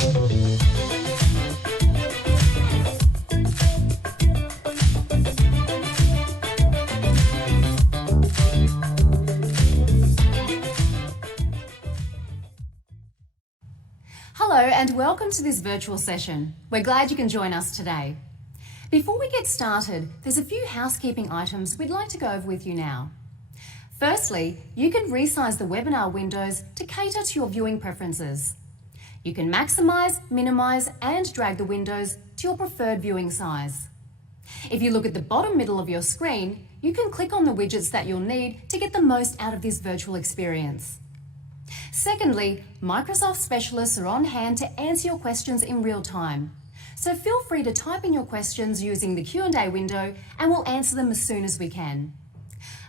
Hello and welcome to this virtual session. We're glad you can join us today. Before we get started, there's a few housekeeping items we'd like to go over with you now. Firstly, you can resize the webinar windows to cater to your viewing preferences. You can maximize, minimize, and drag the windows to your preferred viewing size. If you look at the bottom middle of your screen, you can click on the widgets that you'll need to get the most out of this virtual experience. Secondly, Microsoft specialists are on hand to answer your questions in real time. So feel free to type in your questions using the Q&A window and we'll answer them as soon as we can.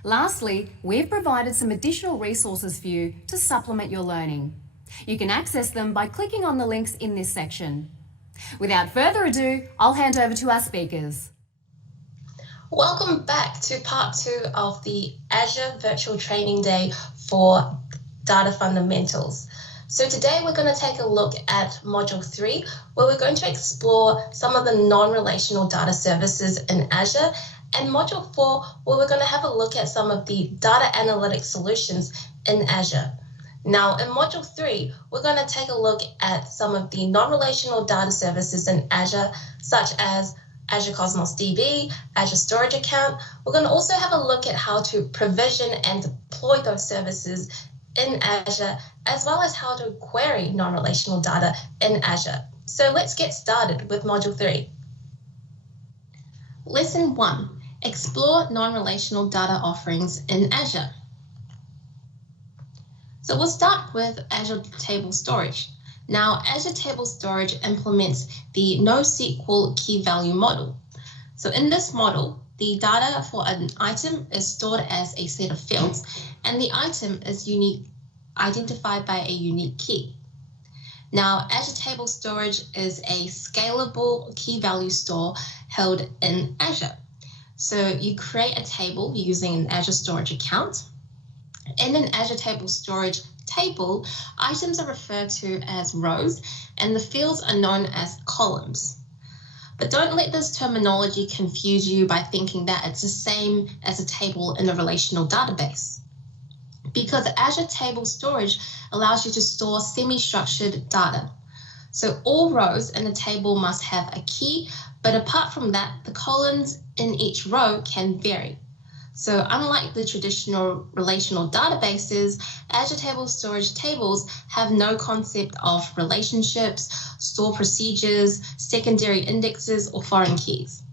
Lastly, we've provided some additional resources for you to supplement your learning. You can access them by clicking on the links in this section. Without further ado, I'll hand over to our speakers. Welcome back to part 2 of the Azure Virtual Training Day for Data Fundamentals. So today we're going to take a look at Module 3, where we're going to explore some of the non-relational data services in Azure, and Module 4, where we're going to have a look at some of the data analytics solutions in Azure. Now, in Module 3, we're going to take a look at some of the non-relational data services in Azure, such as Azure Cosmos DB, Azure Storage Account. We're going to also have a look at how to provision and deploy those services in Azure, as well as how to query non-relational data in Azure. So let's get started with Module 3. Lesson 1, explore non-relational data offerings in Azure. So we'll start with Azure Table Storage. Now, Azure Table Storage implements the NoSQL key value model. So in this model, the data for an item is stored as a set of fields, and the item is identified by a unique key. Now, Azure Table Storage is a scalable key value store held in Azure. So you create a table using an Azure Storage account. In an Azure Table Storage table, items are referred to as rows, and the fields are known as columns. But don't let this terminology confuse you by thinking that it's the same as a table in a relational database, because Azure Table Storage allows you to store semi-structured data. So all rows in a table must have a key, but apart from that, the columns in each row can vary. So unlike the traditional relational databases, Azure Table Storage tables have no concept of relationships, store procedures, secondary indexes, or foreign keys.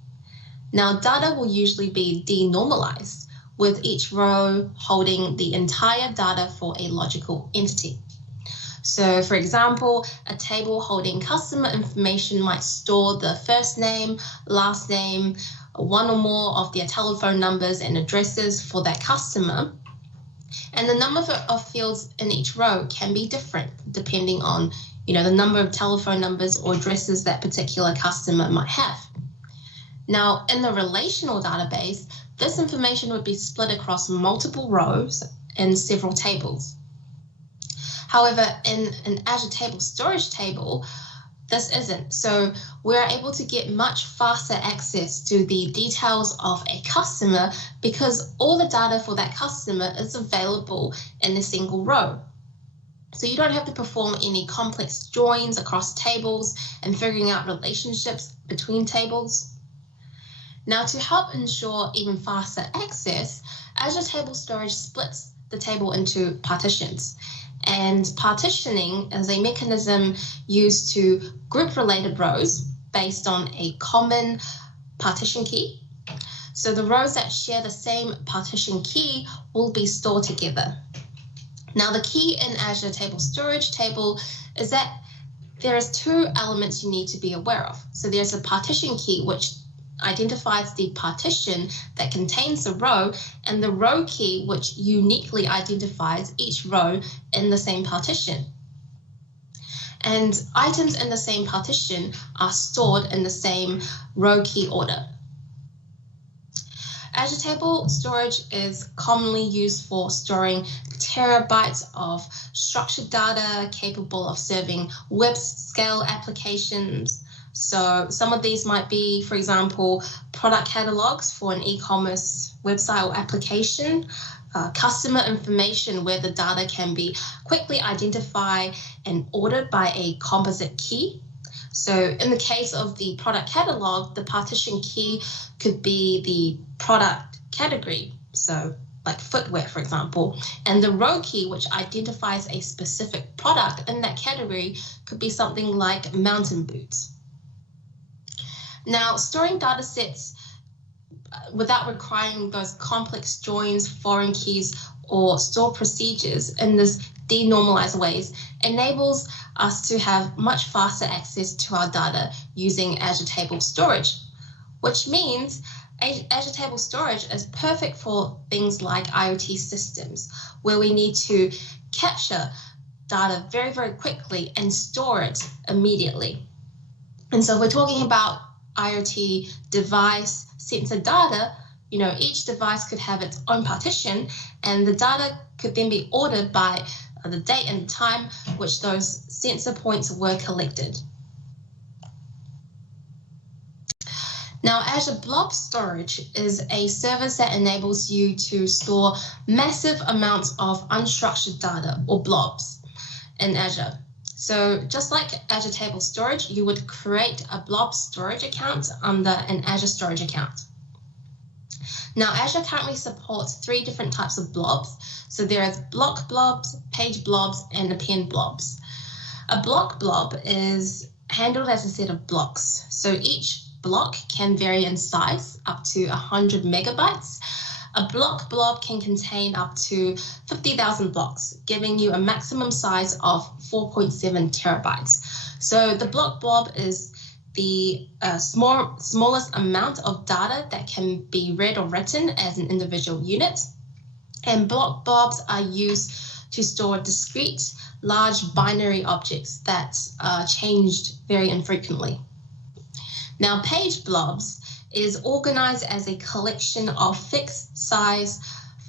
Now, data will usually be denormalized, with each row holding the entire data for a logical entity. So, for example, a table holding customer information might store the first name, last name, one or more of their telephone numbers and addresses for that customer. And the number of fields in each row can be different depending on, the number of telephone numbers or addresses that particular customer might have. Now, in the relational database, this information would be split across multiple rows in several tables. However, in an Azure Table Storage table, this isn't. So we're able to get much faster access to the details of a customer because all the data for that customer is available in a single row. So you don't have to perform any complex joins across tables and figuring out relationships between tables. Now, to help ensure even faster access, Azure Table Storage splits the table into partitions. And partitioning is a mechanism used to group related rows based on a common partition key. So the rows that share the same partition key will be stored together. Now, the key in Azure Table Storage table is that there is 2 elements you need to be aware of. So there's a partition key, which identifies the partition that contains the row, and the row key, which uniquely identifies each row in the same partition. And items in the same partition are stored in the same row key order. Azure Table Storage is commonly used for storing terabytes of structured data capable of serving web scale applications. So some of these might be, for example, product catalogs for an e-commerce website or application, customer information where the data can be quickly identified and ordered by a composite key. So in the case of the product catalog, the partition key could be the product category, so like footwear, for example, and the row key, which identifies a specific product in that category, could be something like mountain boots. Now, storing data sets without requiring those complex joins, foreign keys, or store procedures in this denormalized ways enables us to have much faster access to our data using Azure Table Storage, which means Azure Table Storage is perfect for things like IoT systems, where we need to capture data very, very quickly and store it immediately. And so we're talking about IoT device sensor data. You know, each device could have its own partition, and the data could then be ordered by the date and time which those sensor points were collected. Now, Azure Blob Storage is a service that enables you to store massive amounts of unstructured data, or blobs, in Azure. So just like Azure Table Storage, you would create a blob storage account under an Azure Storage account. Now, Azure currently supports 3 different types of blobs. So there is block blobs, page blobs, and append blobs. A block blob is handled as a set of blocks. So each block can vary in size up to 100 megabytes. A block blob can contain up to 50,000 blocks, giving you a maximum size of 4.7 terabytes. So the block blob is the smallest amount of data that can be read or written as an individual unit. And block blobs are used to store discrete, large binary objects that are changed very infrequently. Now, page blobs is organized as a collection of fixed size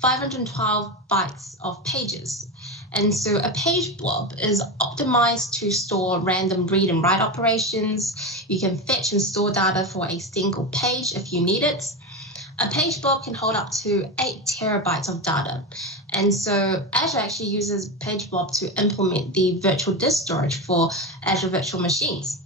512 bytes of pages. And so a page blob is optimized to store random read and write operations. You can fetch and store data for a single page if you need it. A page blob can hold up to 8 terabytes of data. And so Azure actually uses page blob to implement the virtual disk storage for Azure virtual machines.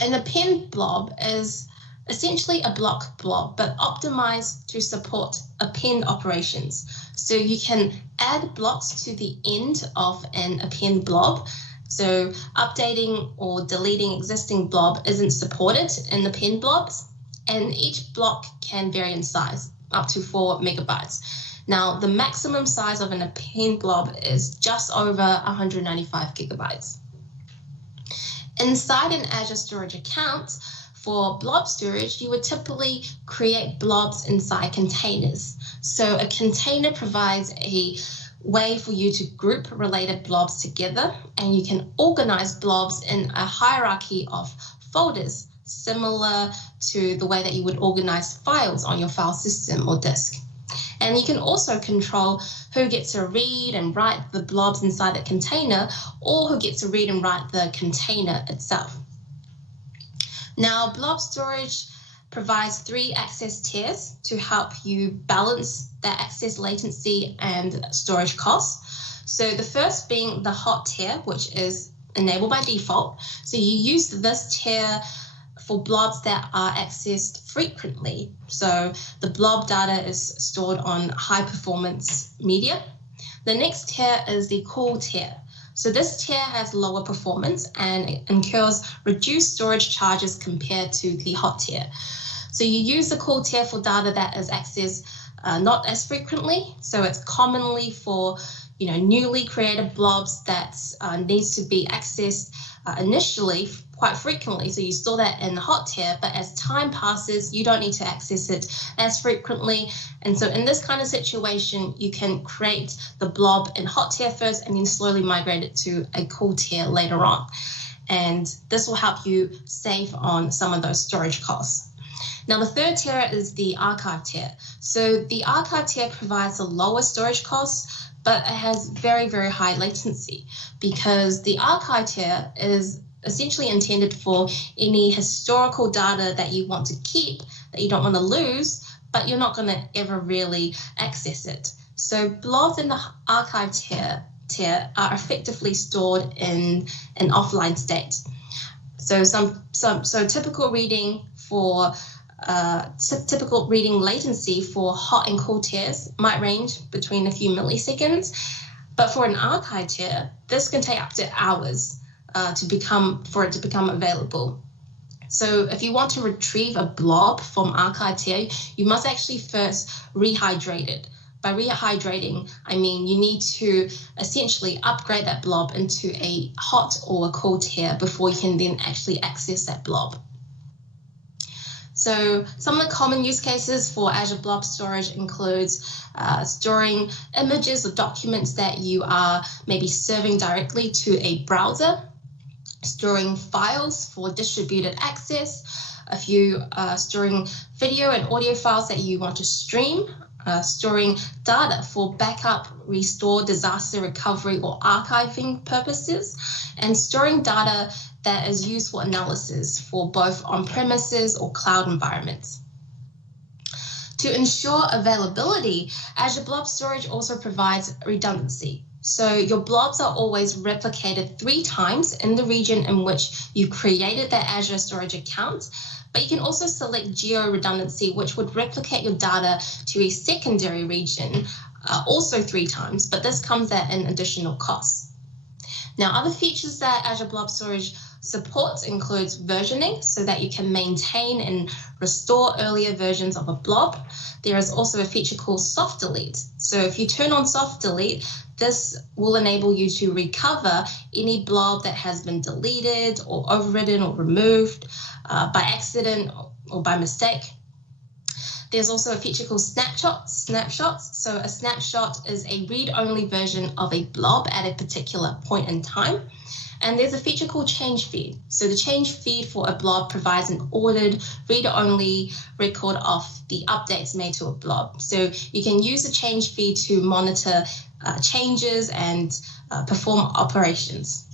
An append blob is essentially a block blob, but optimized to support append operations. So you can add blocks to the end of an append blob. So updating or deleting existing blob isn't supported in append blobs, and each block can vary in size up to 4 megabytes. Now, the maximum size of an append blob is just over 195 gigabytes. Inside an Azure Storage account, for blob storage, you would typically create blobs inside containers. So a container provides a way for you to group related blobs together, and you can organize blobs in a hierarchy of folders, similar to the way that you would organize files on your file system or disk. And you can also control who gets to read and write the blobs inside the container, or who gets to read and write the container itself. Now, blob storage provides 3 access tiers to help you balance that access latency and storage costs. So the first being the hot tier, which is enabled by default. So you use this tier for blobs that are accessed frequently. So the blob data is stored on high performance media. The next tier is the cool tier. So this tier has lower performance and incurs reduced storage charges compared to the hot tier. So you use the cool tier for data that is accessed not as frequently. So it's commonly for newly created blobs that needs to be accessed initially quite frequently. So you store that in the hot tier, but as time passes, you don't need to access it as frequently. And so in this kind of situation, you can create the blob in hot tier first and then slowly migrate it to a cool tier later on. And this will help you save on some of those storage costs. Now, the third tier is the archive tier. So the archive tier provides the lowest storage costs, but it has very, very high latency because the archive tier is essentially intended for any historical data that you want to keep, that you don't want to lose, but you're not going to ever really access it. So blobs in the archive tier are effectively stored in an offline state. So typical reading latency for hot and cold tiers might range between a few milliseconds, but for an archive tier, this can take up to hours for it to become available. So if you want to retrieve a blob from archive tier, you must actually first rehydrate it. By rehydrating, I mean you need to essentially upgrade that blob into a hot or a cold tier before you can then actually access that blob. So some of the common use cases for Azure Blob Storage includes storing images or documents that you are maybe serving directly to a browser, storing files for distributed access, storing video and audio files that you want to stream, storing data for backup, restore, disaster recovery, or archiving purposes, and storing data that is used for analysis for both on-premises or cloud environments. To ensure availability, Azure Blob Storage also provides redundancy. So your blobs are always replicated 3 times in the region in which you created that Azure storage account, but you can also select geo redundancy, which would replicate your data to a secondary region also 3 times, but this comes at an additional cost. Now, other features that Azure Blob Storage supports includes versioning, so that you can maintain and restore earlier versions of a blob. There is also a feature called soft delete. So if you turn on soft delete, this will enable you to recover any blob that has been deleted or overridden or removed by accident or by mistake. There's also a feature called snapshots. So a snapshot is a read-only version of a blob at a particular point in time. And there's a feature called change feed. So the change feed for a blob provides an ordered read-only record of the updates made to a blob. So you can use the change feed to monitor changes and perform operations.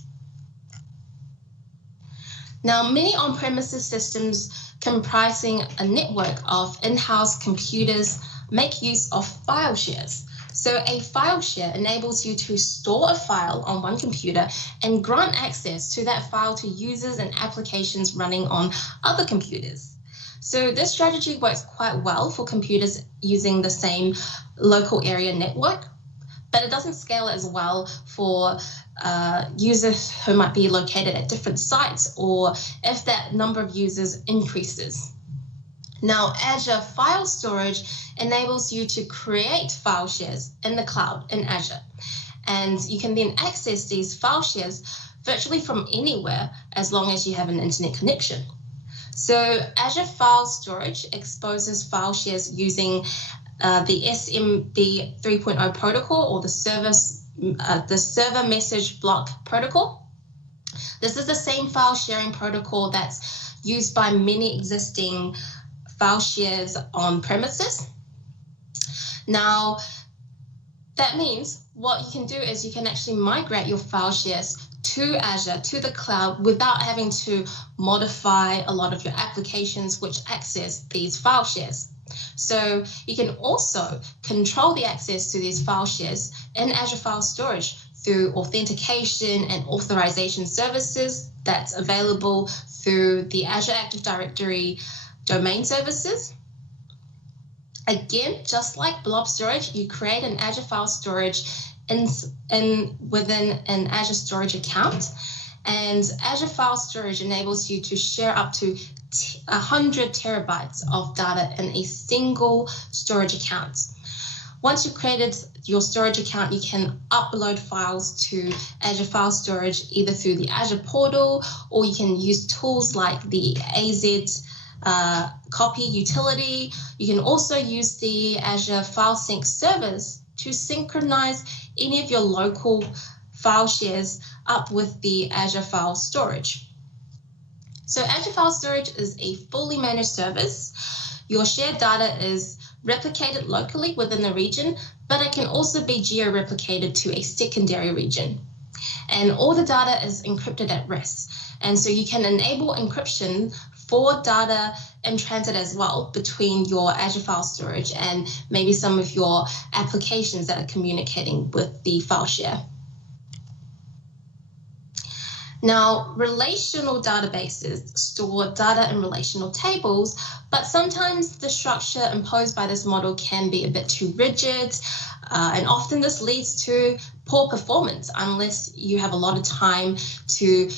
Now, many on-premises systems comprising a network of in-house computers make use of file shares. So a file share enables you to store a file on one computer and grant access to that file to users and applications running on other computers. So this strategy works quite well for computers using the same local area network, but it doesn't scale as well for users who might be located at different sites or if that number of users increases. Now, Azure File Storage enables you to create file shares in the cloud in Azure, and you can then access these file shares virtually from anywhere as long as you have an internet connection. So Azure File Storage exposes file shares using the SMB 3.0 protocol, or the server message block protocol. This is the same file sharing protocol that's used by many existing file shares on premises. Now, that means what you can do is you can actually migrate your file shares to Azure, to the cloud, without having to modify a lot of your applications which access these file shares. So you can also control the access to these file shares in Azure File Storage through authentication and authorization services that's available through the Azure Active Directory domain services. Again, just like Blob Storage, you create an Azure File Storage within an Azure Storage account, and Azure File Storage enables you to share up to 100 terabytes of data in a single storage account. Once you've created your storage account, you can upload files to Azure File Storage either through the Azure portal, or you can use tools like the AZ copy utility. You can also use the Azure File Sync service to synchronize any of your local file shares up with the Azure File Storage. So Azure File Storage is a fully managed service. Your shared data is replicated locally within the region, but it can also be geo-replicated to a secondary region. And all the data is encrypted at rest. And so you can enable encryption for data in transit as well between your Azure file storage and maybe some of your applications that are communicating with the file share. Now, relational databases store data in relational tables, but sometimes the structure imposed by this model can be a bit too rigid, and often this leads to poor performance unless you have a lot of time to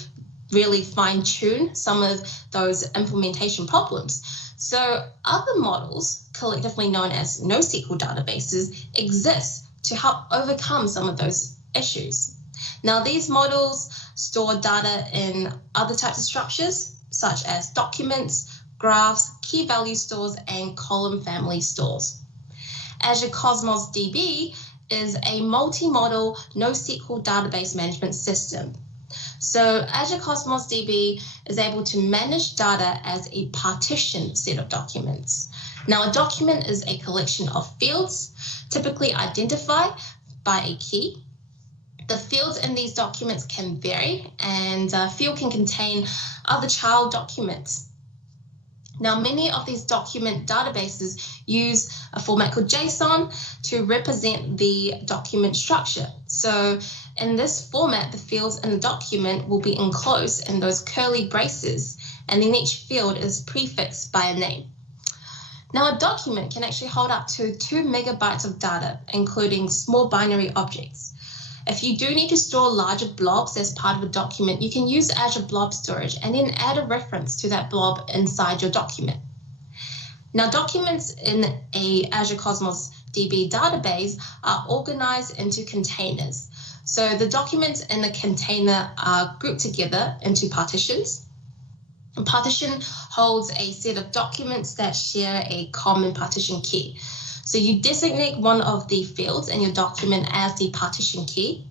really fine-tune some of those implementation problems. So other models, collectively known as NoSQL databases, exist to help overcome some of those issues. Now, these models store data in other types of structures, such as documents, graphs, key value stores, and column family stores. Azure Cosmos DB is a multi-model NoSQL database management system. So Azure Cosmos DB is able to manage data as a partitioned set of documents. Now, a document is a collection of fields, typically identified by a key. The fields in these documents can vary, and a field can contain other child documents. Now, many of these document databases use a format called JSON to represent the document structure. So in this format, the fields in the document will be enclosed in those curly braces, and then each field is prefixed by a name. Now, a document can actually hold up to 2 megabytes of data, including small binary objects. If you do need to store larger blobs as part of a document, you can use Azure Blob Storage and then add a reference to that blob inside your document. Now, documents in a Azure Cosmos DB database are organized into containers. So the documents in the container are grouped together into partitions. A partition holds a set of documents that share a common partition key. So you designate one of the fields in your document as the partition key.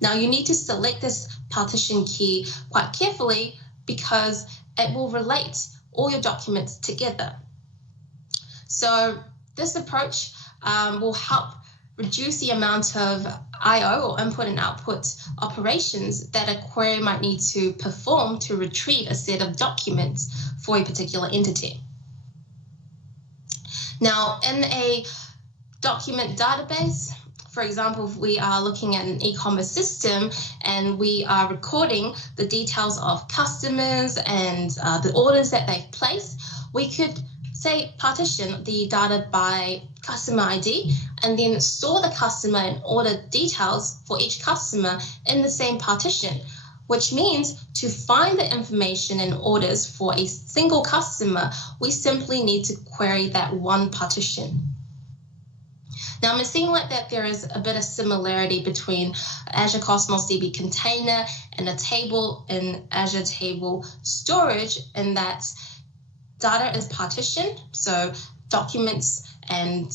Now you need to select this partition key quite carefully because it will relate all your documents together. So this approach will help reduce the amount of I/O or input and output operations that a query might need to perform to retrieve a set of documents for a particular entity. Now, in a document database, for example, if we are looking at an e-commerce system and we are recording the details of customers and the orders that they've placed, we could say partition the data by customer ID and then store the customer and order details for each customer in the same partition, which means to find the information and orders for a single customer, we simply need to query that one partition. Now, it seems like that there is a bit of similarity between Azure Cosmos DB container and a table in Azure Table Storage in that data is partitioned, so documents and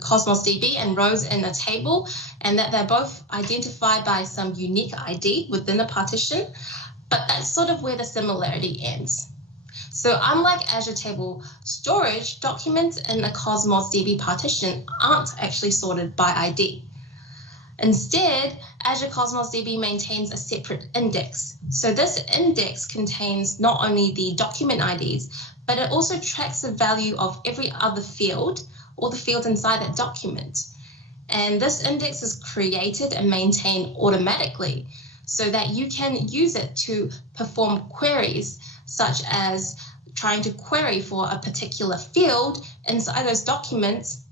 Cosmos DB and rows in a table, and that they're both identified by some unique ID within the partition, but that's sort of where the similarity ends. So unlike Azure Table Storage, documents in a Cosmos DB partition aren't actually sorted by ID. Instead, Azure Cosmos DB maintains a separate index. So this index contains not only the document IDs, but it also tracks the value of every other field or the fields inside that document. And this index is created and maintained automatically so that you can use it to perform queries, such as trying to query for a particular field inside those documents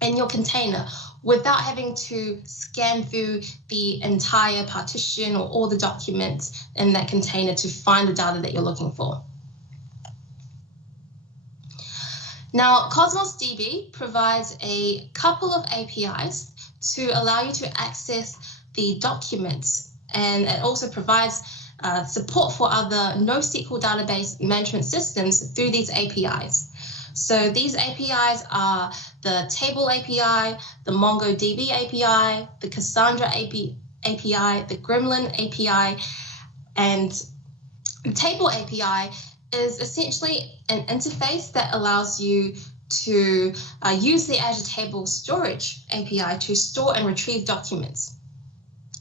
in your container without having to scan through the entire partition or all the documents in that container to find the data that you're looking for. Now, Cosmos DB provides a couple of APIs to allow you to access the documents, and it also provides support for other NoSQL database management systems through these APIs. So these APIs are the Table API, the MongoDB API, the Cassandra API, the Gremlin API, and the Table API is essentially an interface that allows you to use the Azure Table Storage API to store and retrieve documents.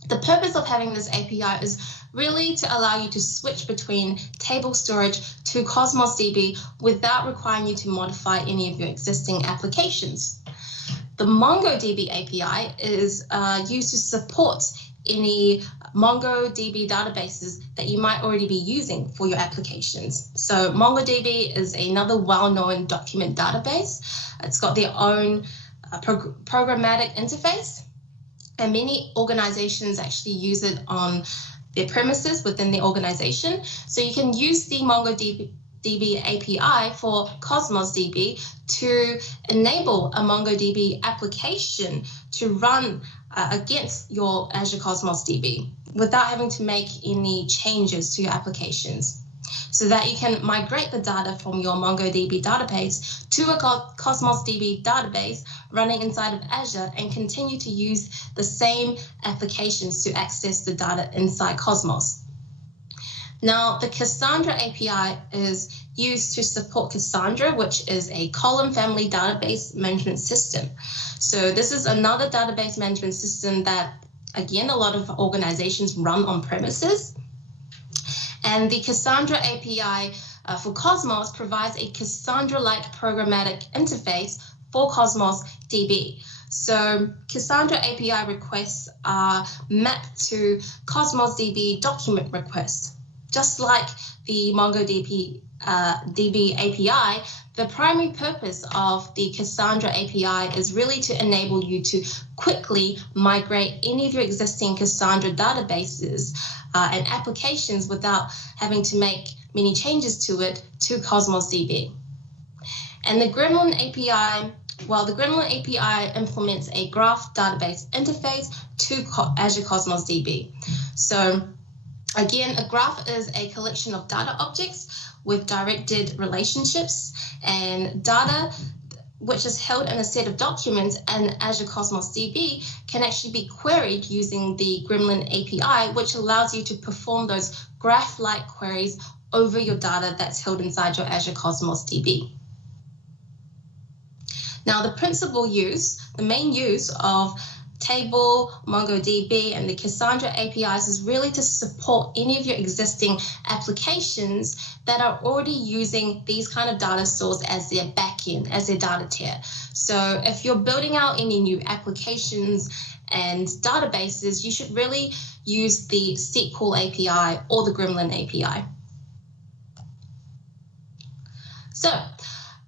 The purpose of having this API is really to allow you to switch between table storage to Cosmos DB without requiring you to modify any of your existing applications. The MongoDB API is used to support any MongoDB databases that you might already be using for your applications. So MongoDB is another well-known document database. It's got their own programmatic interface, and many organizations actually use it on their premises within the organization. So you can use the MongoDB API for Cosmos DB to enable a MongoDB application to run against your Azure Cosmos DB without having to make any changes to your applications, so that you can migrate the data from your MongoDB database to a Cosmos DB database running inside of Azure and continue to use the same applications to access the data inside Cosmos. Now, the Cassandra API is used to support Cassandra, which is a column family database management system. So this is another database management system that, again, a lot of organizations run on premises. And the Cassandra API for Cosmos provides a Cassandra-like programmatic interface for Cosmos DB. So Cassandra API requests are mapped to Cosmos DB document requests. Just like the MongoDB DB API, the primary purpose of the Cassandra API is really to enable you to quickly migrate any of your existing Cassandra databases and applications without having to make many changes to it to Cosmos DB. And the Gremlin API, well, the Gremlin API implements a graph database interface to Azure Cosmos DB. So again, a graph is a collection of data objects with directed relationships, and data which is held in a set of documents in Azure Cosmos DB can actually be queried using the Gremlin API, which allows you to perform those graph-like queries over your data that's held inside your Azure Cosmos DB. Now, the principal use, the main use of Table, MongoDB, and the Cassandra APIs is really to support any of your existing applications that are already using these kind of data stores as their backend, as their data tier. So if you're building out any new applications and databases, you should really use the SQL API or the Gremlin API. So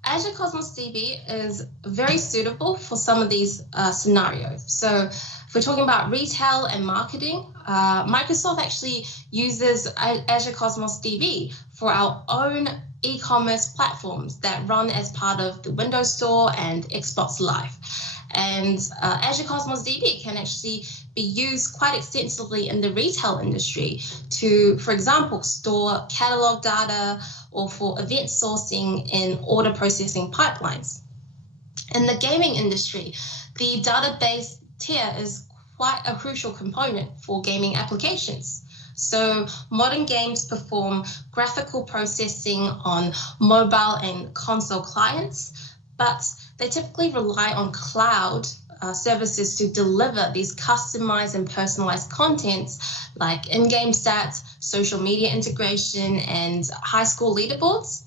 Azure Cosmos DB is very suitable for some of these scenarios. So if we're talking about retail and marketing, Microsoft actually uses Azure Cosmos DB for our own e-commerce platforms that run as part of the Windows Store and Xbox Live. And Azure Cosmos DB can actually be used quite extensively in the retail industry to, for example, store catalog data or for event sourcing in order processing pipelines. In the gaming industry, the database tier is quite a crucial component for gaming applications. So modern games perform graphical processing on mobile and console clients, but they typically rely on cloud services to deliver these customized and personalized contents like in-game stats, social media integration, and high score leaderboards.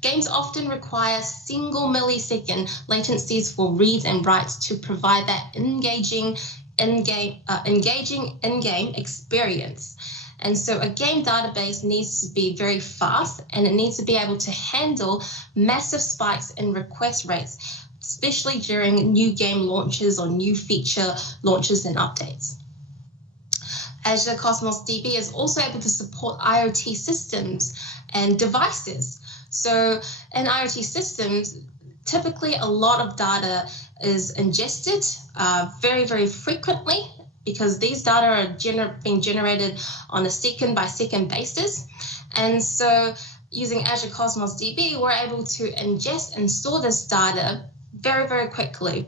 Games often require single millisecond latencies for reads and writes to provide that engaging in-game experience. And so a game database needs to be very fast, and it needs to be able to handle massive spikes in request rates, especially during new game launches or new feature launches and updates. Azure Cosmos DB is also able to support IoT systems and devices. So in IoT systems, typically a lot of data is ingested very, very frequently, because these data are being generated on a second-by-second basis. And so using Azure Cosmos DB, we're able to ingest and store this data very, very quickly.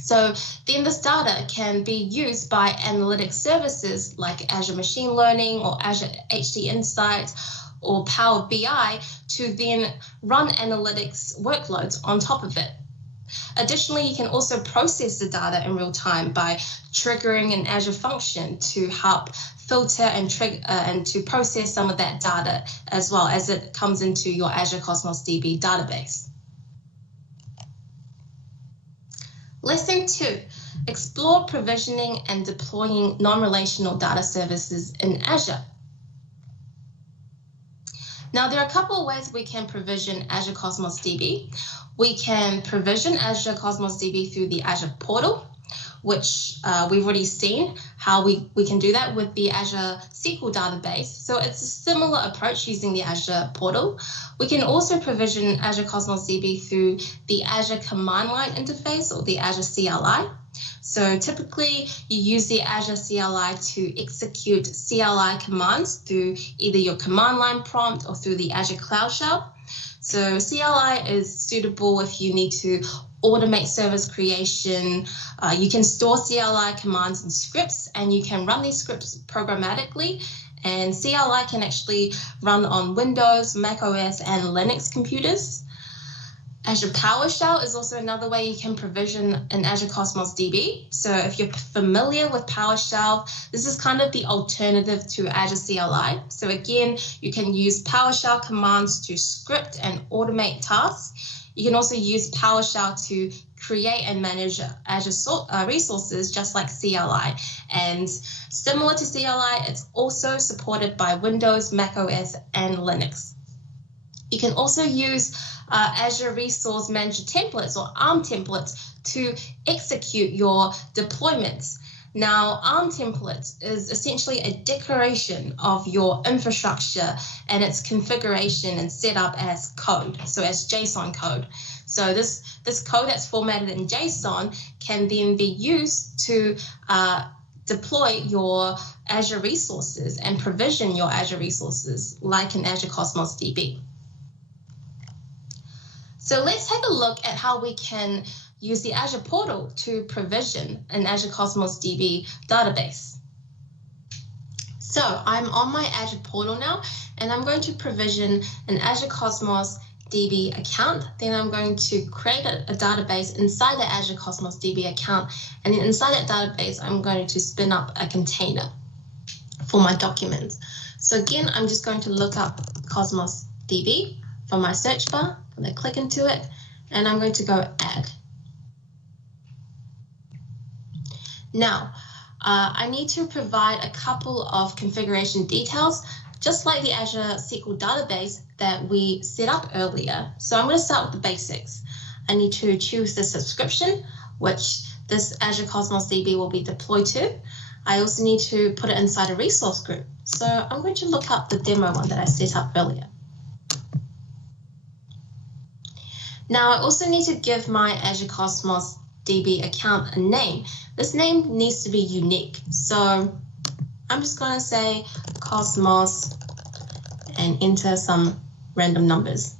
So then this data can be used by analytics services like Azure Machine Learning or Azure HD Insights or Power BI to then run analytics workloads on top of it. Additionally, you can also process the data in real time by triggering an Azure function to help filter and trigger and to process some of that data as well as it comes into your Azure Cosmos DB database. Lesson 2, explore provisioning and deploying non-relational data services in Azure. Now, there are a couple of ways we can provision Azure Cosmos DB. We can provision Azure Cosmos DB through the Azure portal, which we've already seen how we can do that with the Azure SQL database. So it's a similar approach using the Azure portal. We can also provision Azure Cosmos DB through the Azure command line interface or the Azure CLI. So typically you use the Azure CLI to execute CLI commands through either your command line prompt or through the Azure Cloud Shell. So CLI is suitable if you need to automate service creation. You can store CLI commands and scripts, and you can run these scripts programmatically. And CLI can actually run on Windows, Mac OS, and Linux computers. Azure PowerShell is also another way you can provision an Azure Cosmos DB. So if you're familiar with PowerShell, this is kind of the alternative to Azure CLI. So again, you can use PowerShell commands to script and automate tasks. You can also use PowerShell to create and manage Azure resources, just like CLI. And similar to CLI, it's also supported by Windows, Mac OS, and Linux. You can also use Azure Resource Manager templates or ARM templates to execute your deployments. Now, ARM templates is essentially a declaration of your infrastructure and its configuration and set up as code, so as JSON code. So this code that's formatted in JSON can then be used to deploy your Azure resources and provision your Azure resources like an Azure Cosmos DB. So let's take a look at how we can use the Azure portal to provision an Azure Cosmos DB database. So I'm on my Azure portal now, and I'm going to provision an Azure Cosmos DB account. Then I'm going to create a database inside the Azure Cosmos DB account. And then inside that database, I'm going to spin up a container for my documents. So again, I'm just going to look up Cosmos DB from my search bar. I'm going to click into it, and I'm going to go add. Now, I need to provide a couple of configuration details, just like the Azure SQL database that we set up earlier. So I'm going to start with the basics. I need to choose the subscription, which this Azure Cosmos DB will be deployed to. I also need to put it inside a resource group. So I'm going to look up the demo one that I set up earlier. Now, I also need to give my Azure Cosmos DB account a name. This name needs to be unique. So I'm just going to say Cosmos and enter some random numbers.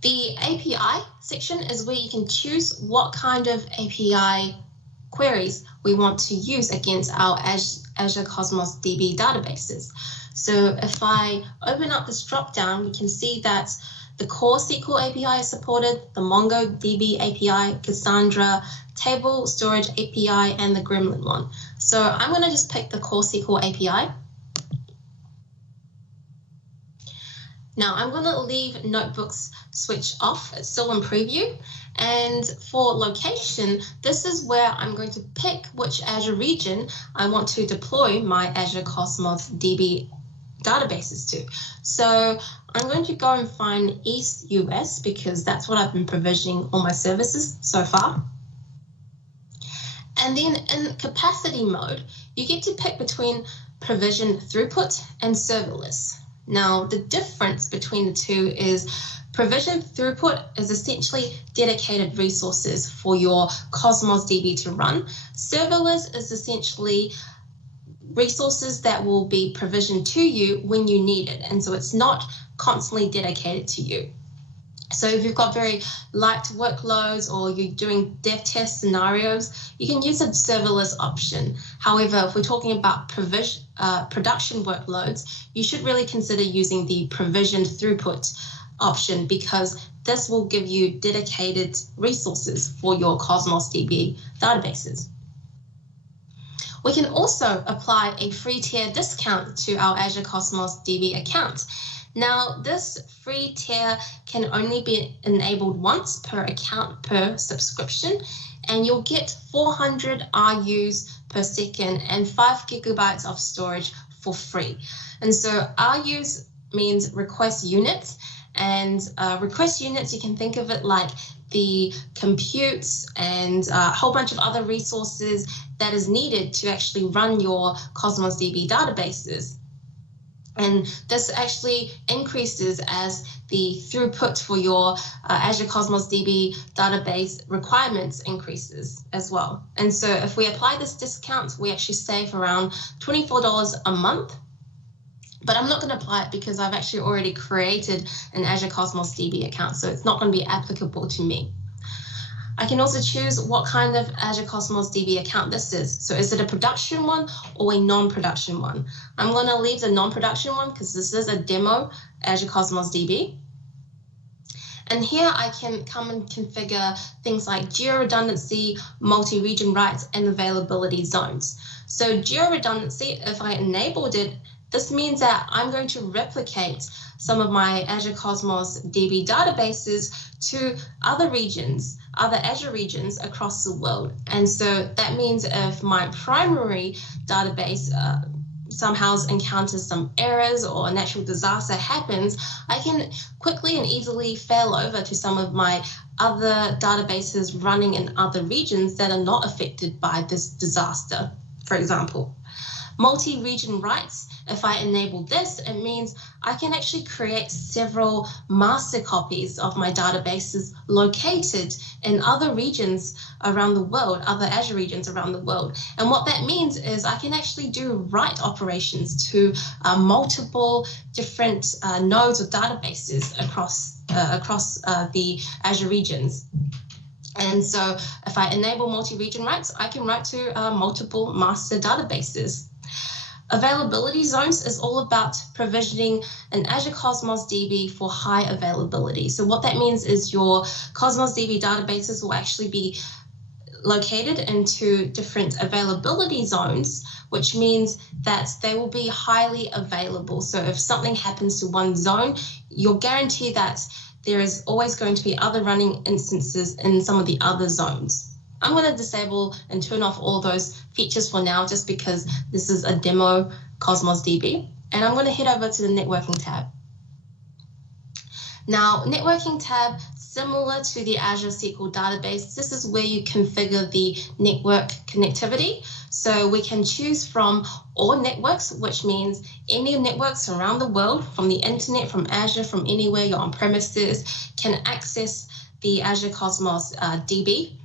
The API section is where you can choose what kind of API queries we want to use against our Azure Cosmos DB databases. So if I open up this drop-down, we can see that the core SQL API is supported, the MongoDB API, Cassandra, Table Storage API, and the Gremlin one. So I'm going to just pick the core SQL API. Now I'm going to leave notebooks switched off. It's still in preview. And for location, this is where I'm going to pick which Azure region I want to deploy my Azure Cosmos DB databases to. So I'm going to go and find East US because that's what I've been provisioning all my services so far. And then in capacity mode, you get to pick between provision throughput and serverless. Now, the difference between the two is provision throughput is essentially dedicated resources for your Cosmos DB to run. Serverless is essentially resources that will be provisioned to you when you need it. And so it's not constantly dedicated to you. So if you've got very light workloads or you're doing dev test scenarios, you can use a serverless option. However, if we're talking about production workloads, you should really consider using the provisioned throughput option, because this will give you dedicated resources for your Cosmos DB databases. We can also apply a free tier discount to our Azure Cosmos DB account. Now, this free tier can only be enabled once per account per subscription, and you'll get 400 RUs per second and 5 gigabytes of storage for free. And so RUs means request units, and request units, you can think of it like the computes and a whole bunch of other resources that is needed to actually run your Cosmos DB databases. And this actually increases as the throughput for your Azure Cosmos DB database requirements increases as well. And so if we apply this discount, we actually save around $24 a month. But I'm not going to apply it because I've actually already created an Azure Cosmos DB account, so it's not going to be applicable to me. I can also choose what kind of Azure Cosmos DB account this is. So is it a production one or a non-production one? I'm going to leave the non-production one because this is a demo Azure Cosmos DB. And here I can come and configure things like geo-redundancy, multi-region rights, and availability zones. So geo-redundancy, if I enabled it, this means that I'm going to replicate some of my Azure Cosmos DB databases to other regions, other Azure regions across the world. And so that means if my primary database somehow encounters some errors or a natural disaster happens, I can quickly and easily fail over to some of my other databases running in other regions that are not affected by this disaster, for example. Multi-region rights, if I enable this, it means I can actually create several master copies of my databases located in other regions around the world, other Azure regions around the world. And what that means is I can actually do write operations to multiple different nodes or databases across the Azure regions. And so if I enable multi-region rights, I can write to multiple master databases. Availability zones is all about provisioning an Azure Cosmos DB for high availability. So what that means is your Cosmos DB databases will actually be located into different availability zones, which means that they will be highly available. So if something happens to one zone, you're guaranteed that there is always going to be other running instances in some of the other zones. I'm going to disable and turn off all those features for now, just because this is a demo Cosmos DB. And I'm going to head over to the networking tab. Now, networking tab, similar to the Azure SQL database, this is where you configure the network connectivity. So we can choose from all networks, which means any networks around the world, from the internet, from Azure, from anywhere you're on premises, can access the Azure Cosmos DB.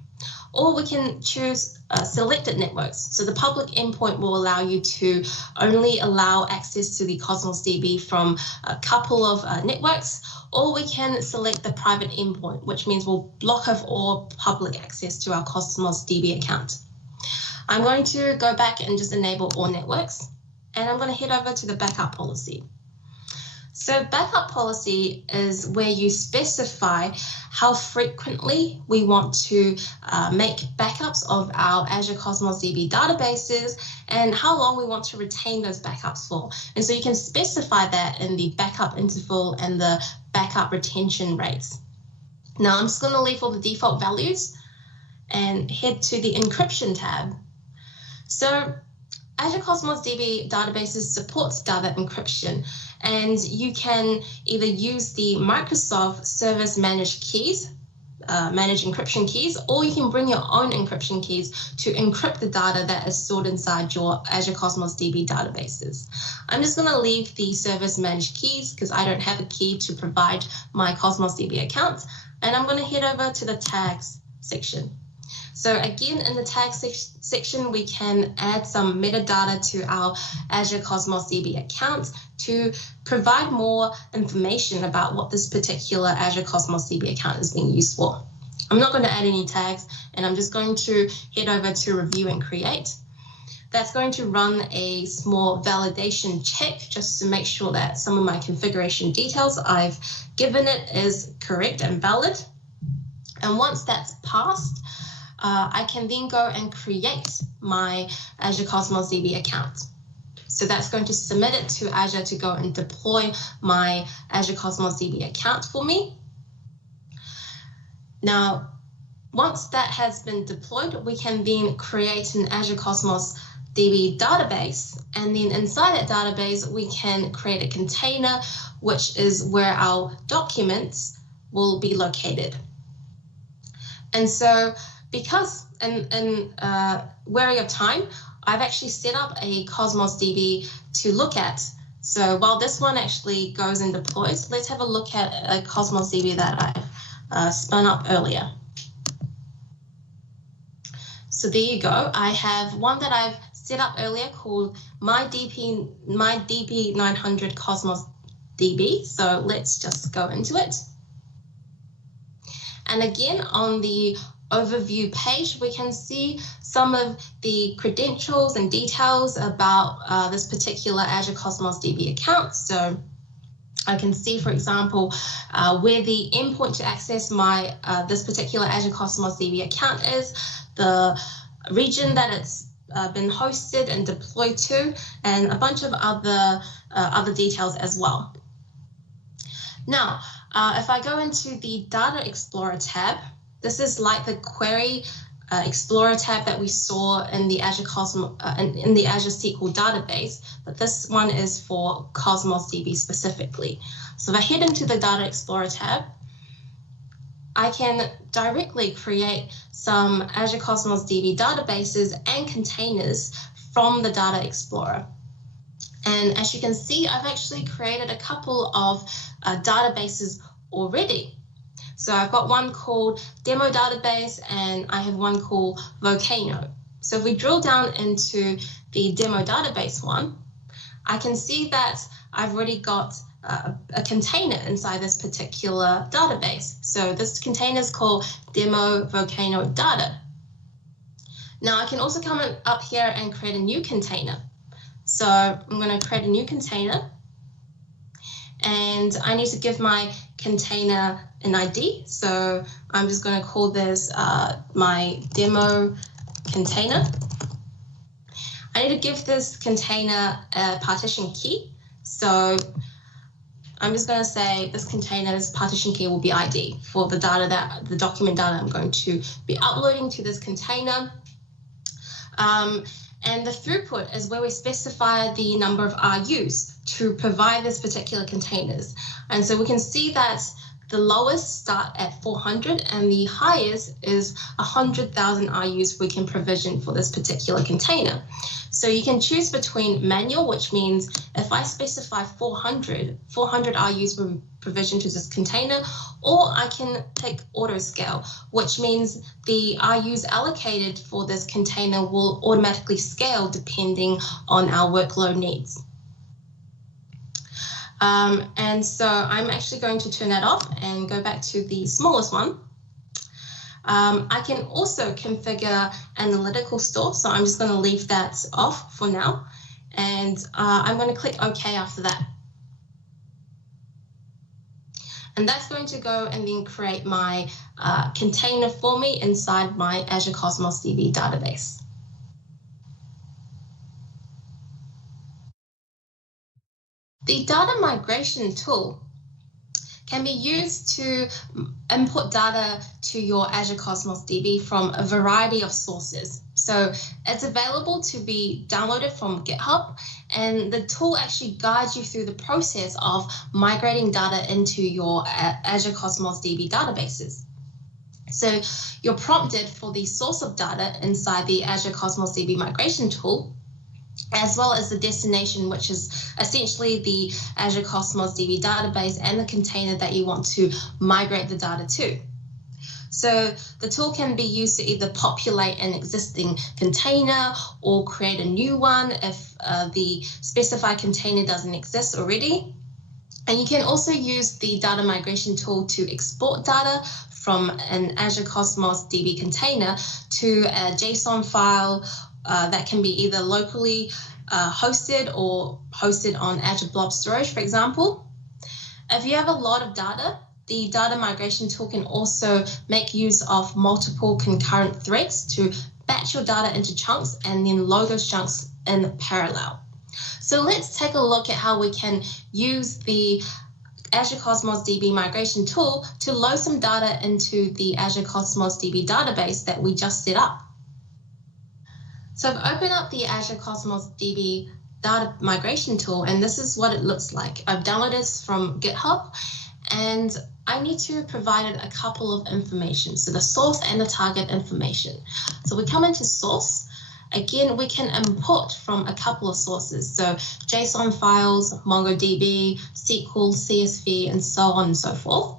Or we can choose selected networks. So the public endpoint will allow you to only allow access to the Cosmos DB from a couple of networks, or we can select the private endpoint, which means we'll block off all public access to our Cosmos DB account. I'm going to go back and just enable all networks, and I'm going to head over to the backup policy. So backup policy is where you specify how frequently we want to make backups of our Azure Cosmos DB databases and how long we want to retain those backups for. And so you can specify that in the backup interval and the backup retention rates. Now I'm just going to leave all the default values and head to the encryption tab. So Azure Cosmos DB databases supports data encryption, and you can either use the Microsoft Service Managed Keys, managed encryption keys, or you can bring your own encryption keys to encrypt the data that is stored inside your Azure Cosmos DB databases. I'm just going to leave the Service Managed Keys because I don't have a key to provide my Cosmos DB account, and I'm going to head over to the tags section. So again, in the tag section, we can add some metadata to our Azure Cosmos DB account to provide more information about what this particular Azure Cosmos DB account is being used for. I'm not going to add any tags, and I'm just going to head over to Review and Create. That's going to run a small validation check just to make sure that some of my configuration details I've given it is correct and valid. And once that's passed, I can then go and create my Azure Cosmos DB account. So that's going to submit it to Azure to go and deploy my Azure Cosmos DB account for me. Now, once that has been deployed, we can then create an Azure Cosmos DB database, and then inside that database, we can create a container, which is where our documents will be located. And so, because in wary of time, I've actually set up a Cosmos DB to look at. So while this one actually goes and deploys, let's have a look at a Cosmos DB that I've spun up earlier. So there you go. I have one that I've set up earlier called my DB900 Cosmos DB. So let's just go into it. And again, on the overview page, we can see some of the credentials and details about this particular Azure Cosmos DB account. So I can see, for example, where the endpoint to access my this particular Azure Cosmos DB account is, the region that it's been hosted and deployed to, and a bunch of other details as well. Now, if I go into the Data Explorer tab, this is like the Query Explorer tab that we saw in the Azure Cosmos in the Azure SQL database, but this one is for Cosmos DB specifically. So if I head into the Data Explorer tab, I can directly create some Azure Cosmos DB databases and containers from the Data Explorer. And as you can see, I've actually created a couple of databases already. So I've got one called Demo Database, and I have one called Volcano. So if we drill down into the Demo Database one, I can see that I've already got a container inside this particular database. So this container is called Demo Volcano Data. Now I can also come up here and create a new container. So I'm going to create a new container, and I need to give my container an ID. So I'm just going to call this my demo container. I need to give this container a partition key. So I'm just going to say this container's partition key will be ID for the data the document data I'm going to be uploading to this container. And the throughput is where we specify the number of RUs to provide this particular containers. And so we can see that the lowest start at 400 and the highest is 100,000 RUs we can provision for this particular container. So you can choose between manual, which means if I specify 400 RUs will be provisioned to this container, or I can pick auto scale, which means the RUs allocated for this container will automatically scale depending on our workload needs. And so I'm actually going to turn that off and go back to the smallest one. I can also configure analytical store, so I'm just going to leave that off for now, and I'm going to click OK after that. And that's going to go and then create my container for me inside my Azure Cosmos DB database. The data migration tool can be used to input data to your Azure Cosmos DB from a variety of sources. So it's available to be downloaded from GitHub, and the tool actually guides you through the process of migrating data into your Azure Cosmos DB databases. So you're prompted for the source of data inside the Azure Cosmos DB migration tool, as well as the destination, which is essentially the Azure Cosmos DB database and the container that you want to migrate the data to. So the tool can be used to either populate an existing container or create a new one if the specified container doesn't exist already. And you can also use the data migration tool to export data from an Azure Cosmos DB container to a JSON file that can be either locally hosted or hosted on Azure Blob Storage, for example. If you have a lot of data, the data migration tool can also make use of multiple concurrent threads to batch your data into chunks and then load those chunks in parallel. So let's take a look at how we can use the Azure Cosmos DB migration tool to load some data into the Azure Cosmos DB database that we just set up. So I've opened up the Azure Cosmos DB data migration tool, and this is what it looks like. I've downloaded this from GitHub, and I need to provide it a couple of information. So the source and the target information. So we come into source. Again, we can import from a couple of sources. So JSON files, MongoDB, SQL, CSV, and so on and so forth.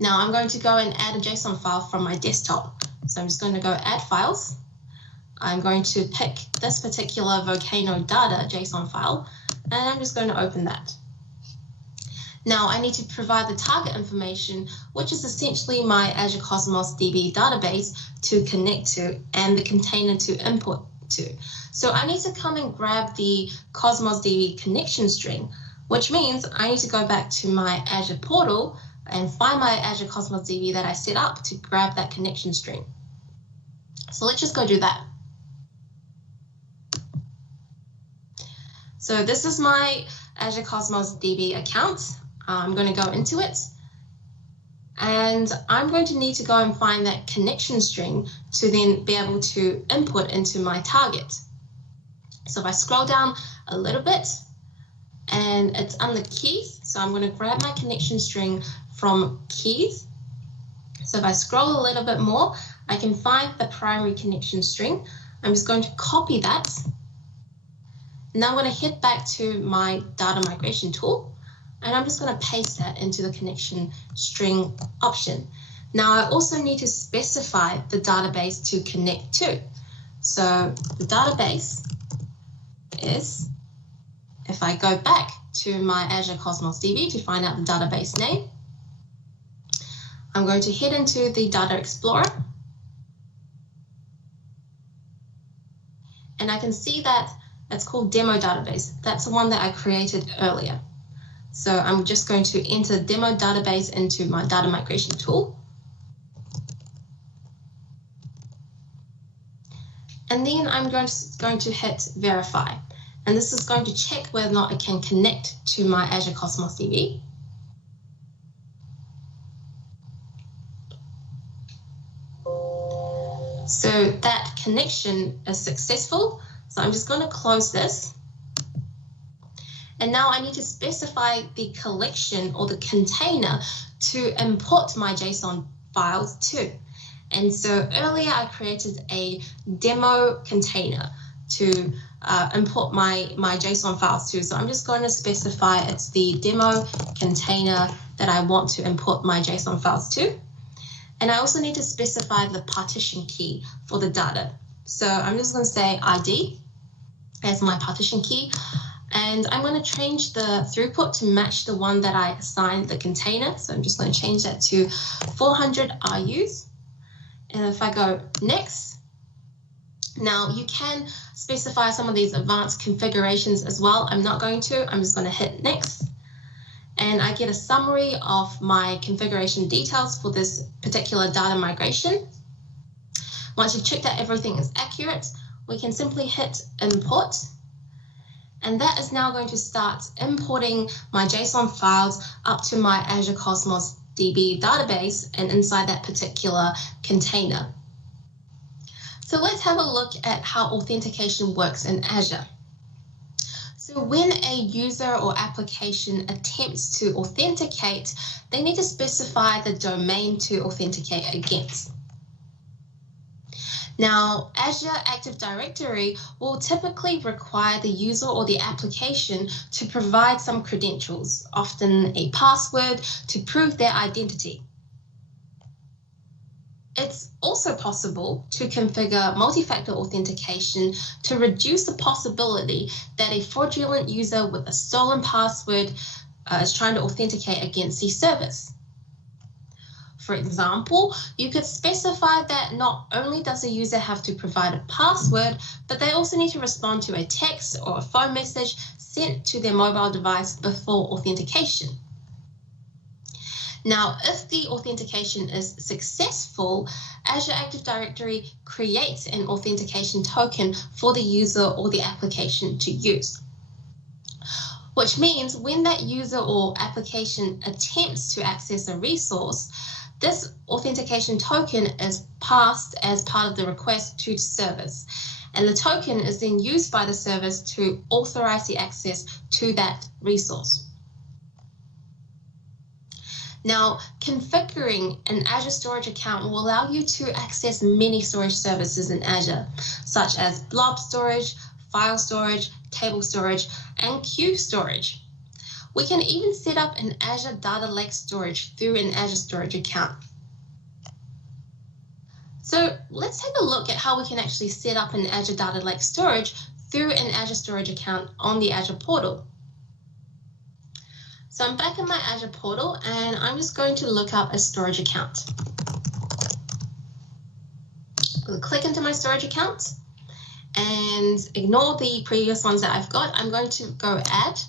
Now I'm going to go and add a JSON file from my desktop. So I'm just going to go add files. I'm going to pick this particular Volcano data JSON file, and I'm just going to open that. Now I need to provide the target information, which is essentially my Azure Cosmos DB database to connect to and the container to import to. So I need to come and grab the Cosmos DB connection string, which means I need to go back to my Azure portal and find my Azure Cosmos DB that I set up to grab that connection string. So let's just go do that. So this is my Azure Cosmos DB account. I'm going to go into it, and I'm going to need to go and find that connection string to then be able to input into my target. So if I scroll down a little bit, and it's under keys, so I'm going to grab my connection string from keys. So if I scroll a little bit more, I can find the primary connection string. I'm just going to copy that. Now I'm going to head back to my data migration tool, and I'm just going to paste that into the connection string option. Now I also need to specify the database to connect to. So the database is, if I go back to my Azure Cosmos DB to find out the database name, I'm going to head into the Data Explorer, and I can see that it's called Demo Database. That's the one that I created earlier. So I'm just going to enter Demo Database into my data migration tool. And then I'm going to hit Verify. And this is going to check whether or not it can connect to my Azure Cosmos DB. So that connection is successful. So I'm just going to close this. And now I need to specify the collection or the container to import my JSON files to. And so earlier I created a demo container to import my JSON files to. So I'm just going to specify it's the demo container that I want to import my JSON files to. And I also need to specify the partition key for the data. So I'm just going to say ID as my partition key. And I'm going to change the throughput to match the one that I assigned the container. So I'm just going to change that to 400 RUs. And if I go next, now you can specify some of these advanced configurations as well. I'm not going to, I'm just going to hit next. And I get a summary of my configuration details for this particular data migration. Once you've checked that everything is accurate, we can simply hit import. And that is now going to start importing my JSON files up to my Azure Cosmos DB database and inside that particular container. So let's have a look at how authentication works in Azure. So when a user or application attempts to authenticate, they need to specify the domain to authenticate against. Now, Azure Active Directory will typically require the user or the application to provide some credentials, often a password, to prove their identity. It's also possible to configure multi-factor authentication to reduce the possibility that a fraudulent user with a stolen password is trying to authenticate against the service. For example, you could specify that not only does a user have to provide a password, but they also need to respond to a text or a phone message sent to their mobile device before authentication. Now, if the authentication is successful, Azure Active Directory creates an authentication token for the user or the application to use, which means when that user or application attempts to access a resource, this authentication token is passed as part of the request to the service, and the token is then used by the service to authorize the access to that resource. Now, configuring an Azure storage account will allow you to access many storage services in Azure, such as blob storage, file storage, table storage, and queue storage. We can even set up an Azure Data Lake storage through an Azure storage account. So let's take a look at how we can actually set up an Azure Data Lake storage through an Azure storage account on the Azure portal. So I'm back in my Azure portal and I'm just going to look up a storage account. I'm going to click into my storage account and ignore the previous ones that I've got. I'm going to go add.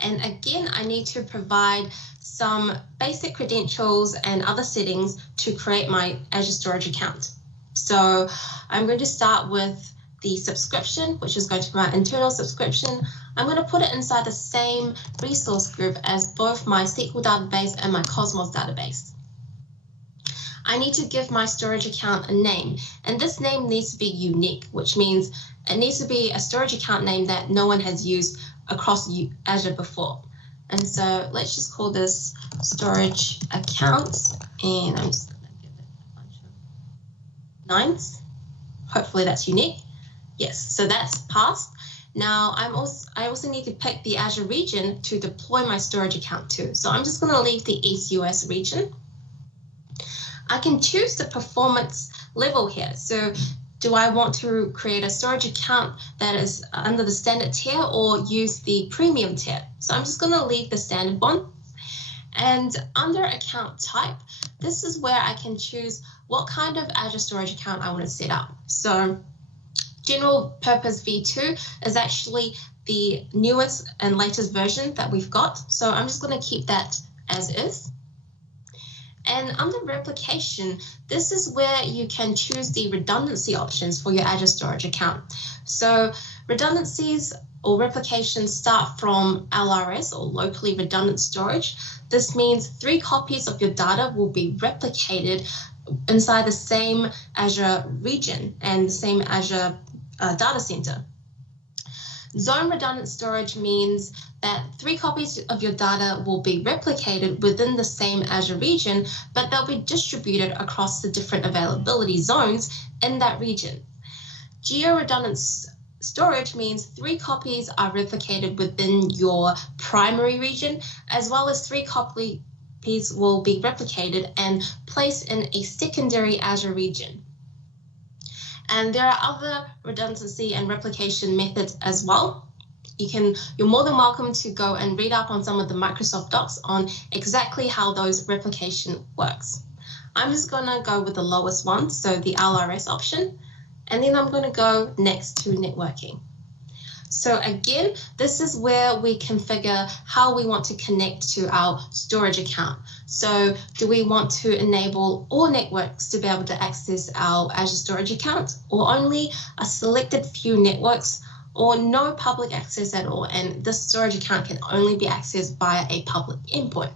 And again, I need to provide some basic credentials and other settings to create my Azure storage account. So I'm going to start with the subscription, which is going to be my internal subscription. I'm going to put it inside the same resource group as both my SQL database and my Cosmos database. I need to give my storage account a name, and this name needs to be unique, which means it needs to be a storage account name that no one has used across Azure before. And so let's just call this storage account, and I'm just going to give it a bunch of nines. Hopefully that's unique. Yes, so that's passed. Now I also need to pick the Azure region to deploy my storage account to. So I'm just going to leave the East US region. I can choose the performance level here. So do I want to create a storage account that is under the standard tier or use the premium tier? So I'm just going to leave the standard one. And under account type, this is where I can choose what kind of Azure storage account I want to set up. So general purpose V2 is actually the newest and latest version that we've got. So I'm just going to keep that as is. And under replication, this is where you can choose the redundancy options for your Azure storage account. So redundancies or replications start from LRS or locally redundant storage. This means 3 copies of your data will be replicated inside the same Azure region and the same Azure data center. Zone redundant storage means that 3 copies of your data will be replicated within the same Azure region, but they'll be distributed across the different availability zones in that region. Geo-redundant storage means 3 copies are replicated within your primary region, as well as 3 copies will be replicated and placed in a secondary Azure region. And there are other redundancy and replication methods as well. You're more than welcome to go and read up on some of the Microsoft docs on exactly how those replication works. I'm just going to go with the lowest one, so the LRS option, and then I'm going to go next to networking. So again, this is where we configure how we want to connect to our storage account. So do we want to enable all networks to be able to access our Azure storage account, or only a selected few networks, or no public access at all, and this storage account can only be accessed via a public endpoint?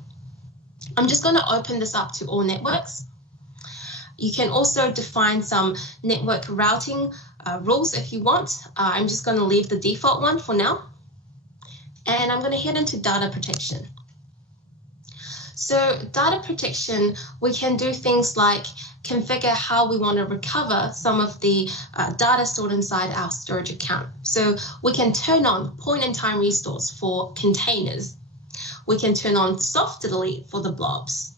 I'm just going to open this up to all networks. You can also define some network routing rules if you want. I'm just going to leave the default one for now. And I'm going to head into data protection. So data protection, we can do things like configure how we want to recover some of the data stored inside our storage account. So we can turn on point-in-time restores for containers. We can turn on soft delete for the blobs.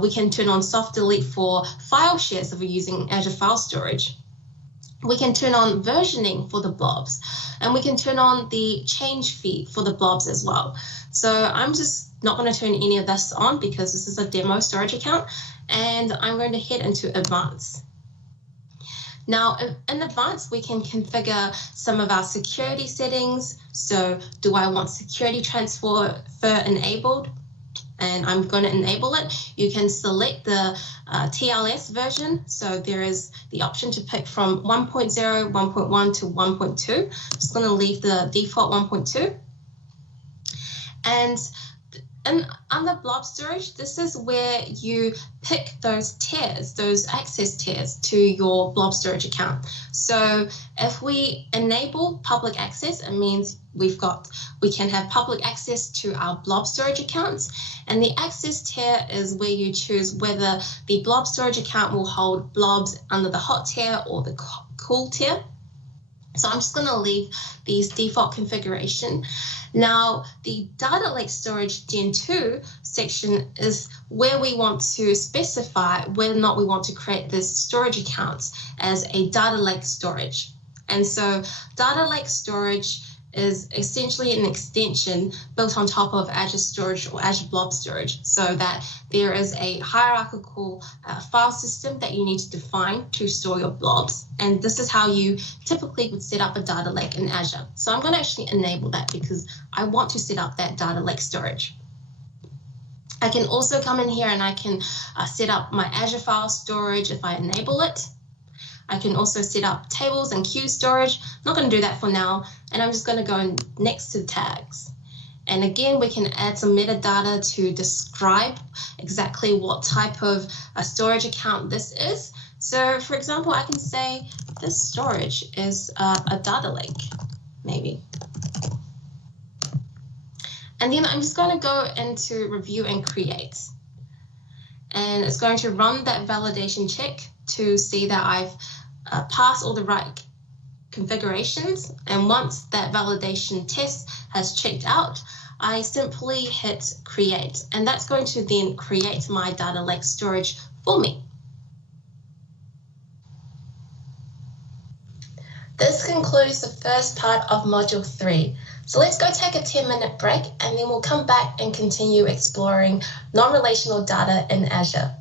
We can turn on soft delete for file shares if we're using Azure File Storage. We can turn on versioning for the blobs, and we can turn on the change feed for the blobs as well. So I'm just not going to turn any of this on because this is a demo storage account, and I'm going to head into advanced. Now in advanced, we can configure some of our security settings. So do I want security transfer enabled? And I'm going to enable it. You can select the TLS version. So there is the option to pick from 1.0, 1.1 to 1.2. Just going to leave the default 1.2. And under blob storage, this is where you pick those tiers, those access tiers to your blob storage account. So if we enable public access, it means we can have public access to our blob storage accounts. And the access tier is where you choose whether the blob storage account will hold blobs under the hot tier or the cool tier. So I'm just going to leave these default configuration. Now, the data lake storage Gen 2 section is where we want to specify whether or not we want to create this storage accounts as a data lake storage. And so data lake storage is essentially an extension built on top of Azure Storage or Azure Blob Storage, so that there is a hierarchical file system that you need to define to store your blobs. And this is how you typically would set up a data lake in Azure. So I'm going to actually enable that because I want to set up that data lake storage. I can also come in here and I can set up my Azure file storage if I enable it. I can also set up tables and queue storage. I'm not going to do that for now, and I'm just going to go in next to tags. And again, we can add some metadata to describe exactly what type of a storage account this is. So for example, I can say this storage is a data lake, maybe. And then I'm just going to go into review and create. And it's going to run that validation check to see that I've passed all the right configurations. And once that validation test has checked out, I simply hit create. And that's going to then create my data lake storage for me. This concludes the first part of Module 3. So let's go take a 10-minute break, and then we'll come back and continue exploring non-relational data in Azure.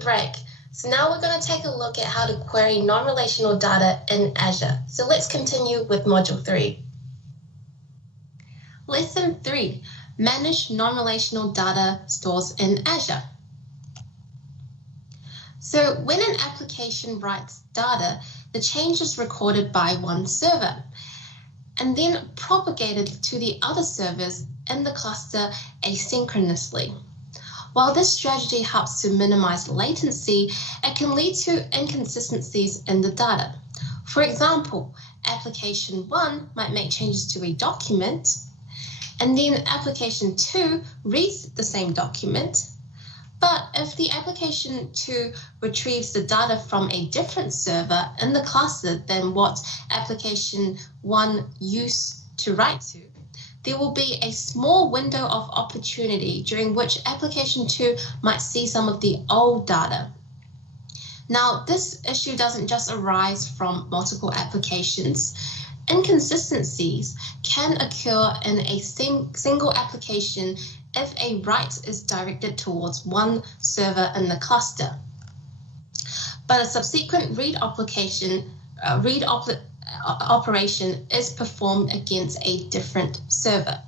break. So now we're going to take a look at how to query non-relational data in Azure. So let's continue with Module 3. Lesson 3, Manage non-relational data stores in Azure. So when an application writes data, the change is recorded by one server and then propagated to the other servers in the cluster asynchronously. While this strategy helps to minimize latency, it can lead to inconsistencies in the data. For example, application 1 might make changes to a document, and then application 2 reads the same document. But if the application 2 retrieves the data from a different server in the cluster than what application 1 used to write to, there will be a small window of opportunity during which application 2 might see some of the old data. Now, this issue doesn't just arise from multiple applications. Inconsistencies can occur in a single application if a write is directed towards one server in the cluster. But a subsequent read operation is performed against a different server.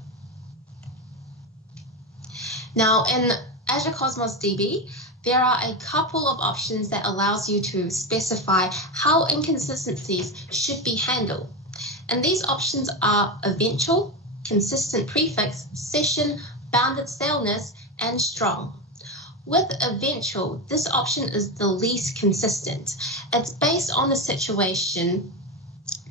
Now, in Azure Cosmos DB, there are a couple of options that allows you to specify how inconsistencies should be handled. And these options are eventual, consistent prefix, session, bounded staleness, and strong. With eventual, this option is the least consistent. It's based on the situation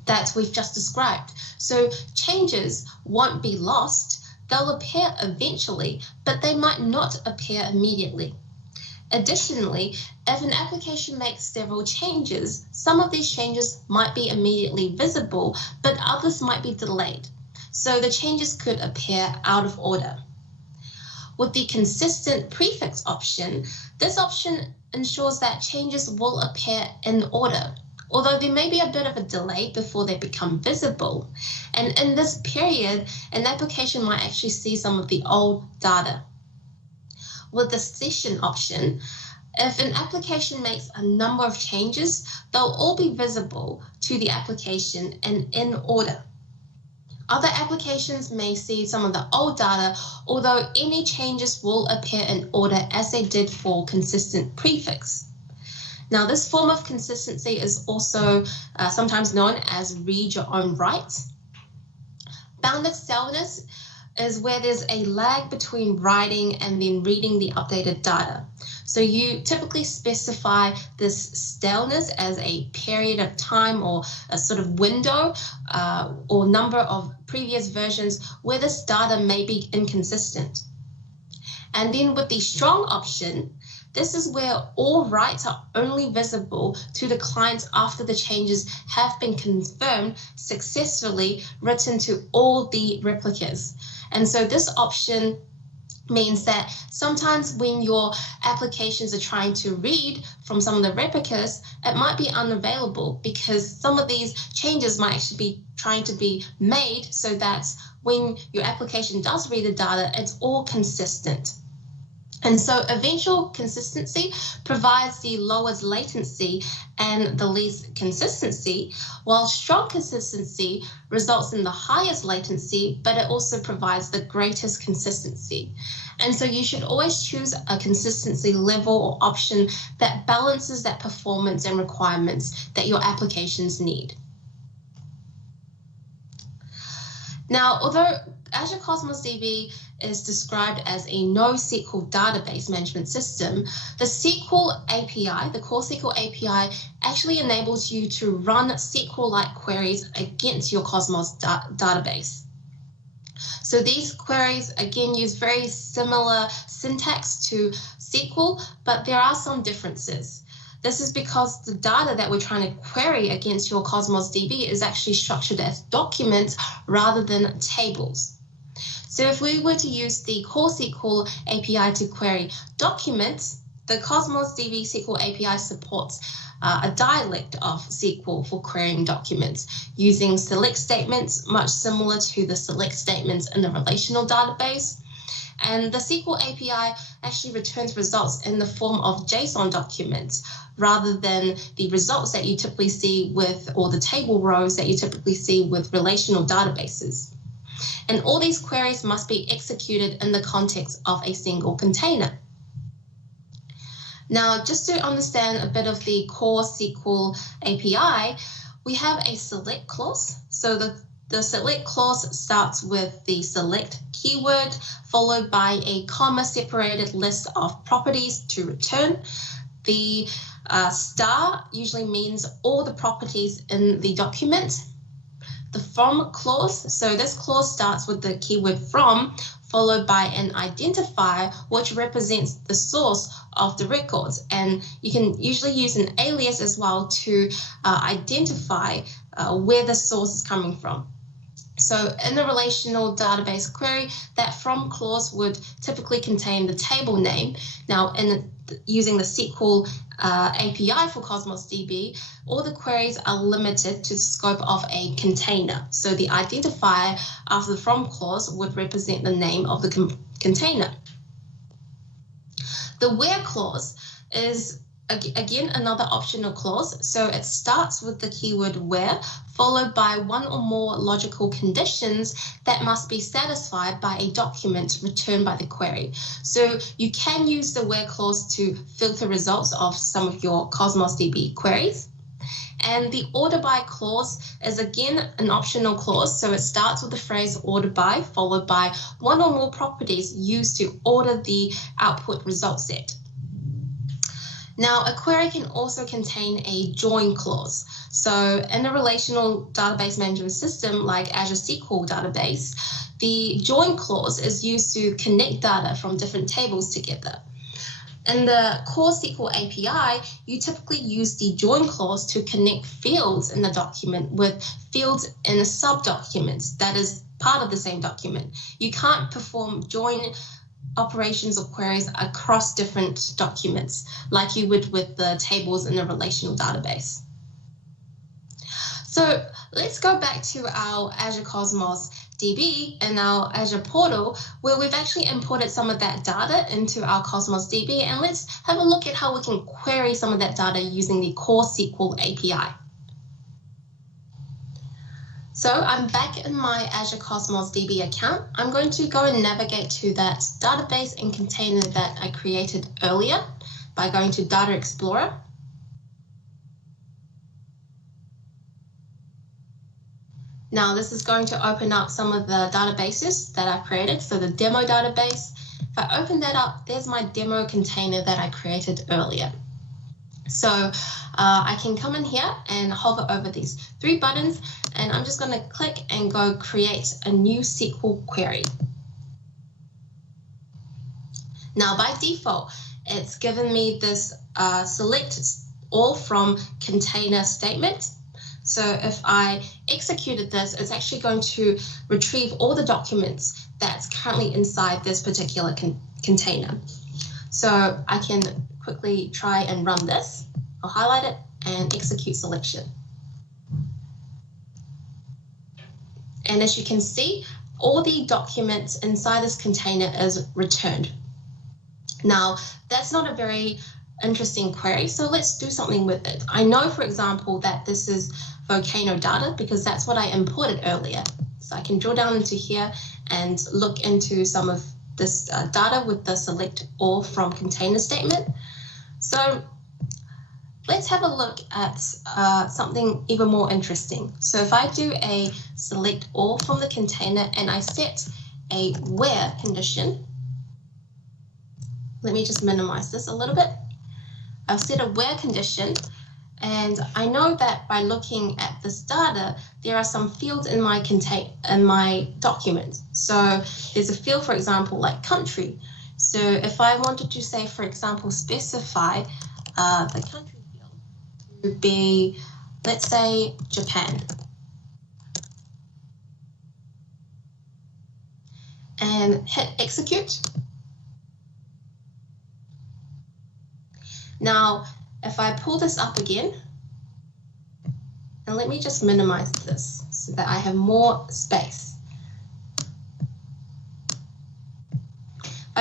that we've just described. So changes won't be lost. They'll appear eventually, but they might not appear immediately. Additionally, if an application makes several changes, some of these changes might be immediately visible, but others might be delayed. So the changes could appear out of order. With the consistent prefix option, this option ensures that changes will appear in order, although there may be a bit of a delay before they become visible. And in this period, an application might actually see some of the old data. With the session option, if an application makes a number of changes, they'll all be visible to the application and in order. Other applications may see some of the old data, although any changes will appear in order as they did for consistent prefix. Now, this form of consistency is also sometimes known as read your own write. Bounded staleness is where there's a lag between writing and then reading the updated data. So you typically specify this staleness as a period of time or a sort of window or number of previous versions where this data may be inconsistent. And then with the strong option, this is where all writes are only visible to the clients after the changes have been confirmed successfully written to all the replicas. And so this option means that sometimes when your applications are trying to read from some of the replicas, it might be unavailable because some of these changes might actually be trying to be made so that when your application does read the data, it's all consistent. And so eventual consistency provides the lowest latency and the least consistency, while strong consistency results in the highest latency, but it also provides the greatest consistency. And so you should always choose a consistency level or option that balances that performance and requirements that your applications need. Now, although Azure Cosmos DB is described as a NoSQL database management system, the SQL API, the core SQL API, actually enables you to run SQL-like queries against your Cosmos database. So these queries, again, use very similar syntax to SQL, but there are some differences. This is because the data that we're trying to query against your Cosmos DB is actually structured as documents rather than tables. So if we were to use the core SQL API to query documents, the Cosmos DB SQL API supports a dialect of SQL for querying documents using select statements, much similar to the select statements in the relational database. And the SQL API actually returns results in the form of JSON documents rather than the results that you typically see with, or the table rows that you typically see with relational databases. And all these queries must be executed in the context of a single container. Now, just to understand a bit of the core SQL API, we have a select clause. So the select clause starts with the select keyword, followed by a comma-separated list of properties to return. The star usually means all the properties in the document. The from clause, so this clause starts with the keyword from, followed by an identifier, which represents the source of the records. And you can usually use an alias as well to identify where the source is coming from. So in a relational database query, that from clause would typically contain the table name. Now, using the SQL API for Cosmos DB, all the queries are limited to the scope of a container. So the identifier after the from clause would represent the name of the container. The where clause is, again, another optional clause. So it starts with the keyword where, followed by one or more logical conditions that must be satisfied by a document returned by the query. So you can use the where clause to filter results of some of your Cosmos DB queries. And the order by clause is again an optional clause. So it starts with the phrase order by, followed by one or more properties used to order the output result set. Now, a query can also contain a join clause. So in a relational database management system like Azure SQL database, the join clause is used to connect data from different tables together. In the core SQL API, you typically use the join clause to connect fields in the document with fields in sub-documents that is part of the same document. You can't perform join operations or queries across different documents like you would with the tables in a relational database. So let's go back to our Azure Cosmos DB and our Azure portal, where we've actually imported some of that data into our Cosmos DB, and let's have a look at how we can query some of that data using the core SQL API. So I'm back in my Azure Cosmos DB account. I'm going to go and navigate to that database and container that I created earlier by going to Data Explorer. Now this is going to open up some of the databases that I've created. So the demo database, if I open that up, there's my demo container that I created earlier. So I can come in here and hover over these three buttons, and I'm just going to click and go create a new SQL query. Now by default, it's given me this select all from container statement. So if I executed this, it's actually going to retrieve all the documents that's currently inside this particular container. So I can quickly try and run this. I'll highlight it and execute selection. And as you can see, all the documents inside this container is returned. Now, that's not a very interesting query, so let's do something with it. I know, for example, that this is Volcano data because that's what I imported earlier. So I can drill down into here and look into some of this data with the select all from container statement. So let's have a look at something even more interesting. So if I do a select all from the container and I set a where condition, let me just minimize this a little bit. I've set a where condition, and I know that by looking at this data, there are some fields in my document. So there's a field, for example, like country. So if I wanted to say, for example, specify the country field to be, let's say, Japan. And hit execute. Now, if I pull this up again, and let me just minimize this so that I have more space.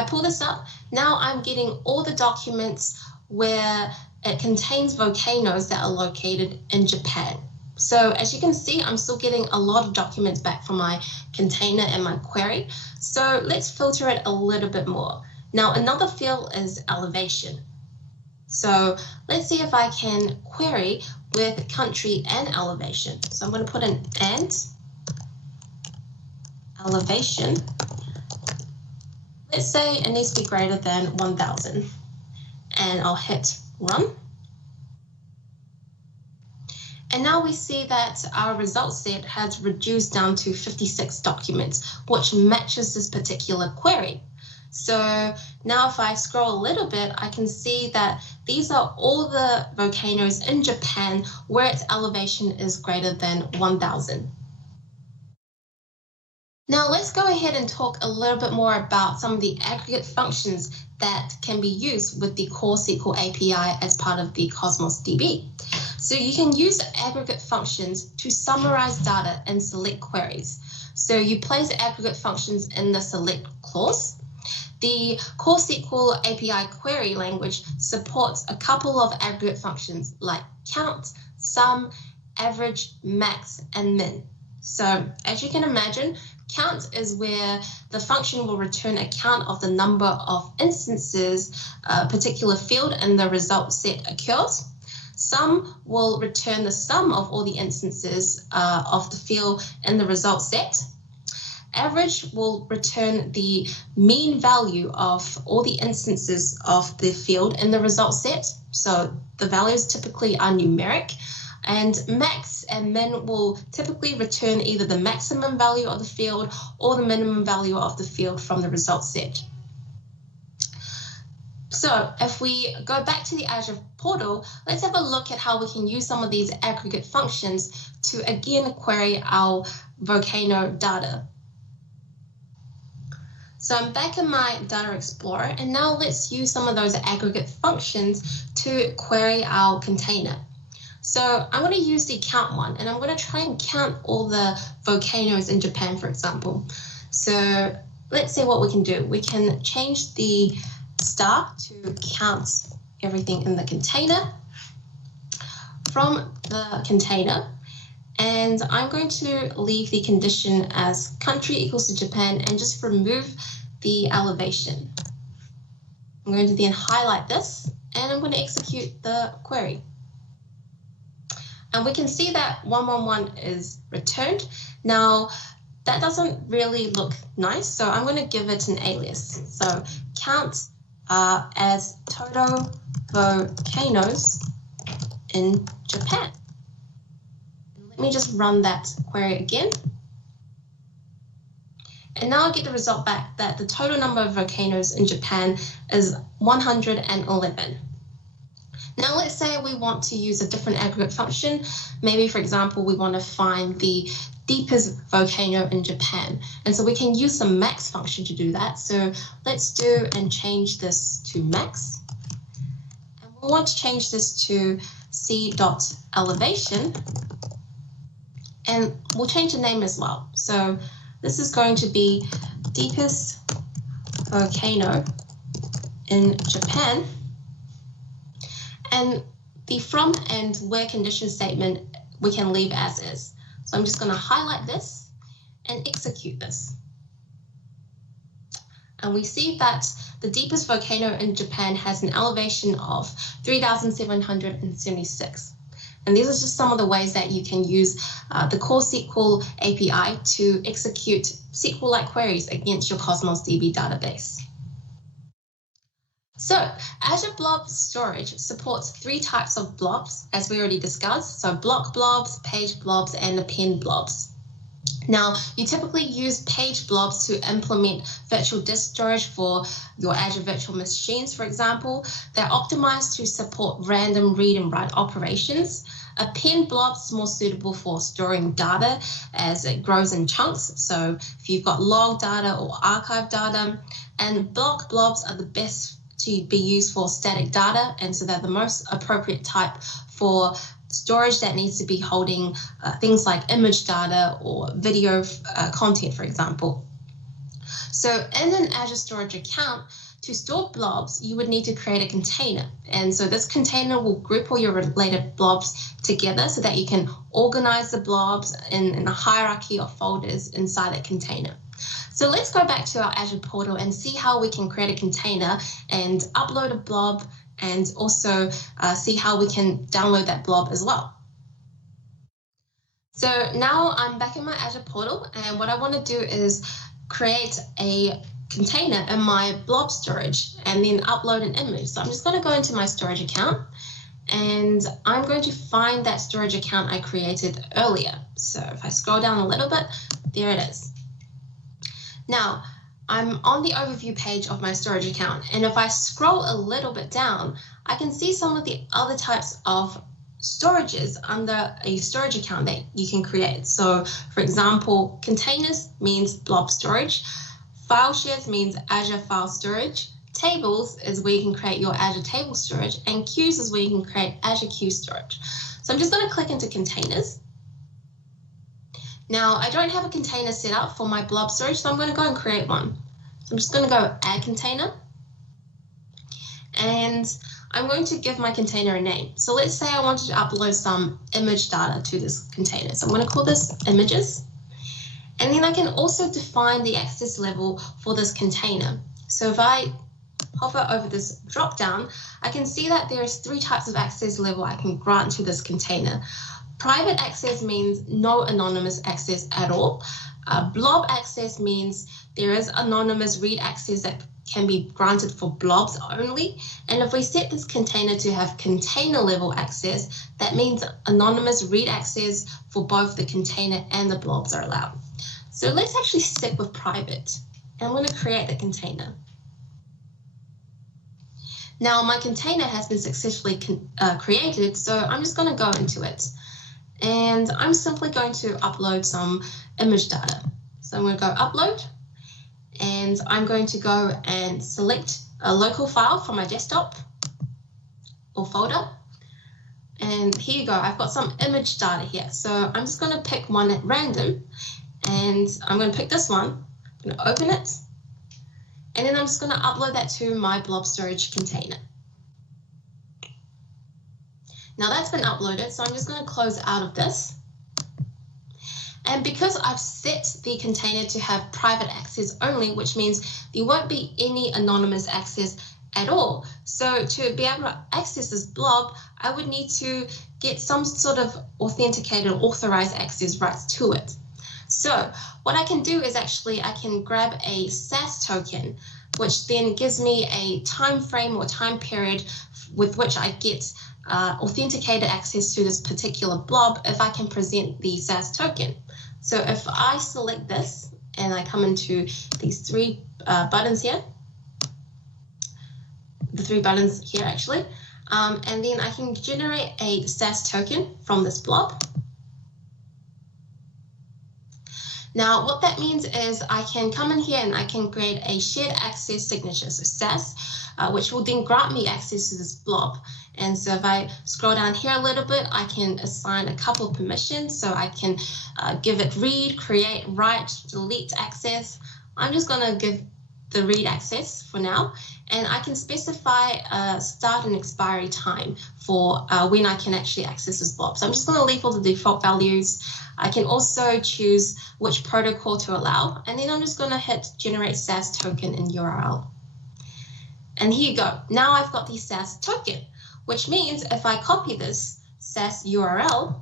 I pull this up, now I'm getting all the documents where it contains volcanoes that are located in Japan. So as you can see, I'm still getting a lot of documents back from my container and my query. So let's filter it a little bit more. Now, another field is elevation. So let's see if I can query with country and elevation. So I'm going to put in and elevation. Let's say it needs to be greater than 1,000. And I'll hit run. And now we see that our result set has reduced down to 56 documents, which matches this particular query. So now if I scroll a little bit, I can see that these are all the volcanoes in Japan where its elevation is greater than 1,000. Now let's go ahead and talk a little bit more about some of the aggregate functions that can be used with the Core SQL API as part of the Cosmos DB. So you can use aggregate functions to summarize data in select queries. So you place aggregate functions in the select clause. The Core SQL API query language supports a couple of aggregate functions like count, sum, average, max, and min. So as you can imagine, count is where the function will return a count of the number of instances a particular field in the result set occurs. Sum will return the sum of all the instances of the field in the result set. Average will return the mean value of all the instances of the field in the result set. So the values typically are numeric. And max and min will typically return either the maximum value of the field or the minimum value of the field from the result set. So if we go back to the Azure portal, let's have a look at how we can use some of these aggregate functions to again query our volcano data. So I'm back in my Data Explorer, and now let's use some of those aggregate functions to query our container. So I'm going to use the count one, and I'm going to try and count all the volcanoes in Japan, for example. So let's see what we can do. We can change the star to count everything in the container from the container. And I'm going to leave the condition as country equals to Japan and just remove the elevation. I'm going to then highlight this, and I'm going to execute the query. And we can see that 111 is returned. Now, that doesn't really look nice, so I'm going to give it an alias. So count as total volcanoes in Japan. Let me just run that query again. And now I get the result back that the total number of volcanoes in Japan is 111. Now let's say we want to use a different aggregate function. Maybe, for example, we want to find the deepest volcano in Japan. And so we can use the max function to do that. So let's do and change this to max. And we want to change this to c.elevation. And we'll change the name as well. So this is going to be deepest volcano in Japan. And the from and where condition statement we can leave as is. So I'm just going to highlight this and execute this. And we see that the deepest volcano in Japan has an elevation of 3,776. And these are just some of the ways that you can use the Core SQL API to execute SQL-like queries against your Cosmos DB database. So Azure Blob Storage supports 3 types of blobs, as we already discussed. So block blobs, page blobs, and append blobs. Now, you typically use page blobs to implement virtual disk storage for your Azure virtual machines, for example. They're optimized to support random read and write operations. Append blobs are more suitable for storing data as it grows in chunks. So if you've got log data or archive data, and block blobs are the best to be used for static data, and so they're the most appropriate type for storage that needs to be holding things like image data or video content, for example. So in an Azure Storage account, to store blobs, you would need to create a container. And so this container will group all your related blobs together so that you can organize the blobs in a hierarchy of folders inside that container. So let's go back to our Azure portal and see how we can create a container and upload a blob, and also see how we can download that blob as well. So now I'm back in my Azure portal, and what I want to do is create a container in my blob storage and then upload an image. So I'm just going to go into my storage account, and I'm going to find that storage account I created earlier. So if I scroll down a little bit, there it is. Now I'm on the overview page of my storage account, and if I scroll a little bit down, I can see some of the other types of storages under a storage account that you can create. So for example, containers means blob storage, file shares means Azure file storage, tables is where you can create your Azure table storage, and queues is where you can create Azure queue storage. So I'm just going to click into containers. Now I don't have a container set up for my blob storage, so I'm going to go and create one. So I'm just going to go add container, and I'm going to give my container a name. So let's say I wanted to upload some image data to this container. So I'm going to call this images. And then I can also define the access level for this container. So if I hover over this drop down, I can see that there's 3 types of access level I can grant to this container. Private access means no anonymous access at all. Blob access means there is anonymous read access that can be granted for blobs only. And if we set this container to have container level access, that means anonymous read access for both the container and the blobs are allowed. So let's actually stick with private. And I'm going to create the container. Now my container has been successfully created, so I'm just going to go into it. And I'm simply going to upload some image data. So I'm going to go upload, and I'm going to go and select a local file from my desktop or folder. And here you go, I've got some image data here. So I'm just going to pick one at random, and I'm going to pick this one. I'm going to open it, and then I'm just going to upload that to my blob storage container. Now that's been uploaded, so I'm just going to close out of this. And because I've set the container to have private access only, which means there won't be any anonymous access at all. So to be able to access this blob, I would need to get some sort of authenticated authorized access rights to it. So what I can do is actually I can grab a SAS token, which then gives me a time frame or time period with which I get authenticated access to this particular blob if I can present the SAS token. So if I select this and I come into these 3 buttons here, the 3 buttons here actually, and then I can generate a SAS token from this blob. Now what that means is I can come in here and I can create a shared access signature, so SAS, which will then grant me access to this blob. And so if I scroll down here a little bit, I can assign a couple of permissions. So I can give it read, create, write, delete access. I'm just going to give the read access for now. And I can specify a start and expiry time for when I can actually access this blob. So I'm just going to leave all the default values. I can also choose which protocol to allow. And then I'm just going to hit generate SAS token in URL. And here you go. Now I've got the SAS token, which means if I copy this SAS URL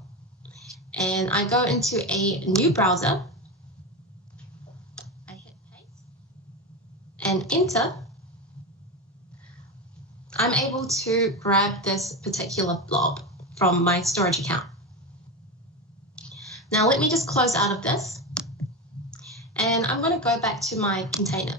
and I go into a new browser, I hit paste and enter, I'm able to grab this particular blob from my storage account. Now let me just close out of this, and I'm going to go back to my container.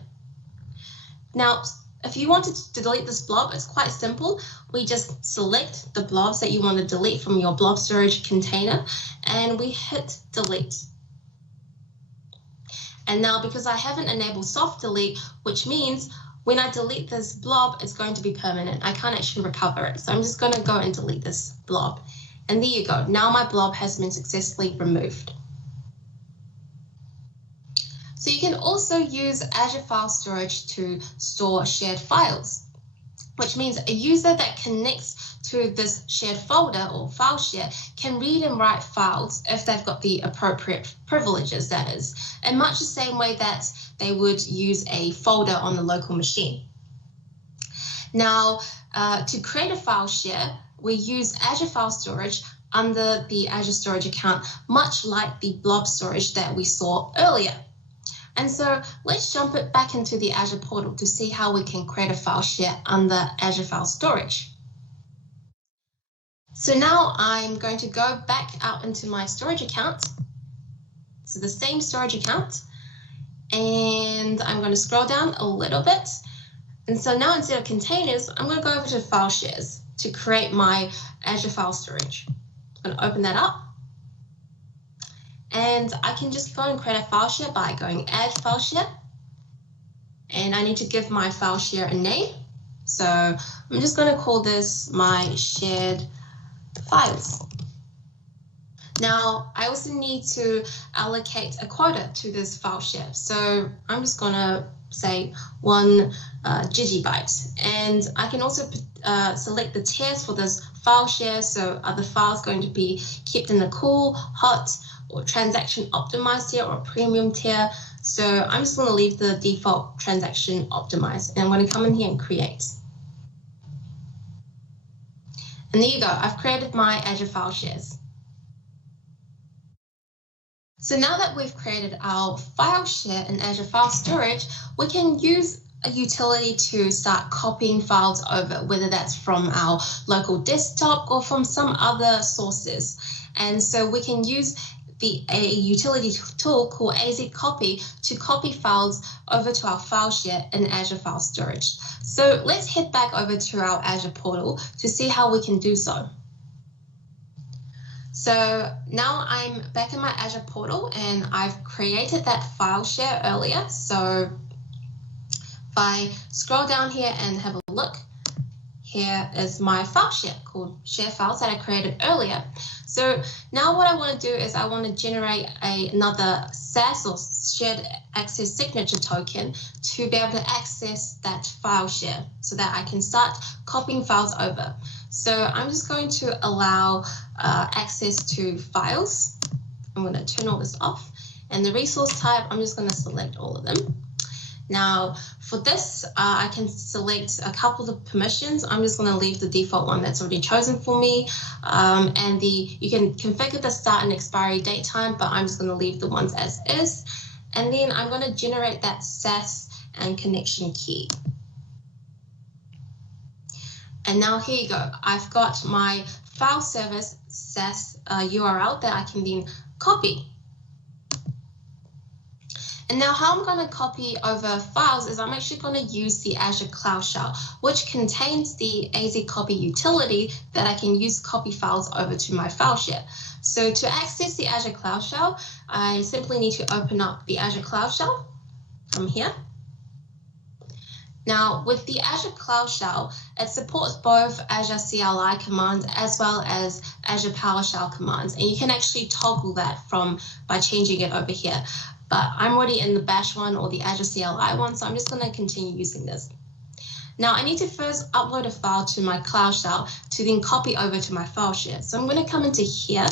Now, if you wanted to delete this blob, it's quite simple. We just select the blobs that you want to delete from your blob storage container, and we hit delete. And now because I haven't enabled soft delete, which means when I delete this blob, it's going to be permanent. I can't actually recover it. So I'm just going to go and delete this blob. And there you go. Now my blob has been successfully removed. So you you can also use Azure File Storage to store shared files, which means a user that connects to this shared folder or file share can read and write files if they've got the appropriate privileges, that is, in much the same way that they would use a folder on the local machine. Now, to create a file share, we use Azure File Storage under the Azure Storage account, much like the blob storage that we saw earlier. And so let's jump it back into the Azure portal to see how we can create a file share under Azure File Storage. So now I'm going to go back out into my storage account. So the same storage account, and I'm going to scroll down a little bit. And so now instead of containers, I'm going to go over to file shares to create my Azure File Storage. I'm going to open that up. And I can just go and create a file share by going add file share. And I need to give my file share a name. So I'm just going to call this my shared files. Now, I also need to allocate a quota to this file share. So I'm just going to say 1 gigabyte. And I can also select the tiers for this file share. So are the files going to be kept in the cool, hot, or transaction optimized tier, or premium tier? So I'm just going to leave the default transaction optimized, and I'm going to come in here and create. And there you go, I've created my Azure file shares. So now that we've created our file share in Azure File Storage, we can use a utility to start copying files over, whether that's from our local desktop or from some other sources. And so we can use a utility tool called AZ Copy to copy files over to our file share in Azure File Storage. So let's head back over to our Azure portal to see how we can do so. So now I'm back in my Azure portal and I've created that file share earlier. So if I scroll down here and have a look, here is my file share called share files that I created earlier. So now what I want to do is I want to generate another SAS or shared access signature token to be able to access that file share so that I can start copying files over. So I'm just going to allow access to files. I'm going to turn all this off, and the resource type, I'm just going to select all of them. Now for this, I can select a couple of permissions. I'm just going to leave the default one that's already chosen for me. And you can configure the start and expiry date time, but I'm just going to leave the ones as is. And then I'm going to generate that SAS and connection key. And now here you go. I've got my file service SAS URL that I can then copy. And now how I'm going to copy over files is I'm actually going to use the Azure Cloud Shell, which contains the AZ Copy utility that I can use to copy files over to my file share. So to access the Azure Cloud Shell, I simply need to open up the Azure Cloud Shell from here. Now with the Azure Cloud Shell, it supports both Azure CLI commands as well as Azure PowerShell commands, and you can actually toggle that by changing it over here. But I'm already in the Bash one or the Azure CLI one, so I'm just going to continue using this. Now I need to first upload a file to my Cloud Shell to then copy over to my file share. So I'm going to come into here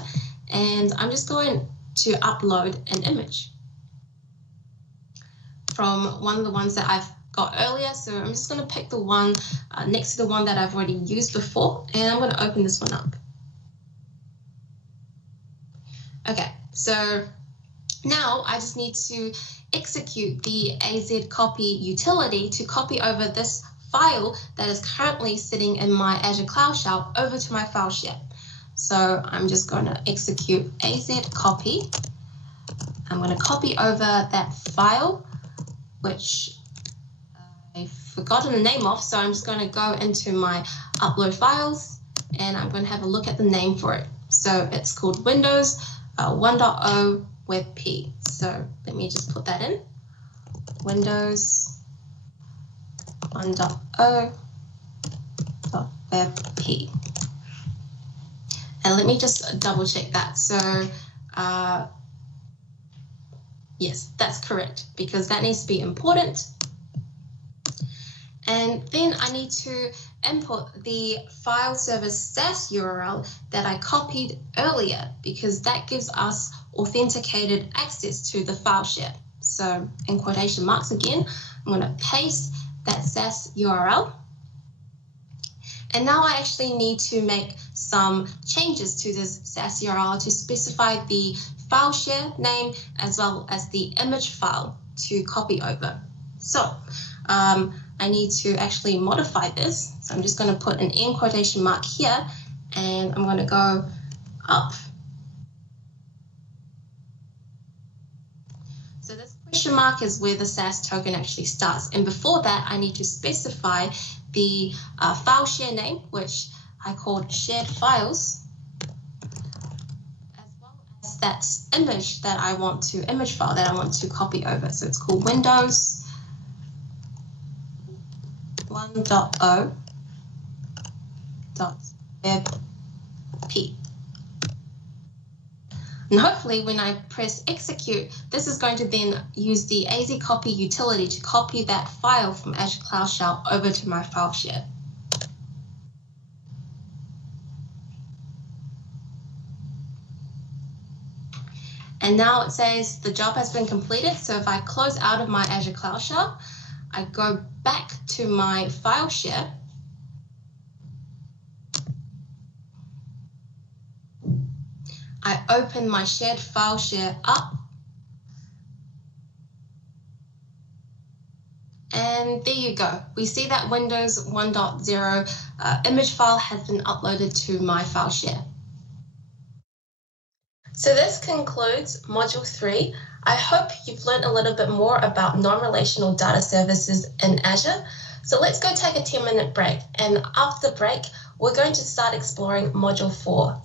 and I'm just going to upload an image from one of the ones that I've got earlier. So I'm just going to pick the one next to the one that I've already used before, and I'm going to open this one up. Okay, so now I just need to execute the AZ Copy utility to copy over this file that is currently sitting in my Azure Cloud Shell over to my file share. So I'm just going to execute AZ Copy. I'm going to copy over that file, which I've forgotten the name of. So I'm just going to go into my upload files and I'm going to have a look at the name for it. So it's called Windows 1.0 WebP. So let me just put that in. Windows 1.0 WebP. And let me just double check that. So Yes, that's correct, because that needs to be important. And then I need to input the file service SAS URL that I copied earlier, because that gives us authenticated access to the file share. So in quotation marks again, I'm going to paste that SAS URL. And now I actually need to make some changes to this SAS URL to specify the file share name as well as the image file to copy over. So I need to actually modify this. So I'm just going to put an end quotation mark here, and I'm going to go up. So this question mark is where the SAS token actually starts. And before that, I need to specify the file share name, which I called shared files, as well as that image that I want to, image file that I want to copy over. So it's called Windows 1.0.webp. And hopefully when I press execute, this is going to then use the AZ copy utility to copy that file from Azure Cloud Shell over to my file share. And now it says the job has been completed. So if I close out of my Azure Cloud Shell, I go back to my file share. I open my shared file share up. And there you go. We see that Windows 1.0 image file has been uploaded to my file share. So this concludes Module 3. I hope you've learned a little bit more about non-relational data services in Azure. So let's go take a 10-minute break. And after the break, we're going to start exploring Module 4.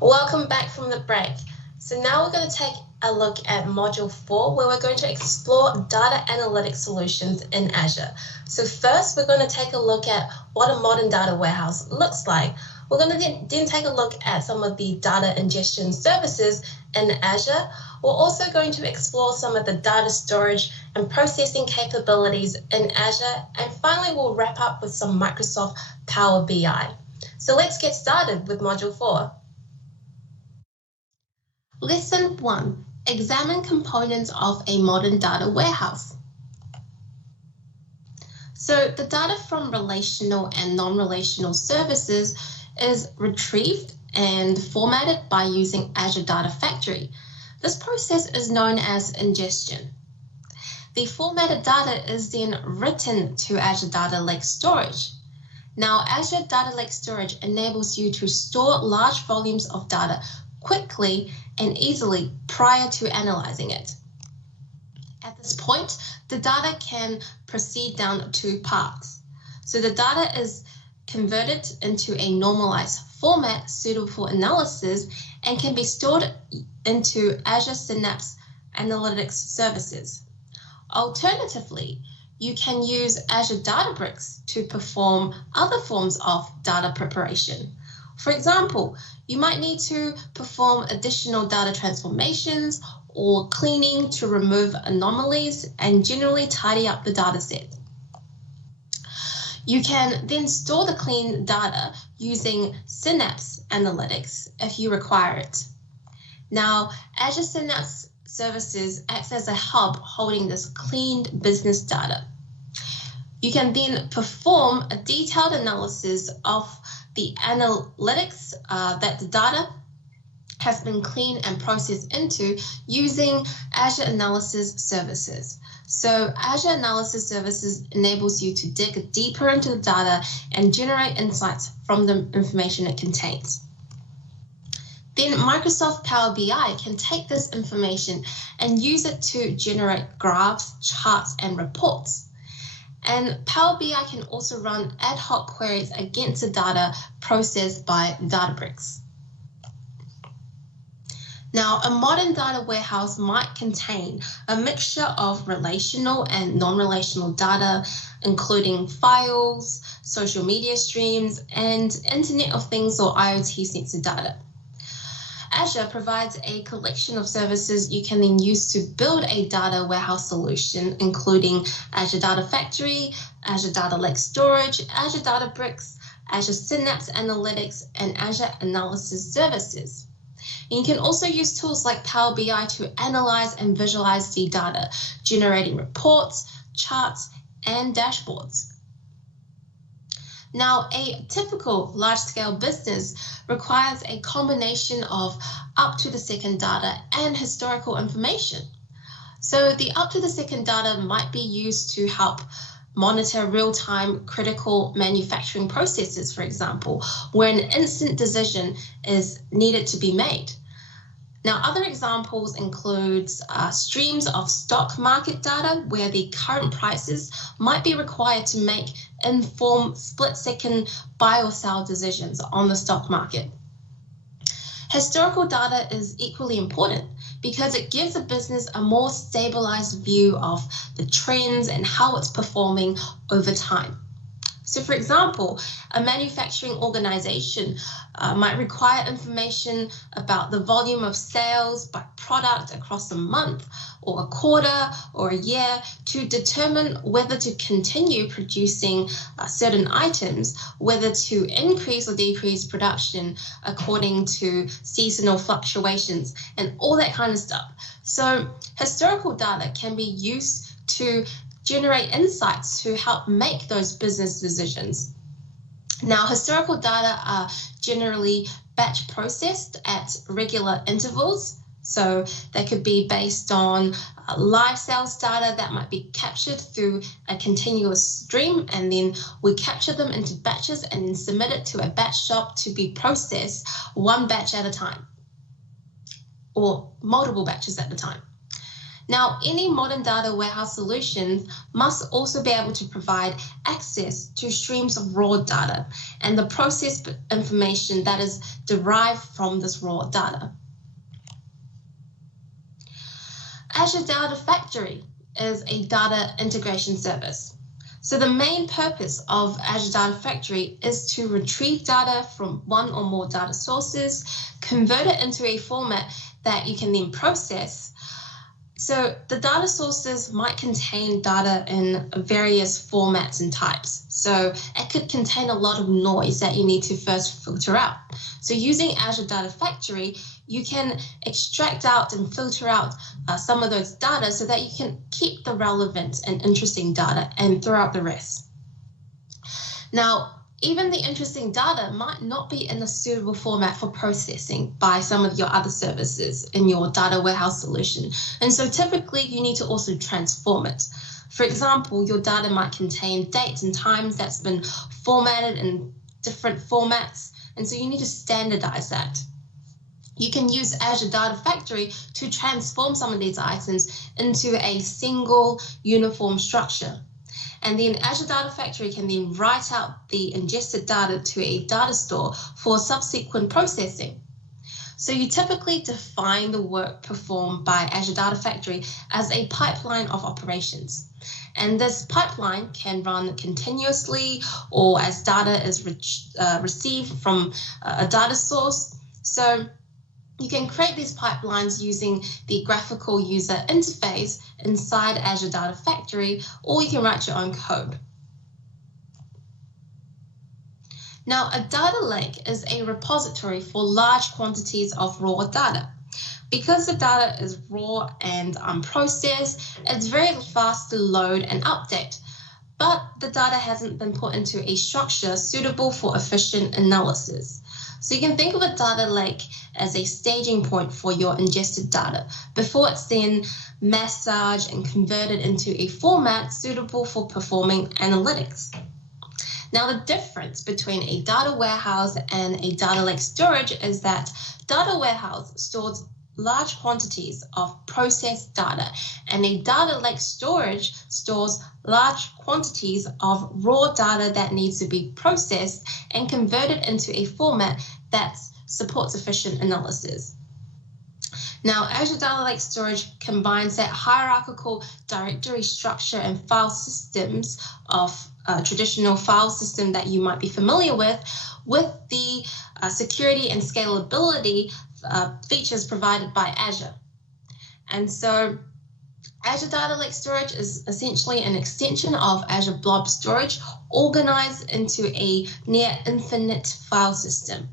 Welcome back from the break. So now we're going to take a look at Module 4, where we're going to explore data analytics solutions in Azure. So first, we're going to take a look at what a modern data warehouse looks like. We're going to then take a look at some of the data ingestion services in Azure. We're also going to explore some of the data storage and processing capabilities in Azure. And finally, we'll wrap up with some Microsoft Power BI. So let's get started with Module 4. Lesson 1. Examine components of a modern data warehouse. So the data from relational and non-relational services is retrieved and formatted by using Azure Data Factory. This process is known as ingestion. The formatted data is then written to Azure Data Lake Storage. Now, Azure Data Lake Storage enables you to store large volumes of data quickly and easily prior to analyzing it. At this point, the data can proceed down two paths. So the data is converted into a normalized format suitable for analysis and can be stored into Azure Synapse Analytics services. Alternatively, you can use Azure Databricks to perform other forms of data preparation. For example, you might need to perform additional data transformations or cleaning to remove anomalies and generally tidy up the data set. You can then store the clean data using Synapse Analytics if you require it. Now, Azure Synapse Services acts as a hub holding this cleaned business data. You can then perform a detailed analysis of the analytics that the data has been cleaned and processed into using Azure Analysis Services. So Azure Analysis Services enables you to dig deeper into the data and generate insights from the information it contains. Then Microsoft Power BI can take this information and use it to generate graphs, charts, and reports. And Power BI can also run ad hoc queries against the data processed by Databricks. Now, a modern data warehouse might contain a mixture of relational and non-relational data, including files, social media streams, and Internet of Things or IoT sensor data. Azure provides a collection of services you can then use to build a data warehouse solution, including Azure Data Factory, Azure Data Lake Storage, Azure Databricks, Azure Synapse Analytics, and Azure Analysis Services. And you can also use tools like Power BI to analyze and visualize the data, generating reports, charts, and dashboards. Now, a typical large-scale business requires a combination of up-to-the-second data and historical information. So the up-to-the-second data might be used to help monitor real-time critical manufacturing processes, for example, where an instant decision is needed to be made. Now, other examples include streams of stock market data where the current prices might be required to make informed split-second buy or sell decisions on the stock market. Historical data is equally important because it gives a business a more stabilized view of the trends and how it's performing over time. So, for example, a manufacturing organization might require information about the volume of sales by product across a month or a quarter or a year to determine whether to continue producing certain items, whether to increase or decrease production according to seasonal fluctuations and all that kind of stuff. So historical data can be used to generate insights to help make those business decisions. Now, historical data are generally batch processed at regular intervals. So they could be based on live sales data that might be captured through a continuous stream, and then we capture them into batches and then submit it to a batch shop to be processed one batch at a time or multiple batches at a time. Now, any modern data warehouse solutions must also be able to provide access to streams of raw data and the processed information that is derived from this raw data. Azure Data Factory is a data integration service. So the main purpose of Azure Data Factory is to retrieve data from one or more data sources, convert it into a format that you can then process. So the data sources might contain data in various formats and types. So it could contain a lot of noise that you need to first filter out. So using Azure Data Factory, you can extract out and filter out some of those data so that you can keep the relevant and interesting data and throw out the rest. Now, even the interesting data might not be in a suitable format for processing by some of your other services in your data warehouse solution. And so typically you need to also transform it. For example, your data might contain dates and times that's been formatted in different formats. And so you need to standardize that. You can use Azure Data Factory to transform some of these items into a single uniform structure. And then Azure Data Factory can then write out the ingested data to a data store for subsequent processing. So you typically define the work performed by Azure Data Factory as a pipeline of operations. And this pipeline can run continuously or as data is received from a data source. So you can create these pipelines using the graphical user interface inside Azure Data Factory, or you can write your own code. Now, a data lake is a repository for large quantities of raw data. Because the data is raw and unprocessed, it's very fast to load and update, but the data hasn't been put into a structure suitable for efficient analysis. So you can think of a data lake as a staging point for your ingested data before it's then massaged and converted into a format suitable for performing analytics. Now, the difference between a data warehouse and a data lake storage is that data warehouse stores large quantities of processed data, and a data lake storage stores large quantities of raw data that needs to be processed and converted into a format that supports efficient analysis. Now, Azure Data Lake Storage combines that hierarchical directory structure and file systems of a traditional file system that you might be familiar with the security and scalability features provided by Azure. And so Azure Data Lake Storage is essentially an extension of Azure Blob Storage organized into a near infinite file system.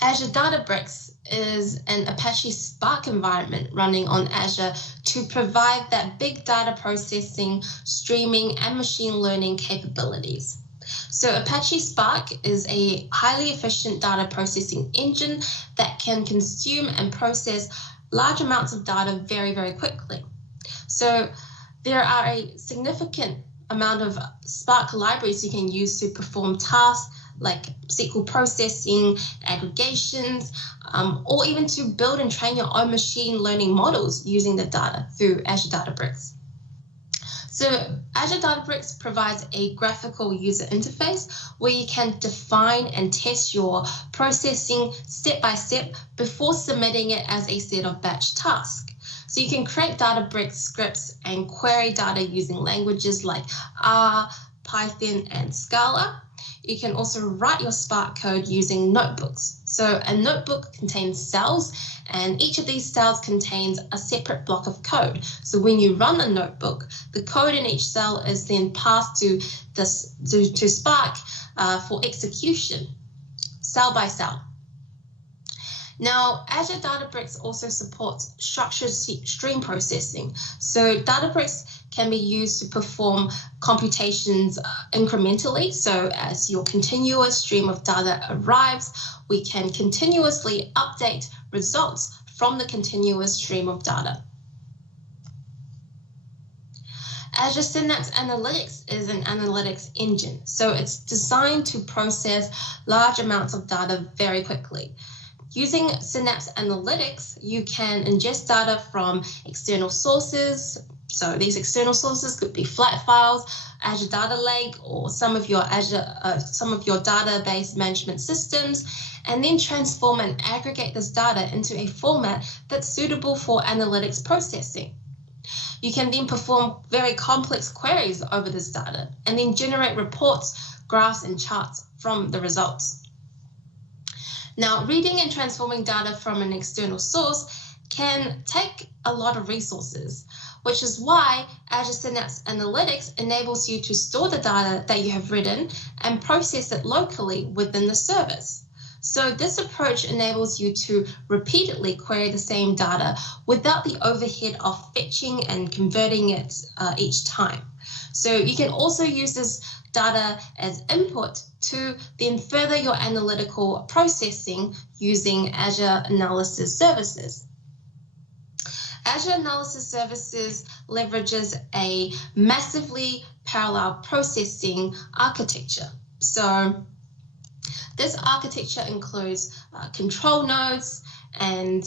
Azure Databricks is an Apache Spark environment running on Azure to provide that big data processing, streaming, and machine learning capabilities. So Apache Spark is a highly efficient data processing engine that can consume and process large amounts of data very, very quickly. So there are a significant amount of Spark libraries you can use to perform tasks like SQL processing, aggregations, or even to build and train your own machine learning models using the data through Azure Databricks. So Azure Databricks provides a graphical user interface where you can define and test your processing step by step before submitting it as a set of batch tasks. So you can create Databricks scripts and query data using languages like R, Python, and Scala. You can also write your Spark code using notebooks. So a notebook contains cells, and each of these cells contains a separate block of code. So when you run a notebook, the code in each cell is then passed to Spark for execution, cell by cell. Now, Azure Databricks also supports structured stream processing. So Databricks can be used to perform computations incrementally. So as your continuous stream of data arrives, we can continuously update results from the continuous stream of data. Azure Synapse Analytics is an analytics engine. So it's designed to process large amounts of data very quickly. Using Synapse Analytics, you can ingest data from external sources. So these external sources could be flat files, Azure Data Lake, or some of your database management systems, and then transform and aggregate this data into a format that's suitable for analytics processing. You can then perform very complex queries over this data and then generate reports, graphs, and charts from the results. Now, reading and transforming data from an external source can take a lot of resources, which is why Azure Synapse Analytics enables you to store the data that you have written and process it locally within the service. So this approach enables you to repeatedly query the same data without the overhead of fetching and converting it each time. So you can also use this data as input to then further your analytical processing using Azure Analysis Services. Azure Analysis Services leverages a massively parallel processing architecture. So this architecture includes control nodes, and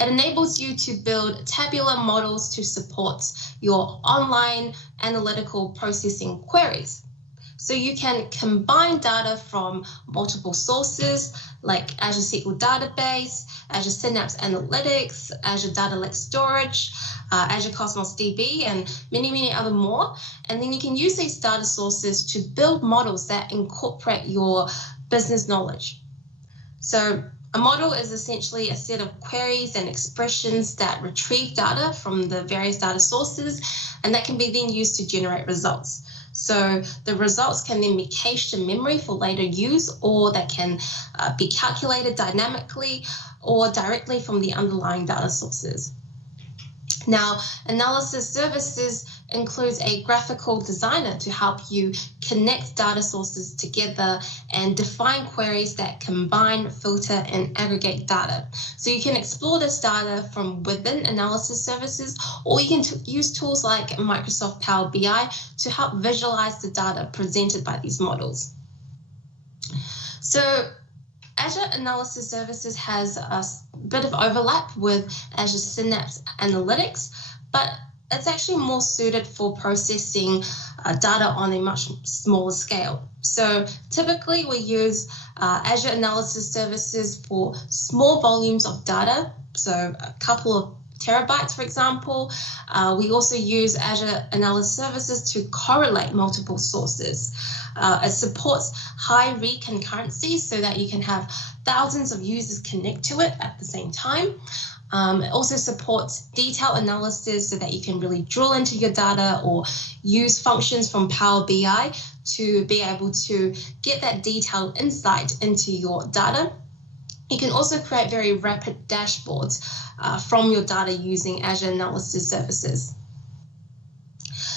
it enables you to build tabular models to support your online analytical processing queries. So you can combine data from multiple sources like Azure SQL Database, Azure Synapse Analytics, Azure Data Lake Storage, Azure Cosmos DB, and many other more. And then you can use these data sources to build models that incorporate your business knowledge. So a model is essentially a set of queries and expressions that retrieve data from the various data sources, and that can be then used to generate results. So the results can then be cached in memory for later use, or they can be calculated dynamically or directly from the underlying data sources. Now, Analysis Services includes a graphical designer to help you connect data sources together and define queries that combine, filter, and aggregate data. So you can explore this data from within Analysis Services, or you can use tools like Microsoft Power BI to help visualize the data presented by these models. So Azure Analysis Services has a bit of overlap with Azure Synapse Analytics, but it's actually more suited for processing data on a much smaller scale. So typically we use Azure Analysis Services for small volumes of data, so a couple of terabytes, for example. We also use Azure Analysis Services to correlate multiple sources. It supports high read concurrency so that you can have thousands of users connect to it at the same time. It also supports detailed analysis so that you can really drill into your data or use functions from Power BI to be able to get that detailed insight into your data. You can also create very rapid dashboards from your data using Azure Analysis Services.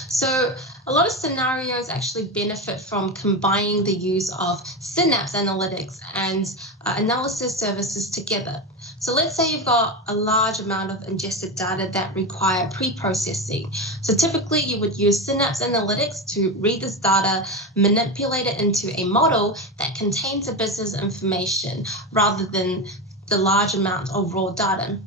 So a lot of scenarios actually benefit from combining the use of Synapse Analytics and Analysis Services together. So let's say you've got a large amount of ingested data that require pre-processing. So typically you would use Synapse Analytics to read this data, manipulate it into a model that contains the business information rather than the large amount of raw data.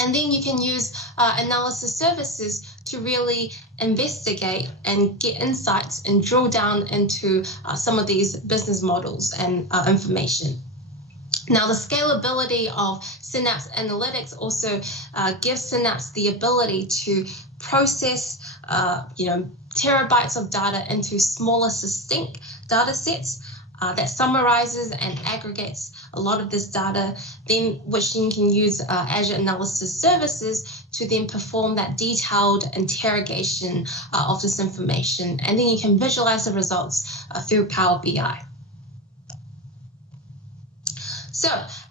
And then you can use Analysis Services to really investigate and get insights and drill down into some of these business models and information. Now, the scalability of Synapse Analytics also gives Synapse the ability to process, terabytes of data into smaller, succinct data sets that summarizes and aggregates a lot of this data, then which you can use Azure Analysis Services to then perform that detailed interrogation of this information, and then you can visualize the results through Power BI. So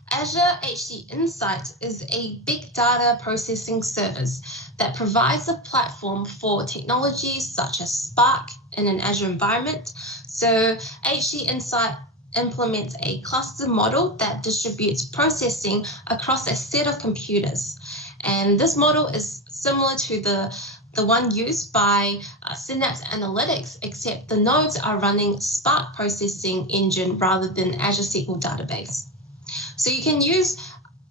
Azure HC Insight is a big data processing service that provides a platform for technologies such as Spark in an Azure environment. So HC Insight implements a cluster model that distributes processing across a set of computers. And this model is similar to the one used by Synapse Analytics, except the nodes are running Spark processing engine rather than Azure SQL Database. So you can use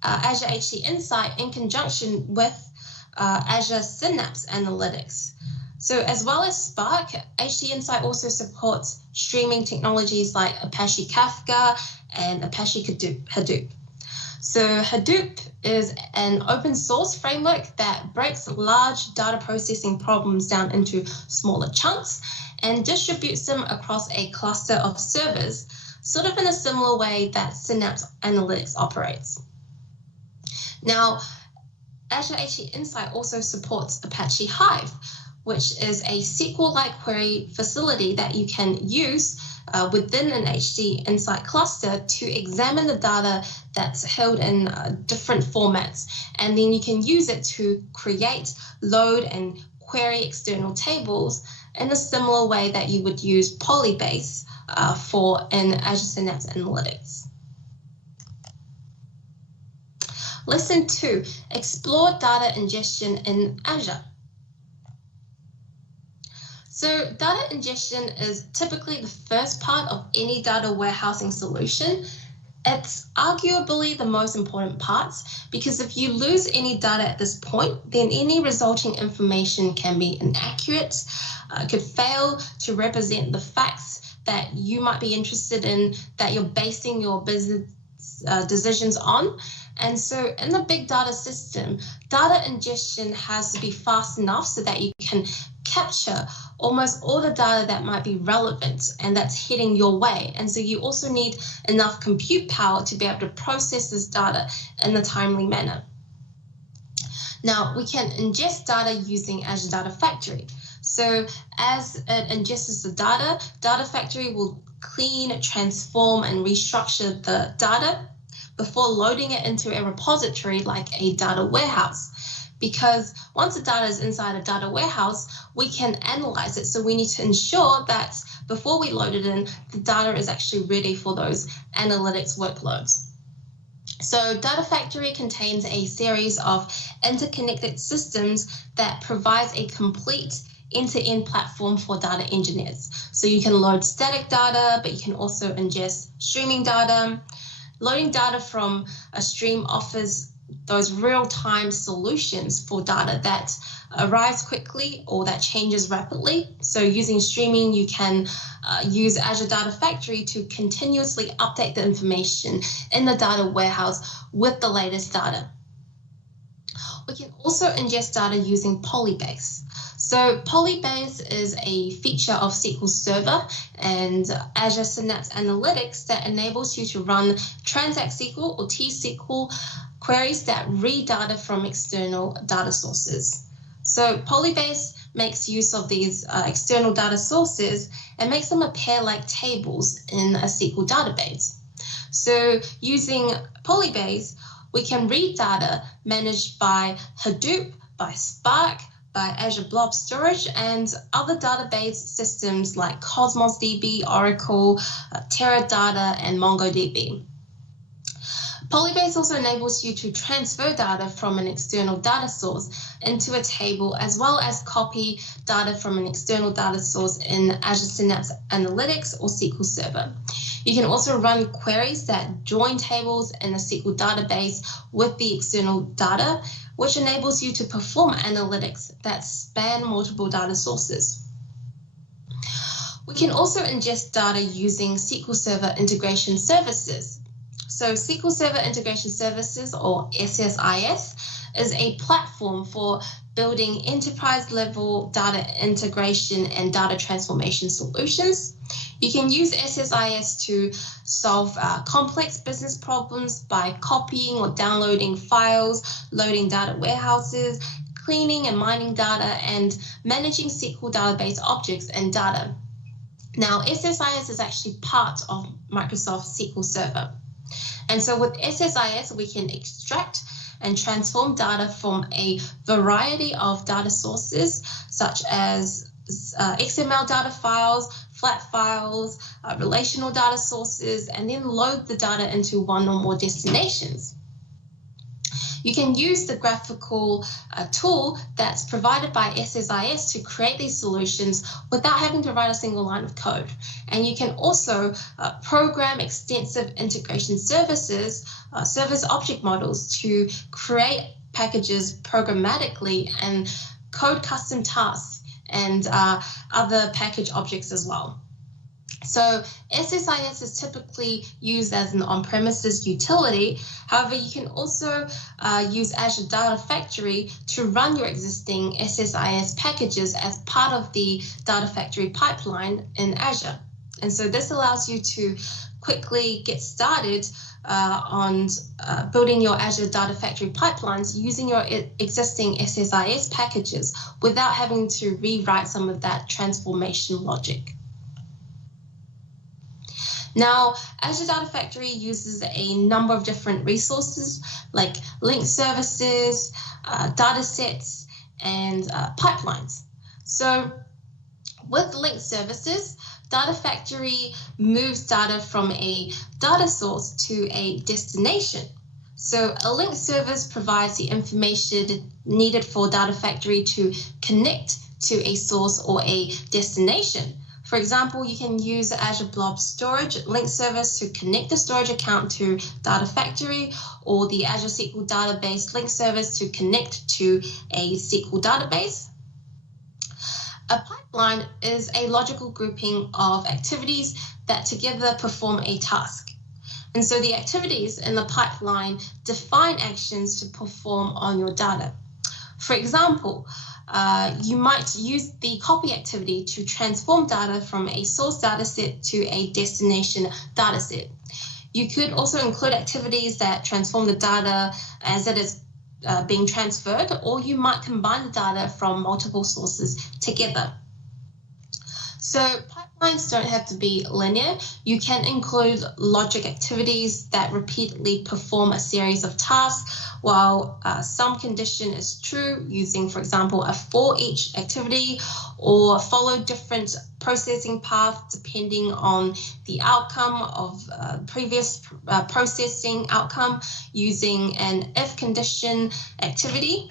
Azure HT Insight in conjunction with Azure Synapse Analytics. So as well as Spark, HT Insight also supports streaming technologies like Apache Kafka and Apache Hadoop. So Hadoop is an open source framework that breaks large data processing problems down into smaller chunks and distributes them across a cluster of servers, sort of in a similar way that Synapse Analytics operates. Now, Azure HT Insight also supports Apache Hive, which is a SQL-like query facility that you can use within an HT Insight cluster to examine the data that's held in different formats. And then you can use it to create, load, and query external tables in a similar way that you would use Polybase in Azure Synapse Analytics. Lesson 2, explore data ingestion in Azure. So data ingestion is typically the first part of any data warehousing solution. It's arguably the most important part because if you lose any data at this point, then any resulting information can be inaccurate, could fail to represent the facts that you might be interested in, that you're basing your business decisions on. And so in the big data system, data ingestion has to be fast enough so that you can capture almost all the data that might be relevant and that's heading your way. And so you also need enough compute power to be able to process this data in a timely manner. Now, we can ingest data using Azure Data Factory. So as it ingests the data, Data Factory will clean, transform, and restructure the data before loading it into a repository like a data warehouse. Because once the data is inside a data warehouse, we can analyze it. So we need to ensure that before we load it in, the data is actually ready for those analytics workloads. So Data Factory contains a series of interconnected systems that provides a complete end-to-end platform for data engineers. So you can load static data, but you can also ingest streaming data. Loading data from a stream offers those real-time solutions for data that arrives quickly or that changes rapidly. So using streaming, you can use Azure Data Factory to continuously update the information in the data warehouse with the latest data. We can also ingest data using Polybase. So Polybase is a feature of SQL Server and Azure Synapse Analytics that enables you to run Transact SQL or T-SQL queries that read data from external data sources. So Polybase makes use of these external data sources and makes them appear like tables in a SQL database. So using Polybase, we can read data managed by Hadoop, by Spark, by Azure Blob Storage, and other database systems like Cosmos DB, Oracle, Teradata, and MongoDB. Polybase also enables you to transfer data from an external data source into a table, as well as copy data from an external data source in Azure Synapse Analytics or SQL Server. You can also run queries that join tables in a SQL database with the external data, which enables you to perform analytics that span multiple data sources. We can also ingest data using SQL Server Integration Services. So SQL Server Integration Services, or SSIS, is a platform for building enterprise-level data integration and data transformation solutions. You can use SSIS to solve complex business problems by copying or downloading files, loading data warehouses, cleaning and mining data, and managing SQL database objects and data. Now, SSIS is actually part of Microsoft SQL Server. And so with SSIS, we can extract and transform data from a variety of data sources, such as XML data files, flat files, relational data sources, and then load the data into one or more destinations. You can use the graphical tool that's provided by SSIS to create these solutions without having to write a single line of code. And you can also program extensive integration services, service object models to create packages programmatically and code custom tasks and other package objects as well. So SSIS is typically used as an on-premises utility. However, you can also use Azure Data Factory to run your existing SSIS packages as part of the Data Factory pipeline in Azure. And so this allows you to quickly get started on building your Azure Data Factory pipelines using your existing SSIS packages without having to rewrite some of that transformation logic. Now, Azure Data Factory uses a number of different resources like linked services, data sets, and pipelines. So with linked services, Data Factory moves data from a data source to a destination. So a linked service provides the information needed for Data Factory to connect to a source or a destination. For example, you can use Azure Blob Storage link service to connect the storage account to Data Factory, or the Azure SQL Database link service to connect to a SQL database. A pipeline is a logical grouping of activities that together perform a task. And so the activities in the pipeline define actions to perform on your data. For example, you might use the copy activity to transform data from a source dataset to a destination dataset. You could also include activities that transform the data as it is being transferred, or you might combine the data from multiple sources together. So pipelines don't have to be linear. You can include logic activities that repeatedly perform a series of tasks while some condition is true, using, for example, a for each activity, or follow different processing paths depending on the outcome of previous processing outcome, using an if condition activity.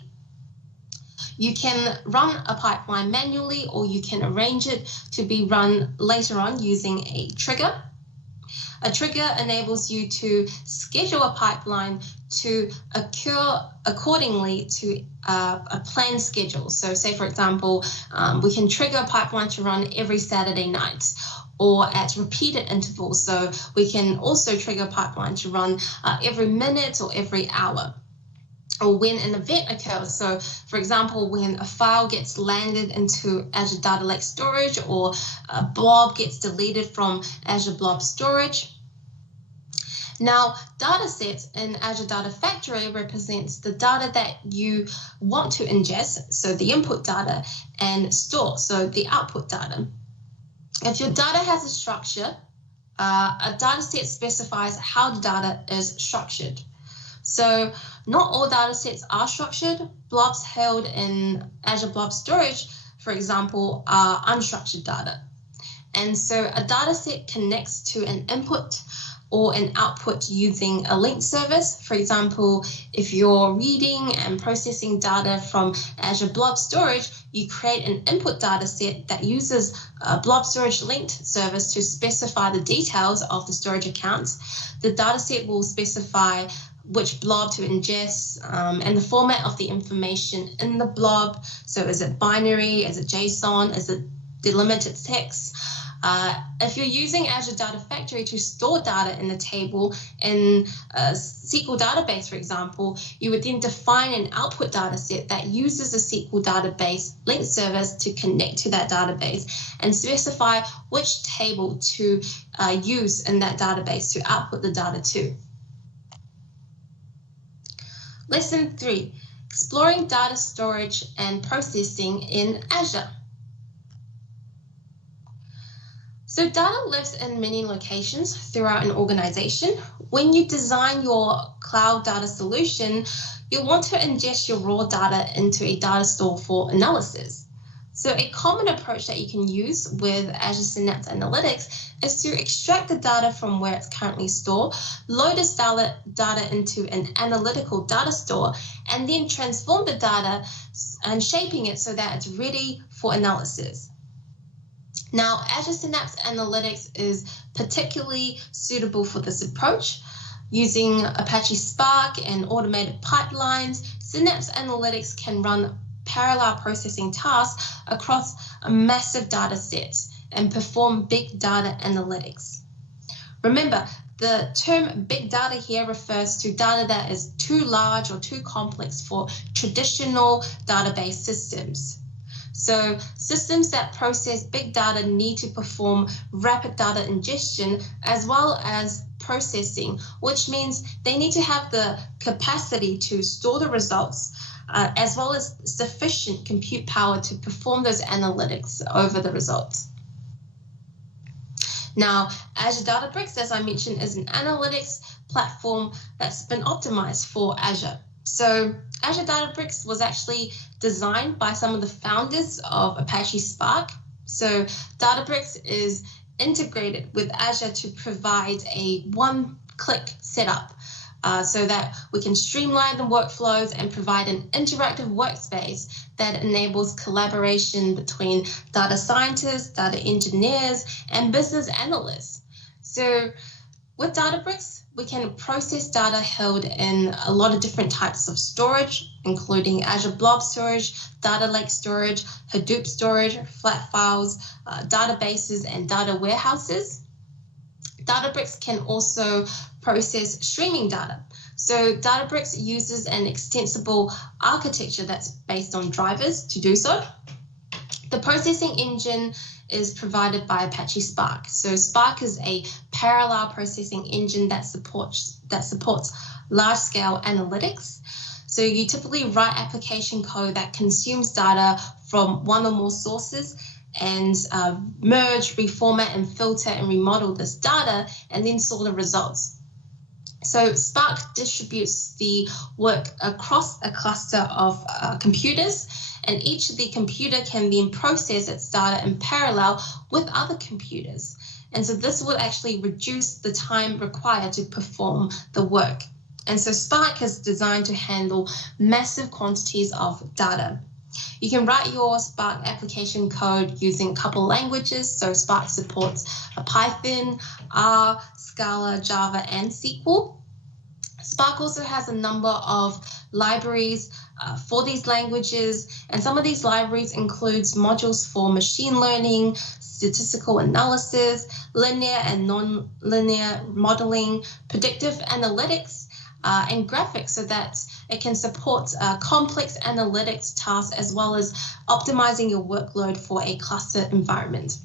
You can run a pipeline manually, or you can arrange it to be run later on using a trigger. A trigger enables you to schedule a pipeline to occur accordingly to a planned schedule. So say, for example, we can trigger a pipeline to run every Saturday night or at repeated intervals. So we can also trigger a pipeline to run every minute or every hour, or when an event occurs. So for example, when a file gets landed into Azure Data Lake Storage, or a blob gets deleted from Azure Blob Storage. Now, data sets in Azure Data Factory represents the data that you want to ingest, so the input data, and store, so the output data. If your data has a structure, a data set specifies how the data is structured. So not all data sets are structured. Blobs held in Azure Blob Storage, for example, are unstructured data. And so a data set connects to an input or an output using a link service. For example, if you're reading and processing data from Azure Blob Storage, you create an input data set that uses a Blob Storage linked service to specify the details of the storage accounts. The data set will specify which blob to ingest and the format of the information in the blob. So is it binary, is it JSON, is it delimited text? If you're using Azure Data Factory to store data in the table in a SQL database, for example, you would then define an output data set that uses a SQL database link service to connect to that database and specify which table to use in that database to output the data to. Lesson 3, exploring data storage and processing in Azure. So data lives in many locations throughout an organization. When you design your cloud data solution, you'll want to ingest your raw data into a data store for analysis. So a common approach that you can use with Azure Synapse Analytics is to extract the data from where it's currently stored, load this data into an analytical data store, and then transform the data and shaping it so that it's ready for analysis. Now, Azure Synapse Analytics is particularly suitable for this approach. Using Apache Spark and automated pipelines, Synapse Analytics can run parallel processing tasks across a massive data set and perform big data analytics. Remember, the term big data here refers to data that is too large or too complex for traditional database systems. So systems that process big data need to perform rapid data ingestion as well as processing, which means they need to have the capacity to store the results as well as sufficient compute power to perform those analytics over the results. Now, Azure Databricks, as I mentioned, is an analytics platform that's been optimized for Azure. So Azure Databricks was actually designed by some of the founders of Apache Spark. So Databricks is integrated with Azure to provide a one-click setup so that we can streamline the workflows and provide an interactive workspace that enables collaboration between data scientists, data engineers, and business analysts. So with Databricks, we can process data held in a lot of different types of storage, including Azure Blob Storage, Data Lake Storage, Hadoop Storage, flat files, databases, and data warehouses. Databricks can also process streaming data. So Databricks uses an extensible architecture that's based on drivers to do so. The processing engine is provided by Apache Spark. So Spark is a parallel processing engine that supports large-scale analytics. So you typically write application code that consumes data from one or more sources and merge, reformat, and filter and remodel this data, and then store the results. So Spark distributes the work across a cluster of computers, and each of the computer can then process its data in parallel with other computers. And so this will actually reduce the time required to perform the work. And so Spark is designed to handle massive quantities of data. You can write your Spark application code using a couple languages. So Spark supports Python, R, Scala, Java, and SQL. Spark also has a number of libraries for these languages, and some of these libraries includes modules for machine learning, statistical analysis, linear and non-linear modeling, predictive analytics, and graphics, so that it can support complex analytics tasks as well as optimizing your workload for a cluster environment.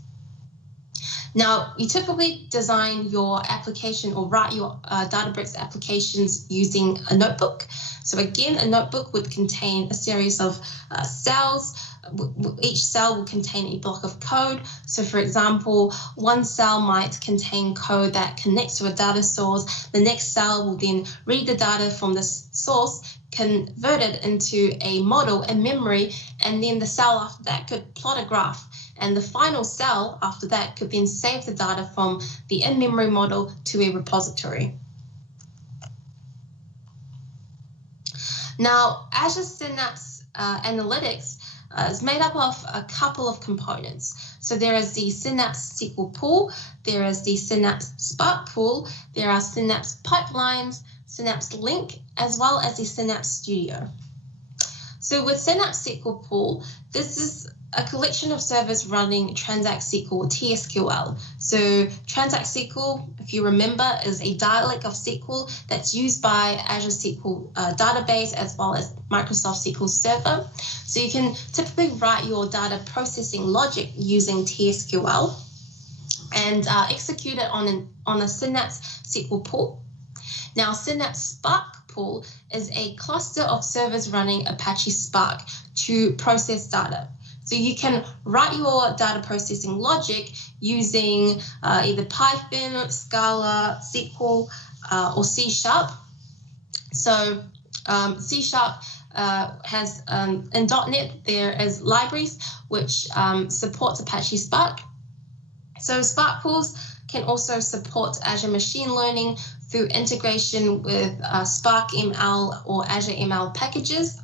Now, you typically design your application or write your Databricks applications using a notebook. So again, a notebook would contain a series of cells. Each cell will contain a block of code. So for example, one cell might contain code that connects to a data source. The next cell will then read the data from this source, convert it into a model in memory, and then the cell after that could plot a graph. And the final cell after that could then save the data from the in-memory model to a repository. Now, Azure Synapse Analytics is made up of a couple of components. So there is the Synapse SQL pool, there is the Synapse Spark pool, there are Synapse pipelines, Synapse Link, as well as the Synapse Studio. So with Synapse SQL pool, this is a collection of servers running Transact SQL or TSQL. So Transact SQL, if you remember, is a dialect of SQL that's used by Azure SQL database as well as Microsoft SQL Server. So you can typically write your data processing logic using TSQL and execute it on a Synapse SQL pool. Now, Synapse Spark pool is a cluster of servers running Apache Spark to process data. So you can write your data processing logic using either Python, Scala, SQL, or C#. So C# has in .NET there is libraries which supports Apache Spark. So Spark pools can also support Azure Machine Learning through integration with Spark ML or Azure ML packages.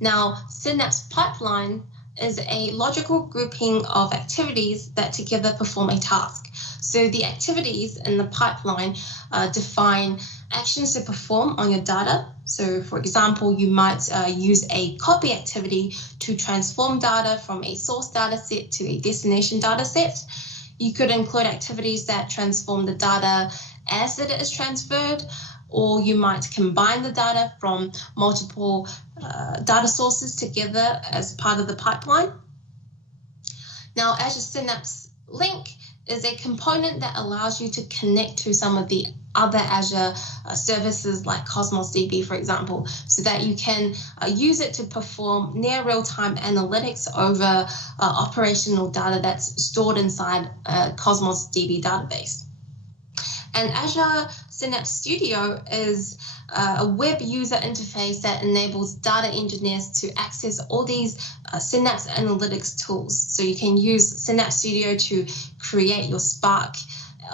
Now, Synapse Pipeline is a logical grouping of activities that together perform a task. So the activities in the pipeline define actions to perform on your data. So for example, you might use a copy activity to transform data from a source data set to a destination data set. You could include activities that transform the data as it is transferred, or you might combine the data from multiple data sources together as part of the pipeline. Now, Azure Synapse Link is a component that allows you to connect to some of the other Azure services like Cosmos DB, for example, so that you can use it to perform near real-time analytics over operational data that's stored inside a Cosmos DB database. And Azure Synapse Studio is a web user interface that enables data engineers to access all these Synapse analytics tools. So you can use Synapse Studio to create your Spark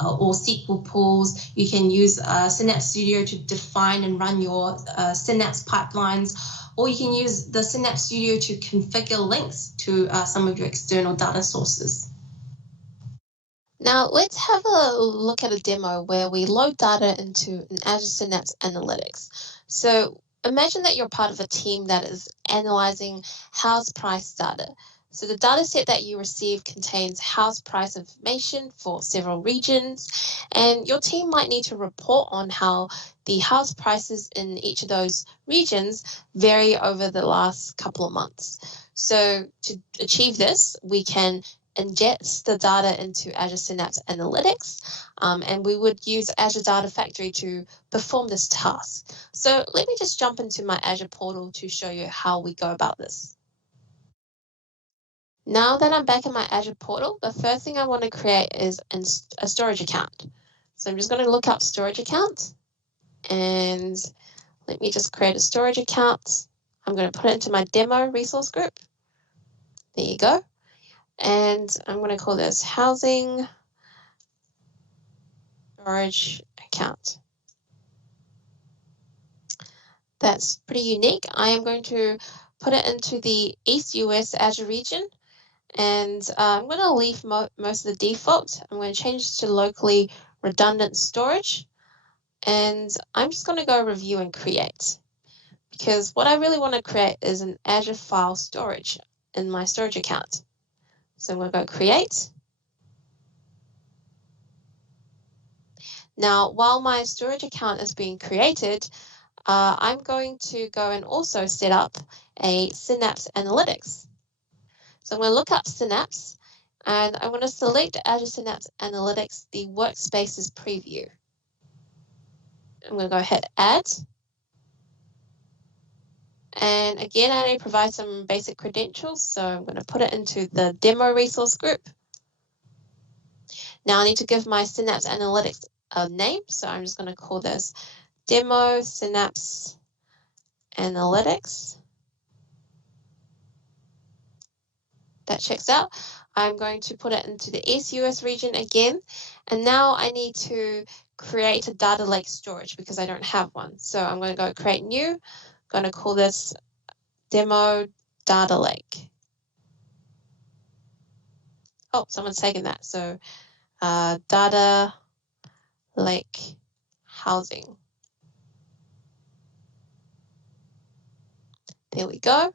or SQL pools. You can use Synapse Studio to define and run your Synapse pipelines, or you can use the Synapse Studio to configure links to some of your external data sources. Now let's have a look at a demo where we load data into an Azure Synapse Analytics. So imagine that you're part of a team that is analyzing house price data. So the data set that you receive contains house price information for several regions, and your team might need to report on how the house prices in each of those regions vary over the last couple of months. So to achieve this, we can inject the data into Azure Synapse Analytics, and we would use Azure Data Factory to perform this task. So let me just jump into my Azure portal to show you how we go about this. Now that I'm back in my Azure portal, the first thing I want to create is a storage account. So I'm just going to look up storage account, and let me just create a storage account. I'm going to put it into my demo resource group. There you go. And I'm going to call this housing storage account. That's pretty unique. I am going to put it into the East US Azure region, and I'm going to leave most of the default. I'm going to change it to locally redundant storage, and I'm just going to go review and create, because what I really want to create is an Azure file storage in my storage account. So I'm going to go create. Now, while my storage account is being created, I'm going to go and also set up a Synapse Analytics. So I'm going to look up Synapse, and I'm going to select Azure Synapse Analytics, the Workspaces preview. I'm going to go hit Add. And again, I need to provide some basic credentials, so I'm going to put it into the demo resource group. Now I need to give my Synapse Analytics a name, so I'm just going to call this Demo Synapse Analytics. That checks out. I'm going to put it into the East US region again, and now I need to create a data lake storage because I don't have one. So I'm going to go create new. I'm going to call this Demo Data Lake. Oh, someone's taken that. So Data Lake Housing. There we go.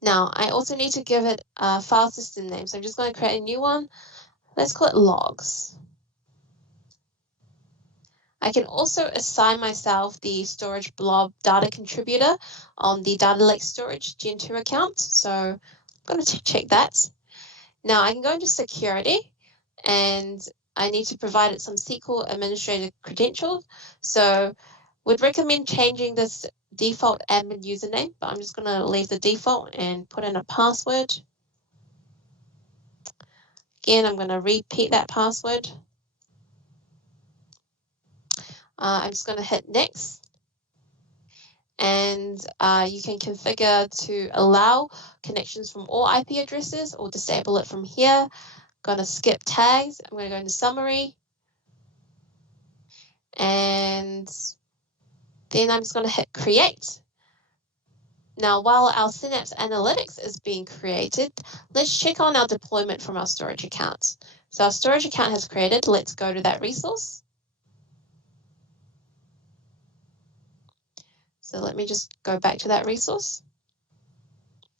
Now, I also need to give it a file system name. So I'm just going to create a new one. Let's call it logs. I can also assign myself the storage blob data contributor on the Data Lake Storage Gen 2 account. So I'm going to check that. Now I can go into security, and I need to provide it some SQL administrator credentials. So would recommend changing this default admin username, but I'm just going to leave the default and put in a password. Again, I'm going to repeat that password. I'm just going to hit next. and you can configure to allow connections from all IP addresses or disable it from here. I'm going to skip tags. I'm going to go into summary, and then I'm just going to hit create. Now, while our Synapse Analytics is being created, let's check on our deployment from our storage account. So our storage account has created. Let's go to that resource. So let me just go back to that resource.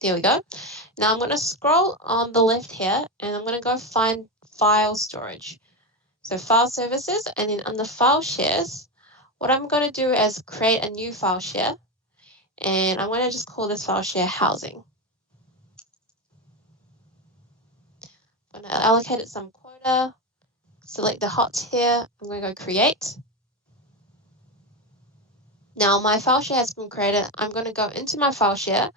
There we go. Now I'm going to scroll on the left here, and I'm going to go find file storage. So file services, and then under file shares, what I'm going to do is create a new file share, and I'm going to just call this file share housing. I'm going to allocate it some quota, select the hot here, I'm going to go create. Now my file share has been created. I'm going to go into my file share,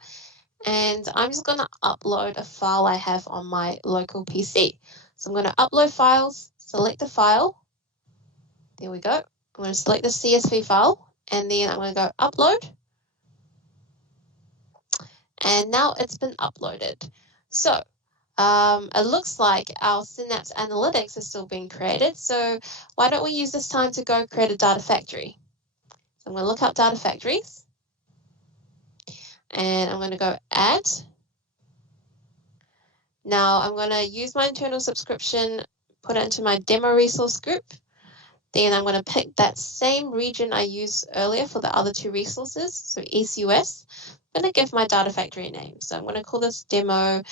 and I'm just going to upload a file I have on my local PC. So I'm going to upload files, select the file. There we go. I'm going to select the CSV file, and then I'm going to go upload. And now it's been uploaded. So it looks like our Synapse Analytics is still being created. So why don't we use this time to go create a data factory? So I'm going to look up data factories, and I'm going to go add. Now I'm going to use my internal subscription, put it into my demo resource group. Then I'm going to pick that same region I used earlier for the other two resources, so ECUS. I'm going to give my data factory a name. So I'm going to call this demo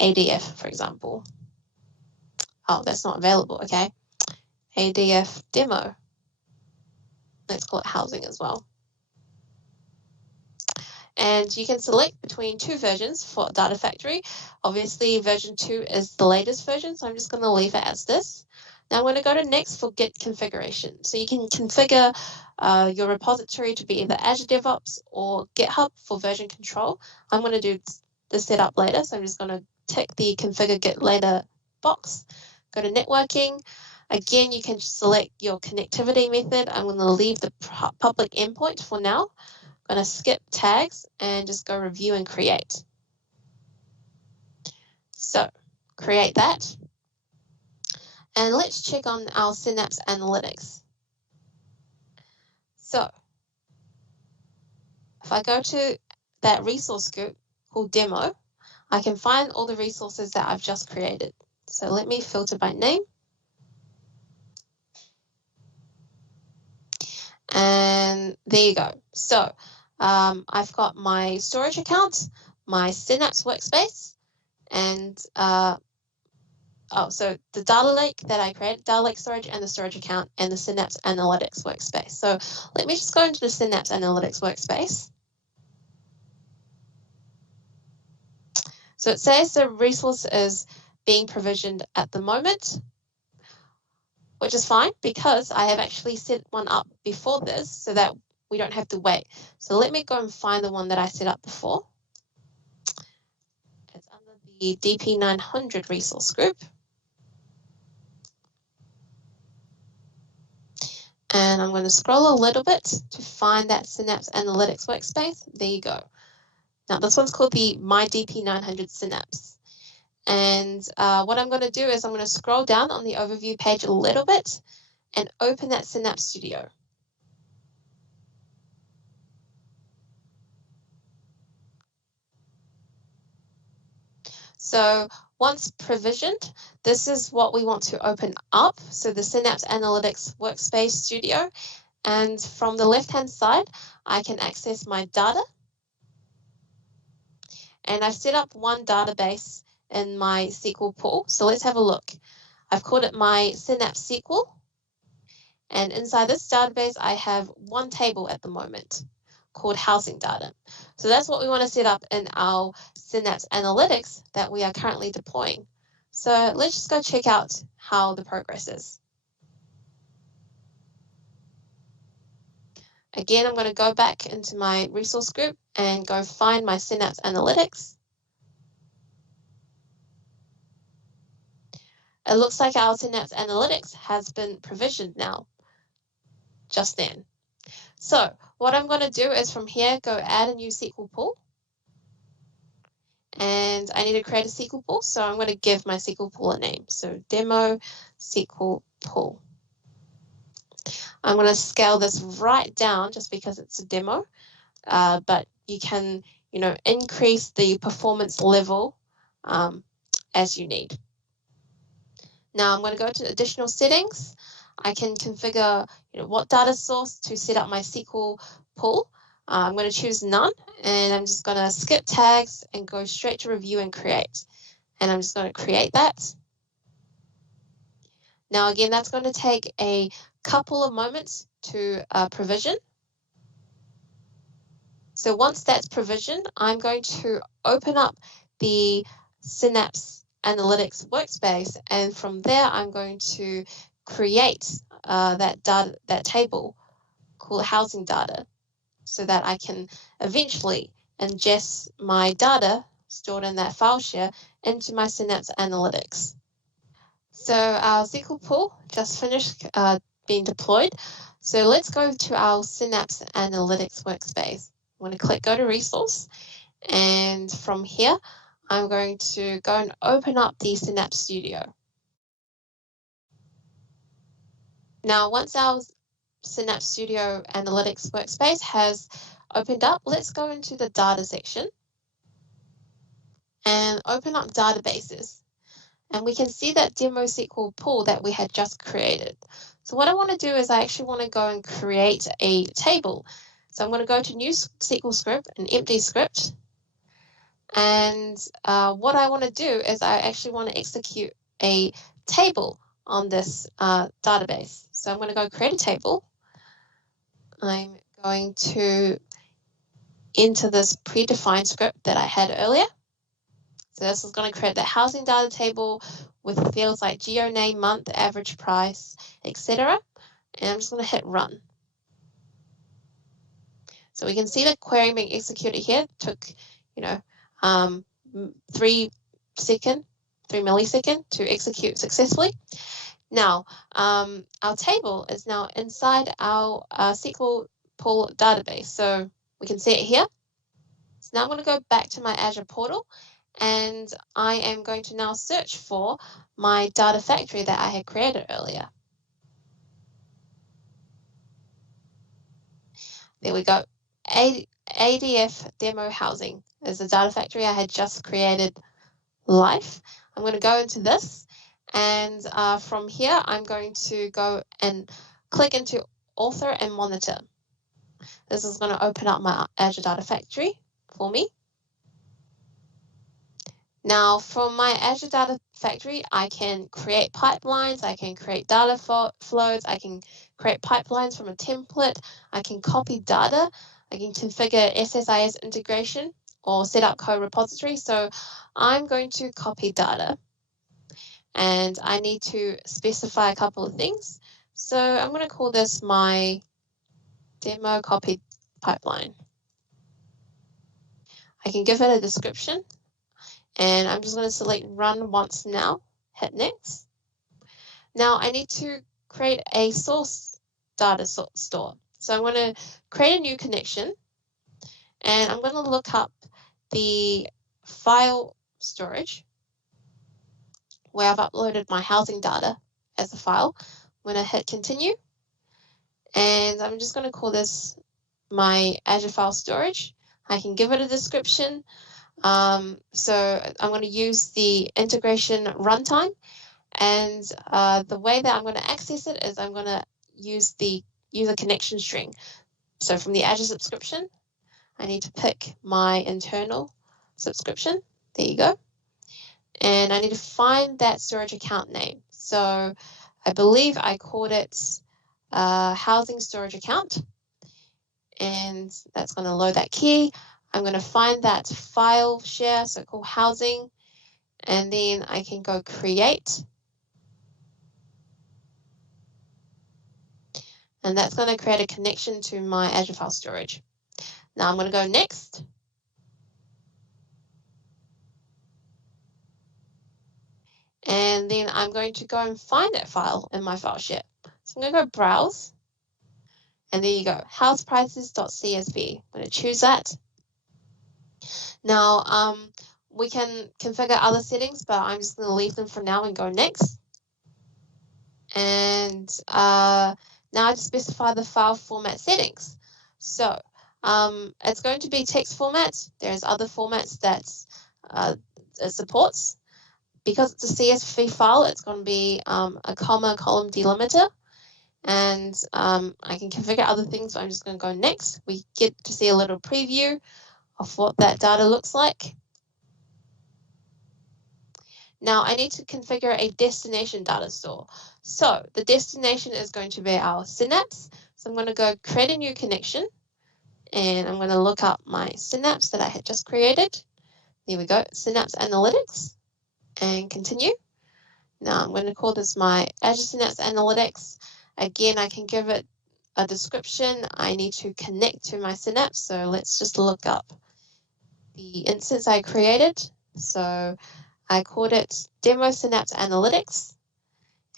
ADF, for example. Oh, that's not available. Okay. ADF demo. Let's call it housing as well. And you can select between two versions for Data Factory. Obviously, version 2 is the latest version, so I'm just going to leave it as this. Now I'm going to go to next for Git configuration. So you can configure your repository to be either Azure DevOps or GitHub for version control. I'm going to do the setup later, so I'm just going to tick the configure Git later box. Go to networking. Again, you can select your connectivity method. I'm going to leave the public endpoint for now. I'm going to skip tags and just go review and create. So create that. And let's check on our Synapse Analytics. So if I go to that resource group called demo, I can find all the resources that I've just created. So let me filter by name. And there you go. So I've got my storage account, my Synapse workspace, and so the data lake that I created, data lake storage and the storage account and the Synapse Analytics workspace. So let me just go into the Synapse Analytics workspace. So it says the resource is being provisioned at the moment, which is fine because I have actually set one up before this so that we don't have to wait. So let me go and find the one that I set up before. It's under the DP900 resource group. And I'm going to scroll a little bit to find that Synapse Analytics workspace. There you go. Now this one's called the My DP900 Synapse. And what I'm going to do is I'm going to scroll down on the overview page a little bit and open that Synapse Studio. So once provisioned, this is what we want to open up. So the Synapse Analytics Workspace Studio. And from the left-hand side, I can access my data. And I've set up one database in my SQL pool. So let's have a look. I've called it my Synapse SQL. And inside this database, I have one table at the moment called housing data. So that's what we want to set up in our Synapse Analytics that we are currently deploying. So let's just go check out how the progress is. Again, I'm going to go back into my resource group and go find my Synapse Analytics. It looks like our Synapse Analytics has been provisioned now, just then. So what I'm going to do is from here, go add a new SQL pool. And I need to create a SQL pool. So I'm going to give my SQL pool a name. So demo SQL pool. I'm going to scale this right down just because it's a demo. But you can, increase the performance level as you need. Now I'm going to go to additional settings. I can configure, what data source to set up my SQL pool. I'm going to choose none, and I'm just going to skip tags and go straight to review and create. And I'm just going to create that. Now again, that's going to take a couple of moments to provision. So once that's provisioned, I'm going to open up the Synapse Analytics workspace, and from there, I'm going to create that table called housing data, so that I can eventually ingest my data stored in that file share into my Synapse Analytics. So our SQL pool just finished being deployed. So let's go to our Synapse Analytics workspace. I'm going to click Go to Resource, and from here, I'm going to go and open up the Synapse Studio. Now, once our Synapse Studio Analytics workspace has opened up, let's go into the Data section and open up Databases. And we can see that demo SQL pool that we had just created. So what I want to do is I actually want to go and create a table. So I'm going to go to New SQL Script, an empty script. And what I want to do is I actually want to execute a table on this database. So I'm going to go create a table. I'm going to enter this predefined script that I had earlier. So this is going to create the housing data table with fields like geo name, month, average price, etc. And I'm just going to hit run. So we can see the query being executed here. It took, 3 milliseconds to execute successfully. Now, our table is now inside our SQL pool database. So we can see it here. So now I'm going to go back to my Azure portal, and I am going to now search for my data factory that I had created earlier. There we go. ADF demo housing is the data factory I had just created live. I'm going to go into this, and from here, I'm going to go and click into author and monitor. This is going to open up my Azure Data Factory for me. Now, from my Azure Data Factory, I can create pipelines, I can create data flows, I can create pipelines from a template, I can copy data, I can configure SSIS integration or set up code repository. So I'm going to copy data, and I need to specify a couple of things. So I'm going to call this my demo copy pipeline. I can give it a description, and I'm just going to select run once now, hit next. Now I need to create a source data store. So I'm going to create a new connection, and I'm going to look up the file storage where I've uploaded my housing data as a file. I'm going to hit continue, and I'm just going to call this my Azure file storage. I can give it a description. So I'm going to use the integration runtime, and the way that I'm going to access it is I'm going to use the user connection string. So from the Azure subscription, I need to pick my internal subscription. There you go. And I need to find that storage account name. So I believe I called it housing storage account, and that's going to load that key. I'm going to find that file share, so called housing, and then I can go create. And that's going to create a connection to my Azure file storage. Now I'm going to go next. And then I'm going to go and find that file in my file share. So I'm going to go browse. And there you go, houseprices.csv. I'm going to choose that. Now, we can configure other settings, but I'm just going to leave them for now and go next. And now I just specify the file format settings. So it's going to be text format. There's other formats that it supports. Because it's a CSV file, it's going to be a comma column delimiter. And I can configure other things, but I'm just going to go next. We get to see a little preview of what that data looks like. Now I need to configure a destination data store. So the destination is going to be our Synapse. So I'm going to go create a new connection, and I'm going to look up my Synapse that I had just created. There we go, Synapse Analytics, and continue. Now I'm going to call this my Azure Synapse Analytics. Again, I can give it a description. I need to connect to my Synapse. So let's just look up the instance I created. So I called it Demo Synapse Analytics,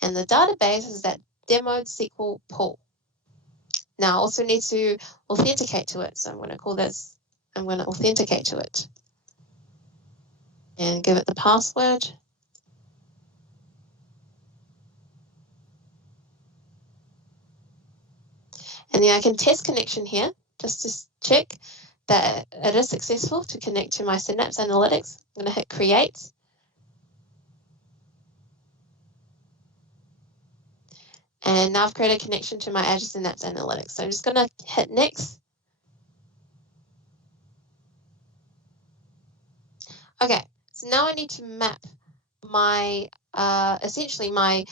and the database is that demoed SQL pool. Now I also need to authenticate to it. So I'm going to authenticate to it and give it the password. And then I can test connection here just to check that it is successful to connect to my Synapse Analytics. I'm going to hit create. And now I've created a connection to my Azure Synapse Analytics. So I'm just going to hit next. Okay, so now I need to map my, essentially my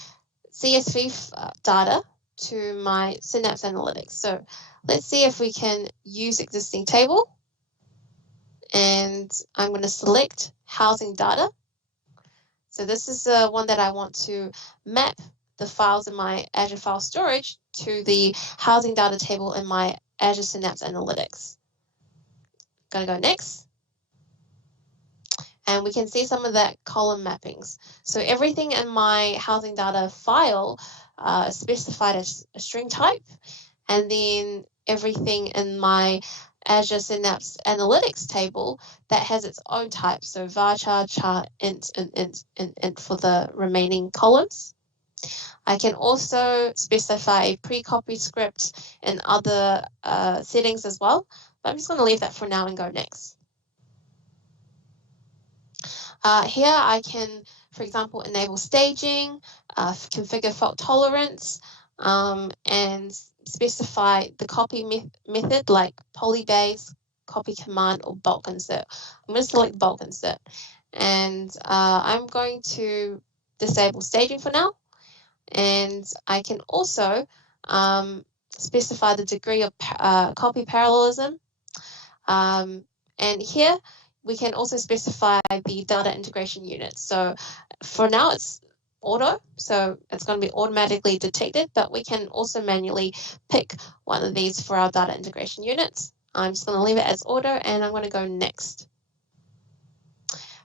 CSV data to my Synapse Analytics. So let's see if we can use existing table. And I'm going to select housing data. So this is the one that I want to map the files in my Azure file storage to the housing data table in my Azure Synapse Analytics. Going to go next. And we can see some of that column mappings. So everything in my housing data file is specified as a string type. And then everything in my Azure Synapse Analytics table that has its own type. So varchar, char, int, and for the remaining columns. I can also specify a pre-copy script and other settings as well. But I'm just going to leave that for now and go next. Here I can, for example, enable staging, configure fault tolerance, and specify the copy method like polybase, copy command, or bulk insert. I'm going to select bulk insert. And I'm going to disable staging for now. And I can also specify the degree of copy parallelism. And here we can also specify the data integration unit. So for now it's auto, so it's going to be automatically detected, but we can also manually pick one of these for our data integration units. I'm just going to leave it as auto, and I'm going to go next.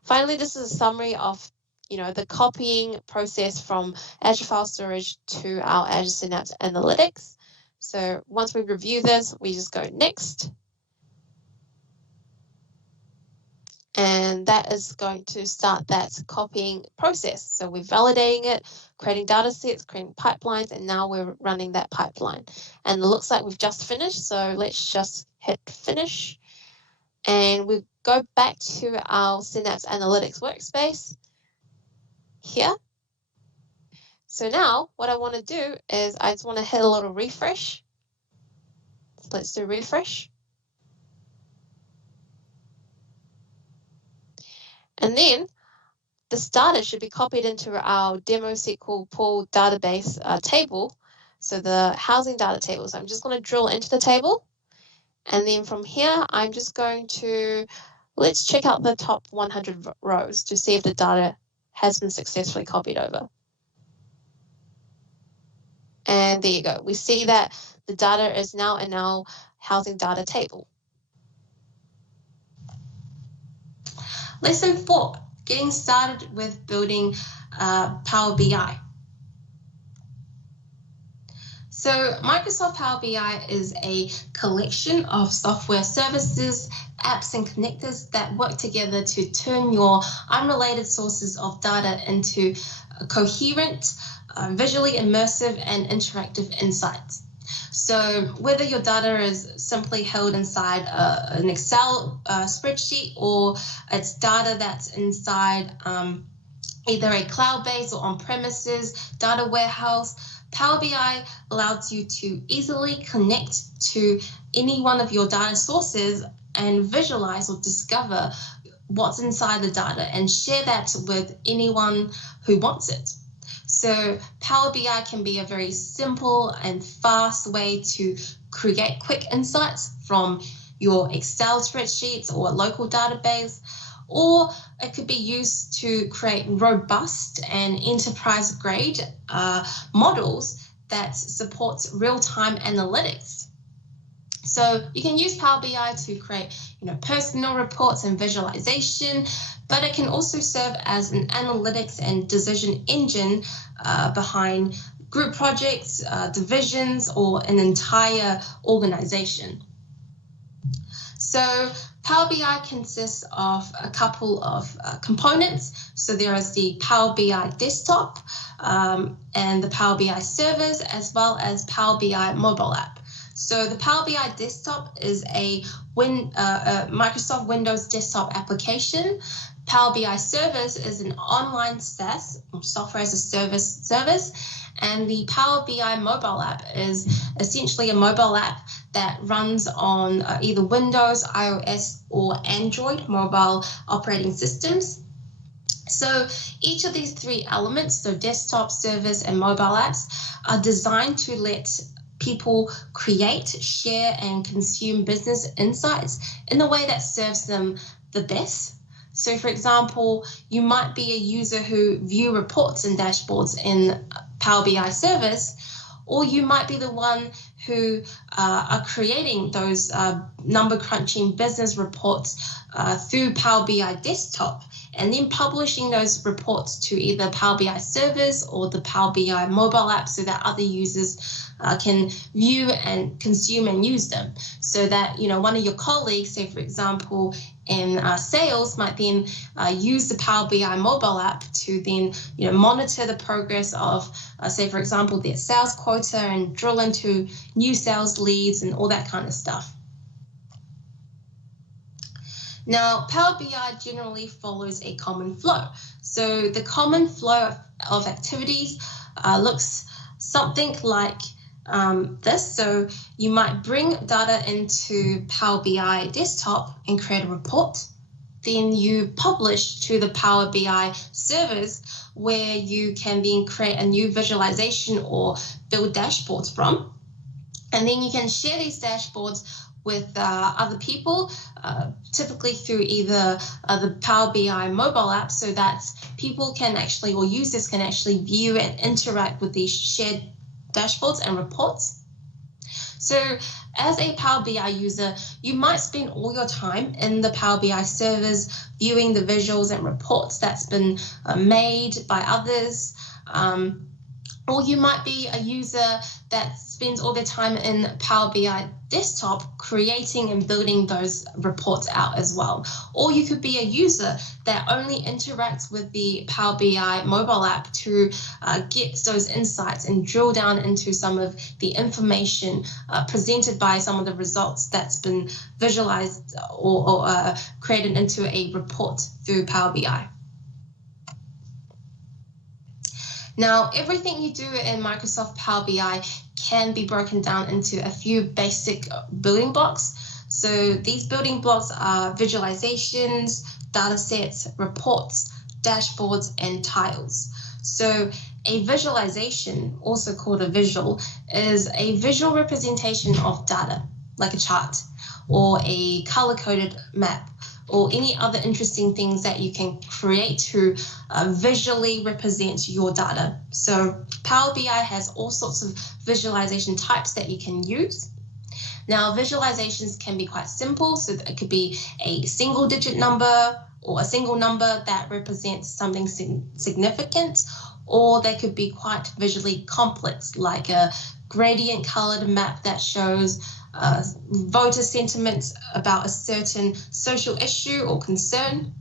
Finally, this is a summary of the copying process from Azure File Storage to our Azure Synapse Analytics. So once we review this, we just go next. And that is going to start that copying process. So we're validating it, creating data sets, creating pipelines, and now we're running that pipeline. And it looks like we've just finished. So let's just hit finish. And we go back to our Synapse Analytics workspace here. So now what I want to do is I just want to hit a little refresh. Let's do refresh. And then this data should be copied into our demo SQL pool database table. So the housing data table. So I'm just going to drill into the table. And then from here, I'm just going to, let's check out the top 100 rows to see if the data has been successfully copied over. And there you go. We see that the data is now in our housing data table. Lesson 4, getting started with building Power BI. So Microsoft Power BI is a collection of software services, apps, and connectors that work together to turn your unrelated sources of data into coherent, visually immersive, and interactive insights. So whether your data is simply held inside an Excel spreadsheet, or it's data that's inside either a cloud-based or on-premises data warehouse, Power BI allows you to easily connect to any one of your data sources and visualize or discover what's inside the data and share that with anyone who wants it. So Power BI can be a very simple and fast way to create quick insights from your Excel spreadsheets or local database, or it could be used to create robust and enterprise-grade models that support real-time analytics. So you can use Power BI to create, personal reports and visualization, but it can also serve as an analytics and decision engine behind group projects, divisions, or an entire organization. So Power BI consists of a couple of components. So there is the Power BI desktop and the Power BI servers, as well as Power BI mobile app. So the Power BI desktop is a Microsoft Windows desktop application. Power BI servers is an online SaaS, software as a service, and the Power BI mobile app is essentially a mobile app that runs on either Windows, iOS, or Android mobile operating systems. So each of these three elements, so desktop, servers, and mobile apps, are designed to let people create, share, and consume business insights in a way that serves them the best. So for example, you might be a user who view reports and dashboards in Power BI service, or you might be the one who are creating those number crunching business reports through Power BI desktop, and then publishing those reports to either Power BI servers or the Power BI mobile app so that other users can view and consume and use them. So that, one of your colleagues, say for example, in sales might then use the Power BI mobile app to then, monitor the progress of, say for example, their sales quota and drill into new sales leads and all that kind of stuff. Now, Power BI generally follows a common flow. So the common flow of activities looks something like this. So you might bring data into Power BI desktop and create a report. Then you publish to the Power BI servers, where you can then create a new visualization or build dashboards from. And then you can share these dashboards with other people, typically through either the Power BI mobile app, so that people can actually, or users can actually view and interact with these shared dashboards and reports. So as a Power BI user, you might spend all your time in the Power BI servers viewing the visuals and reports that's been made by others. Or you might be a user that spends all their time in Power BI desktop creating and building those reports out as well. Or you could be a user that only interacts with the Power BI mobile app to get those insights and drill down into some of the information presented by some of the results that's been visualized or created into a report through Power BI. Now, everything you do in Microsoft Power BI can be broken down into a few basic building blocks. So these building blocks are visualizations, data sets, reports, dashboards, and tiles. So a visualization, also called a visual, is a visual representation of data, like a chart or a color-coded map, or any other interesting things that you can create to visually represent your data. So Power BI has all sorts of visualization types that you can use. Now, visualizations can be quite simple, so that it could be a single digit number or a single number that represents something significant, or they could be quite visually complex, like a gradient colored map that shows voter sentiments about a certain social issue or concern.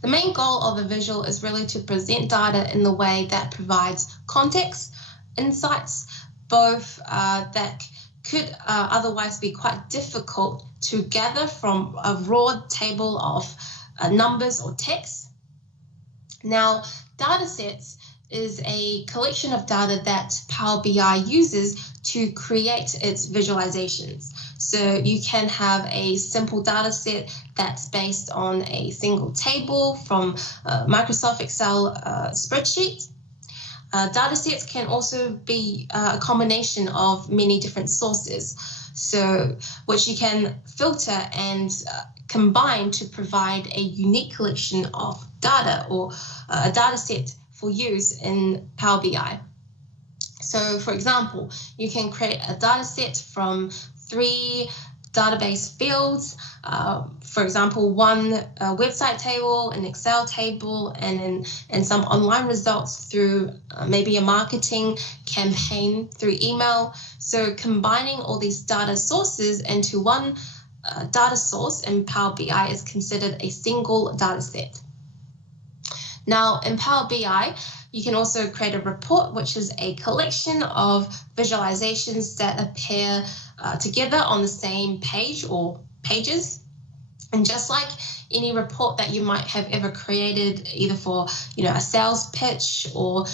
The main goal of a visual is really to present data in the way that provides context, insights, both that could otherwise be quite difficult to gather from a raw table of numbers or text. Now, data sets is a collection of data that Power BI uses to create its visualizations. So you can have a simple data set that's based on a single table from Microsoft Excel spreadsheet. Data sets can also be a combination of many different sources, so which you can filter and combine to provide a unique collection of data or a data set for use in Power BI. So for example, you can create a data set from 3 database fields, for example, one website table, an Excel table, and some online results through maybe a marketing campaign through email. So combining all these data sources into one data source in Power BI is considered a single data set. Now in Power BI, you can also create a report, which is a collection of visualizations that appear together on the same page or pages. And just like any report that you might have ever created, either for a sales pitch or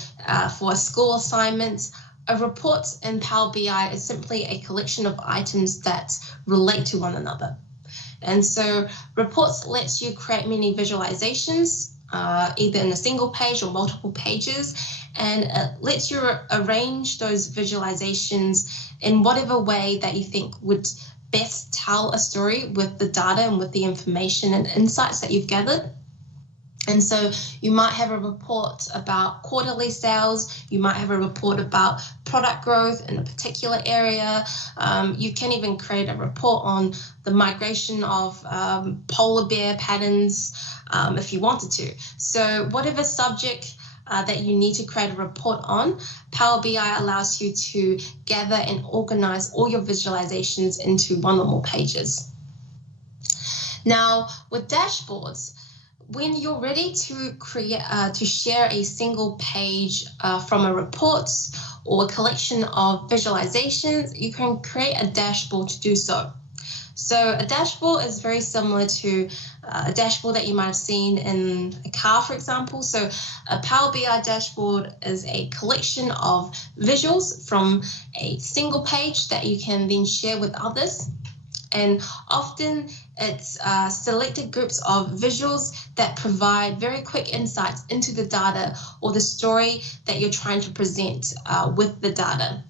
for a school assignment, a report in Power BI is simply a collection of items that relate to one another. And so reports lets you create many visualizations, either in a single page or multiple pages, and it lets you arrange those visualizations in whatever way that you think would best tell a story with the data and with the information and insights that you've gathered. And so you might have a report about quarterly sales, you might have a report about product growth in a particular area. You can even create a report on the migration of polar bear patterns if you wanted to. So whatever subject that you need to create a report on, Power BI allows you to gather and organize all your visualizations into one or more pages. Now, with dashboards, when you're ready to create to share a single page from a report or a collection of visualizations, you can create a dashboard to do so. So a dashboard is very similar to a dashboard that you might have seen in a car, for example. So a Power BI dashboard is a collection of visuals from a single page that you can then share with others. And often it's selected groups of visuals that provide very quick insights into the data or the story that you're trying to present with the data.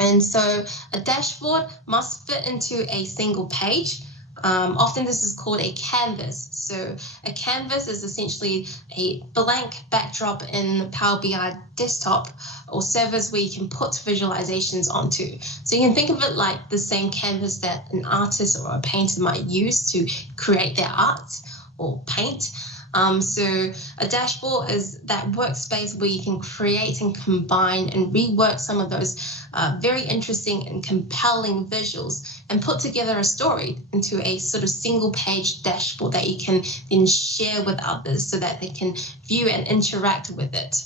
And so a dashboard must fit into a single page. Often this is called a canvas. So a canvas is essentially a blank backdrop in Power BI desktop or servers where you can put visualizations onto. So you can think of it like the same canvas that an artist or a painter might use to create their art or paint. So a dashboard is that workspace where you can create and combine and rework some of those very interesting and compelling visuals and put together a story into a sort of single page dashboard that you can then share with others so that they can view and interact with it,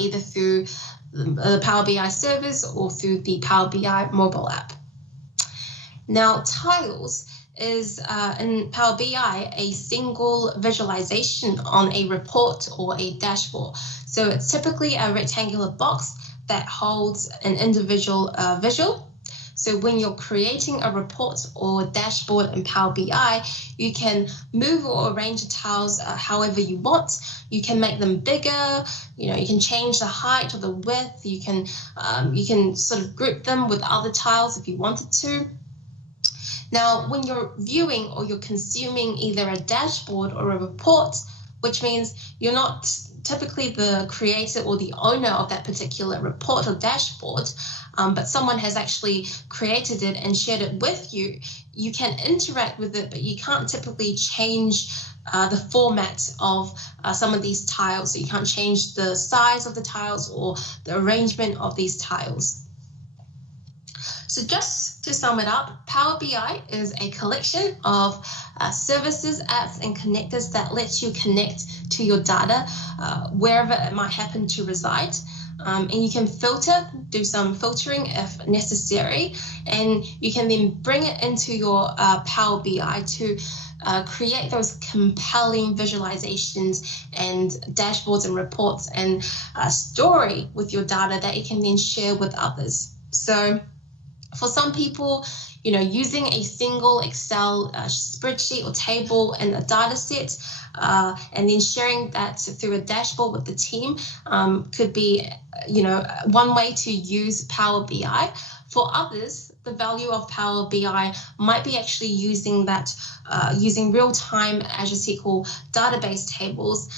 either through the Power BI servers or through the Power BI mobile app. Now, tiles is in Power BI a single visualization on a report or a dashboard. So it's typically a rectangular box that holds an individual visual. So when you're creating a report or dashboard in Power BI, you can move or arrange the tiles however you want. You can make them bigger, you can change the height or the width. You can sort of group them with other tiles if you wanted to. Now, when you're viewing or you're consuming either a dashboard or a report, which means you're not typically the creator or the owner of that particular report or dashboard, but someone has actually created it and shared it with you, you can interact with it, but you can't typically change the format of some of these tiles. So you can't change the size of the tiles or the arrangement of these tiles. So just to sum it up, Power BI is a collection of services, apps, and connectors that lets you connect to your data wherever it might happen to reside. And you can do some filtering if necessary, and you can then bring it into your Power BI to create those compelling visualizations and dashboards and reports and a story with your data that you can then share with others. So for some people, using a single Excel spreadsheet or table and a data set, and then sharing that through a dashboard with the team could be, one way to use Power BI. For others, the value of Power BI might be actually using real-time Azure SQL database tables,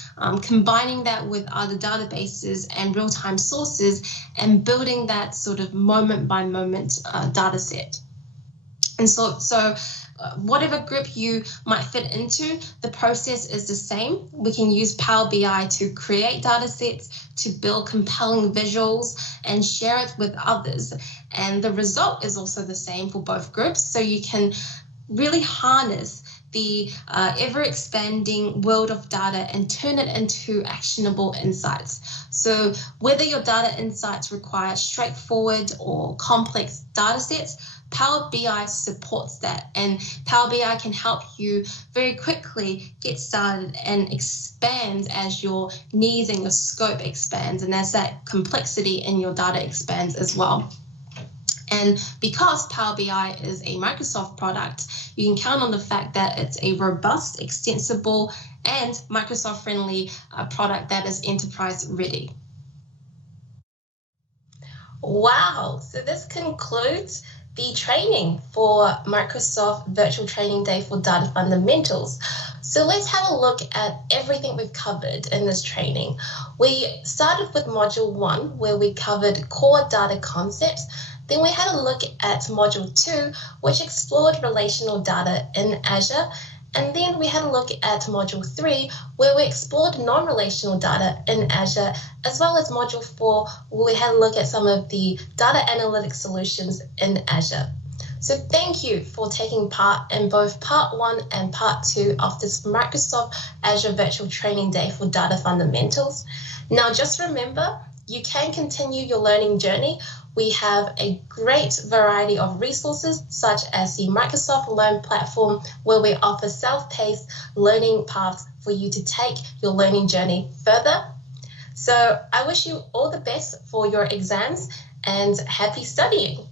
combining that with other databases and real-time sources, and building that sort of moment-by-moment data set. And so whatever group you might fit into, the process is the same. We can use Power BI to create data sets, to build compelling visuals, and share it with others. And the result is also the same for both groups. So you can really harness the ever-expanding world of data and turn it into actionable insights. So whether your data insights require straightforward or complex data sets, Power BI supports that, and Power BI can help you very quickly get started and expand as your needs and your scope expands, and as that complexity in your data expands as well. And because Power BI is a Microsoft product, you can count on the fact that it's a robust, extensible, and Microsoft-friendly product that is enterprise ready. Wow, so this concludes the training for Microsoft Virtual Training Day for Data Fundamentals. So let's have a look at everything we've covered in this training. We started with Module 1, where we covered core data concepts. Then we had a look at Module 2, which explored relational data in Azure. And then we had a look at Module 3, where we explored non-relational data in Azure, as well as Module 4, where we had a look at some of the data analytics solutions in Azure. So thank you for taking part in both Part 1 and Part 2 of this Microsoft Azure Virtual Training Day for Data Fundamentals. Now, just remember, you can continue your learning journey. We have a great variety of resources, such as the Microsoft Learn platform, where we offer self-paced learning paths for you to take your learning journey further. So I wish you all the best for your exams and happy studying.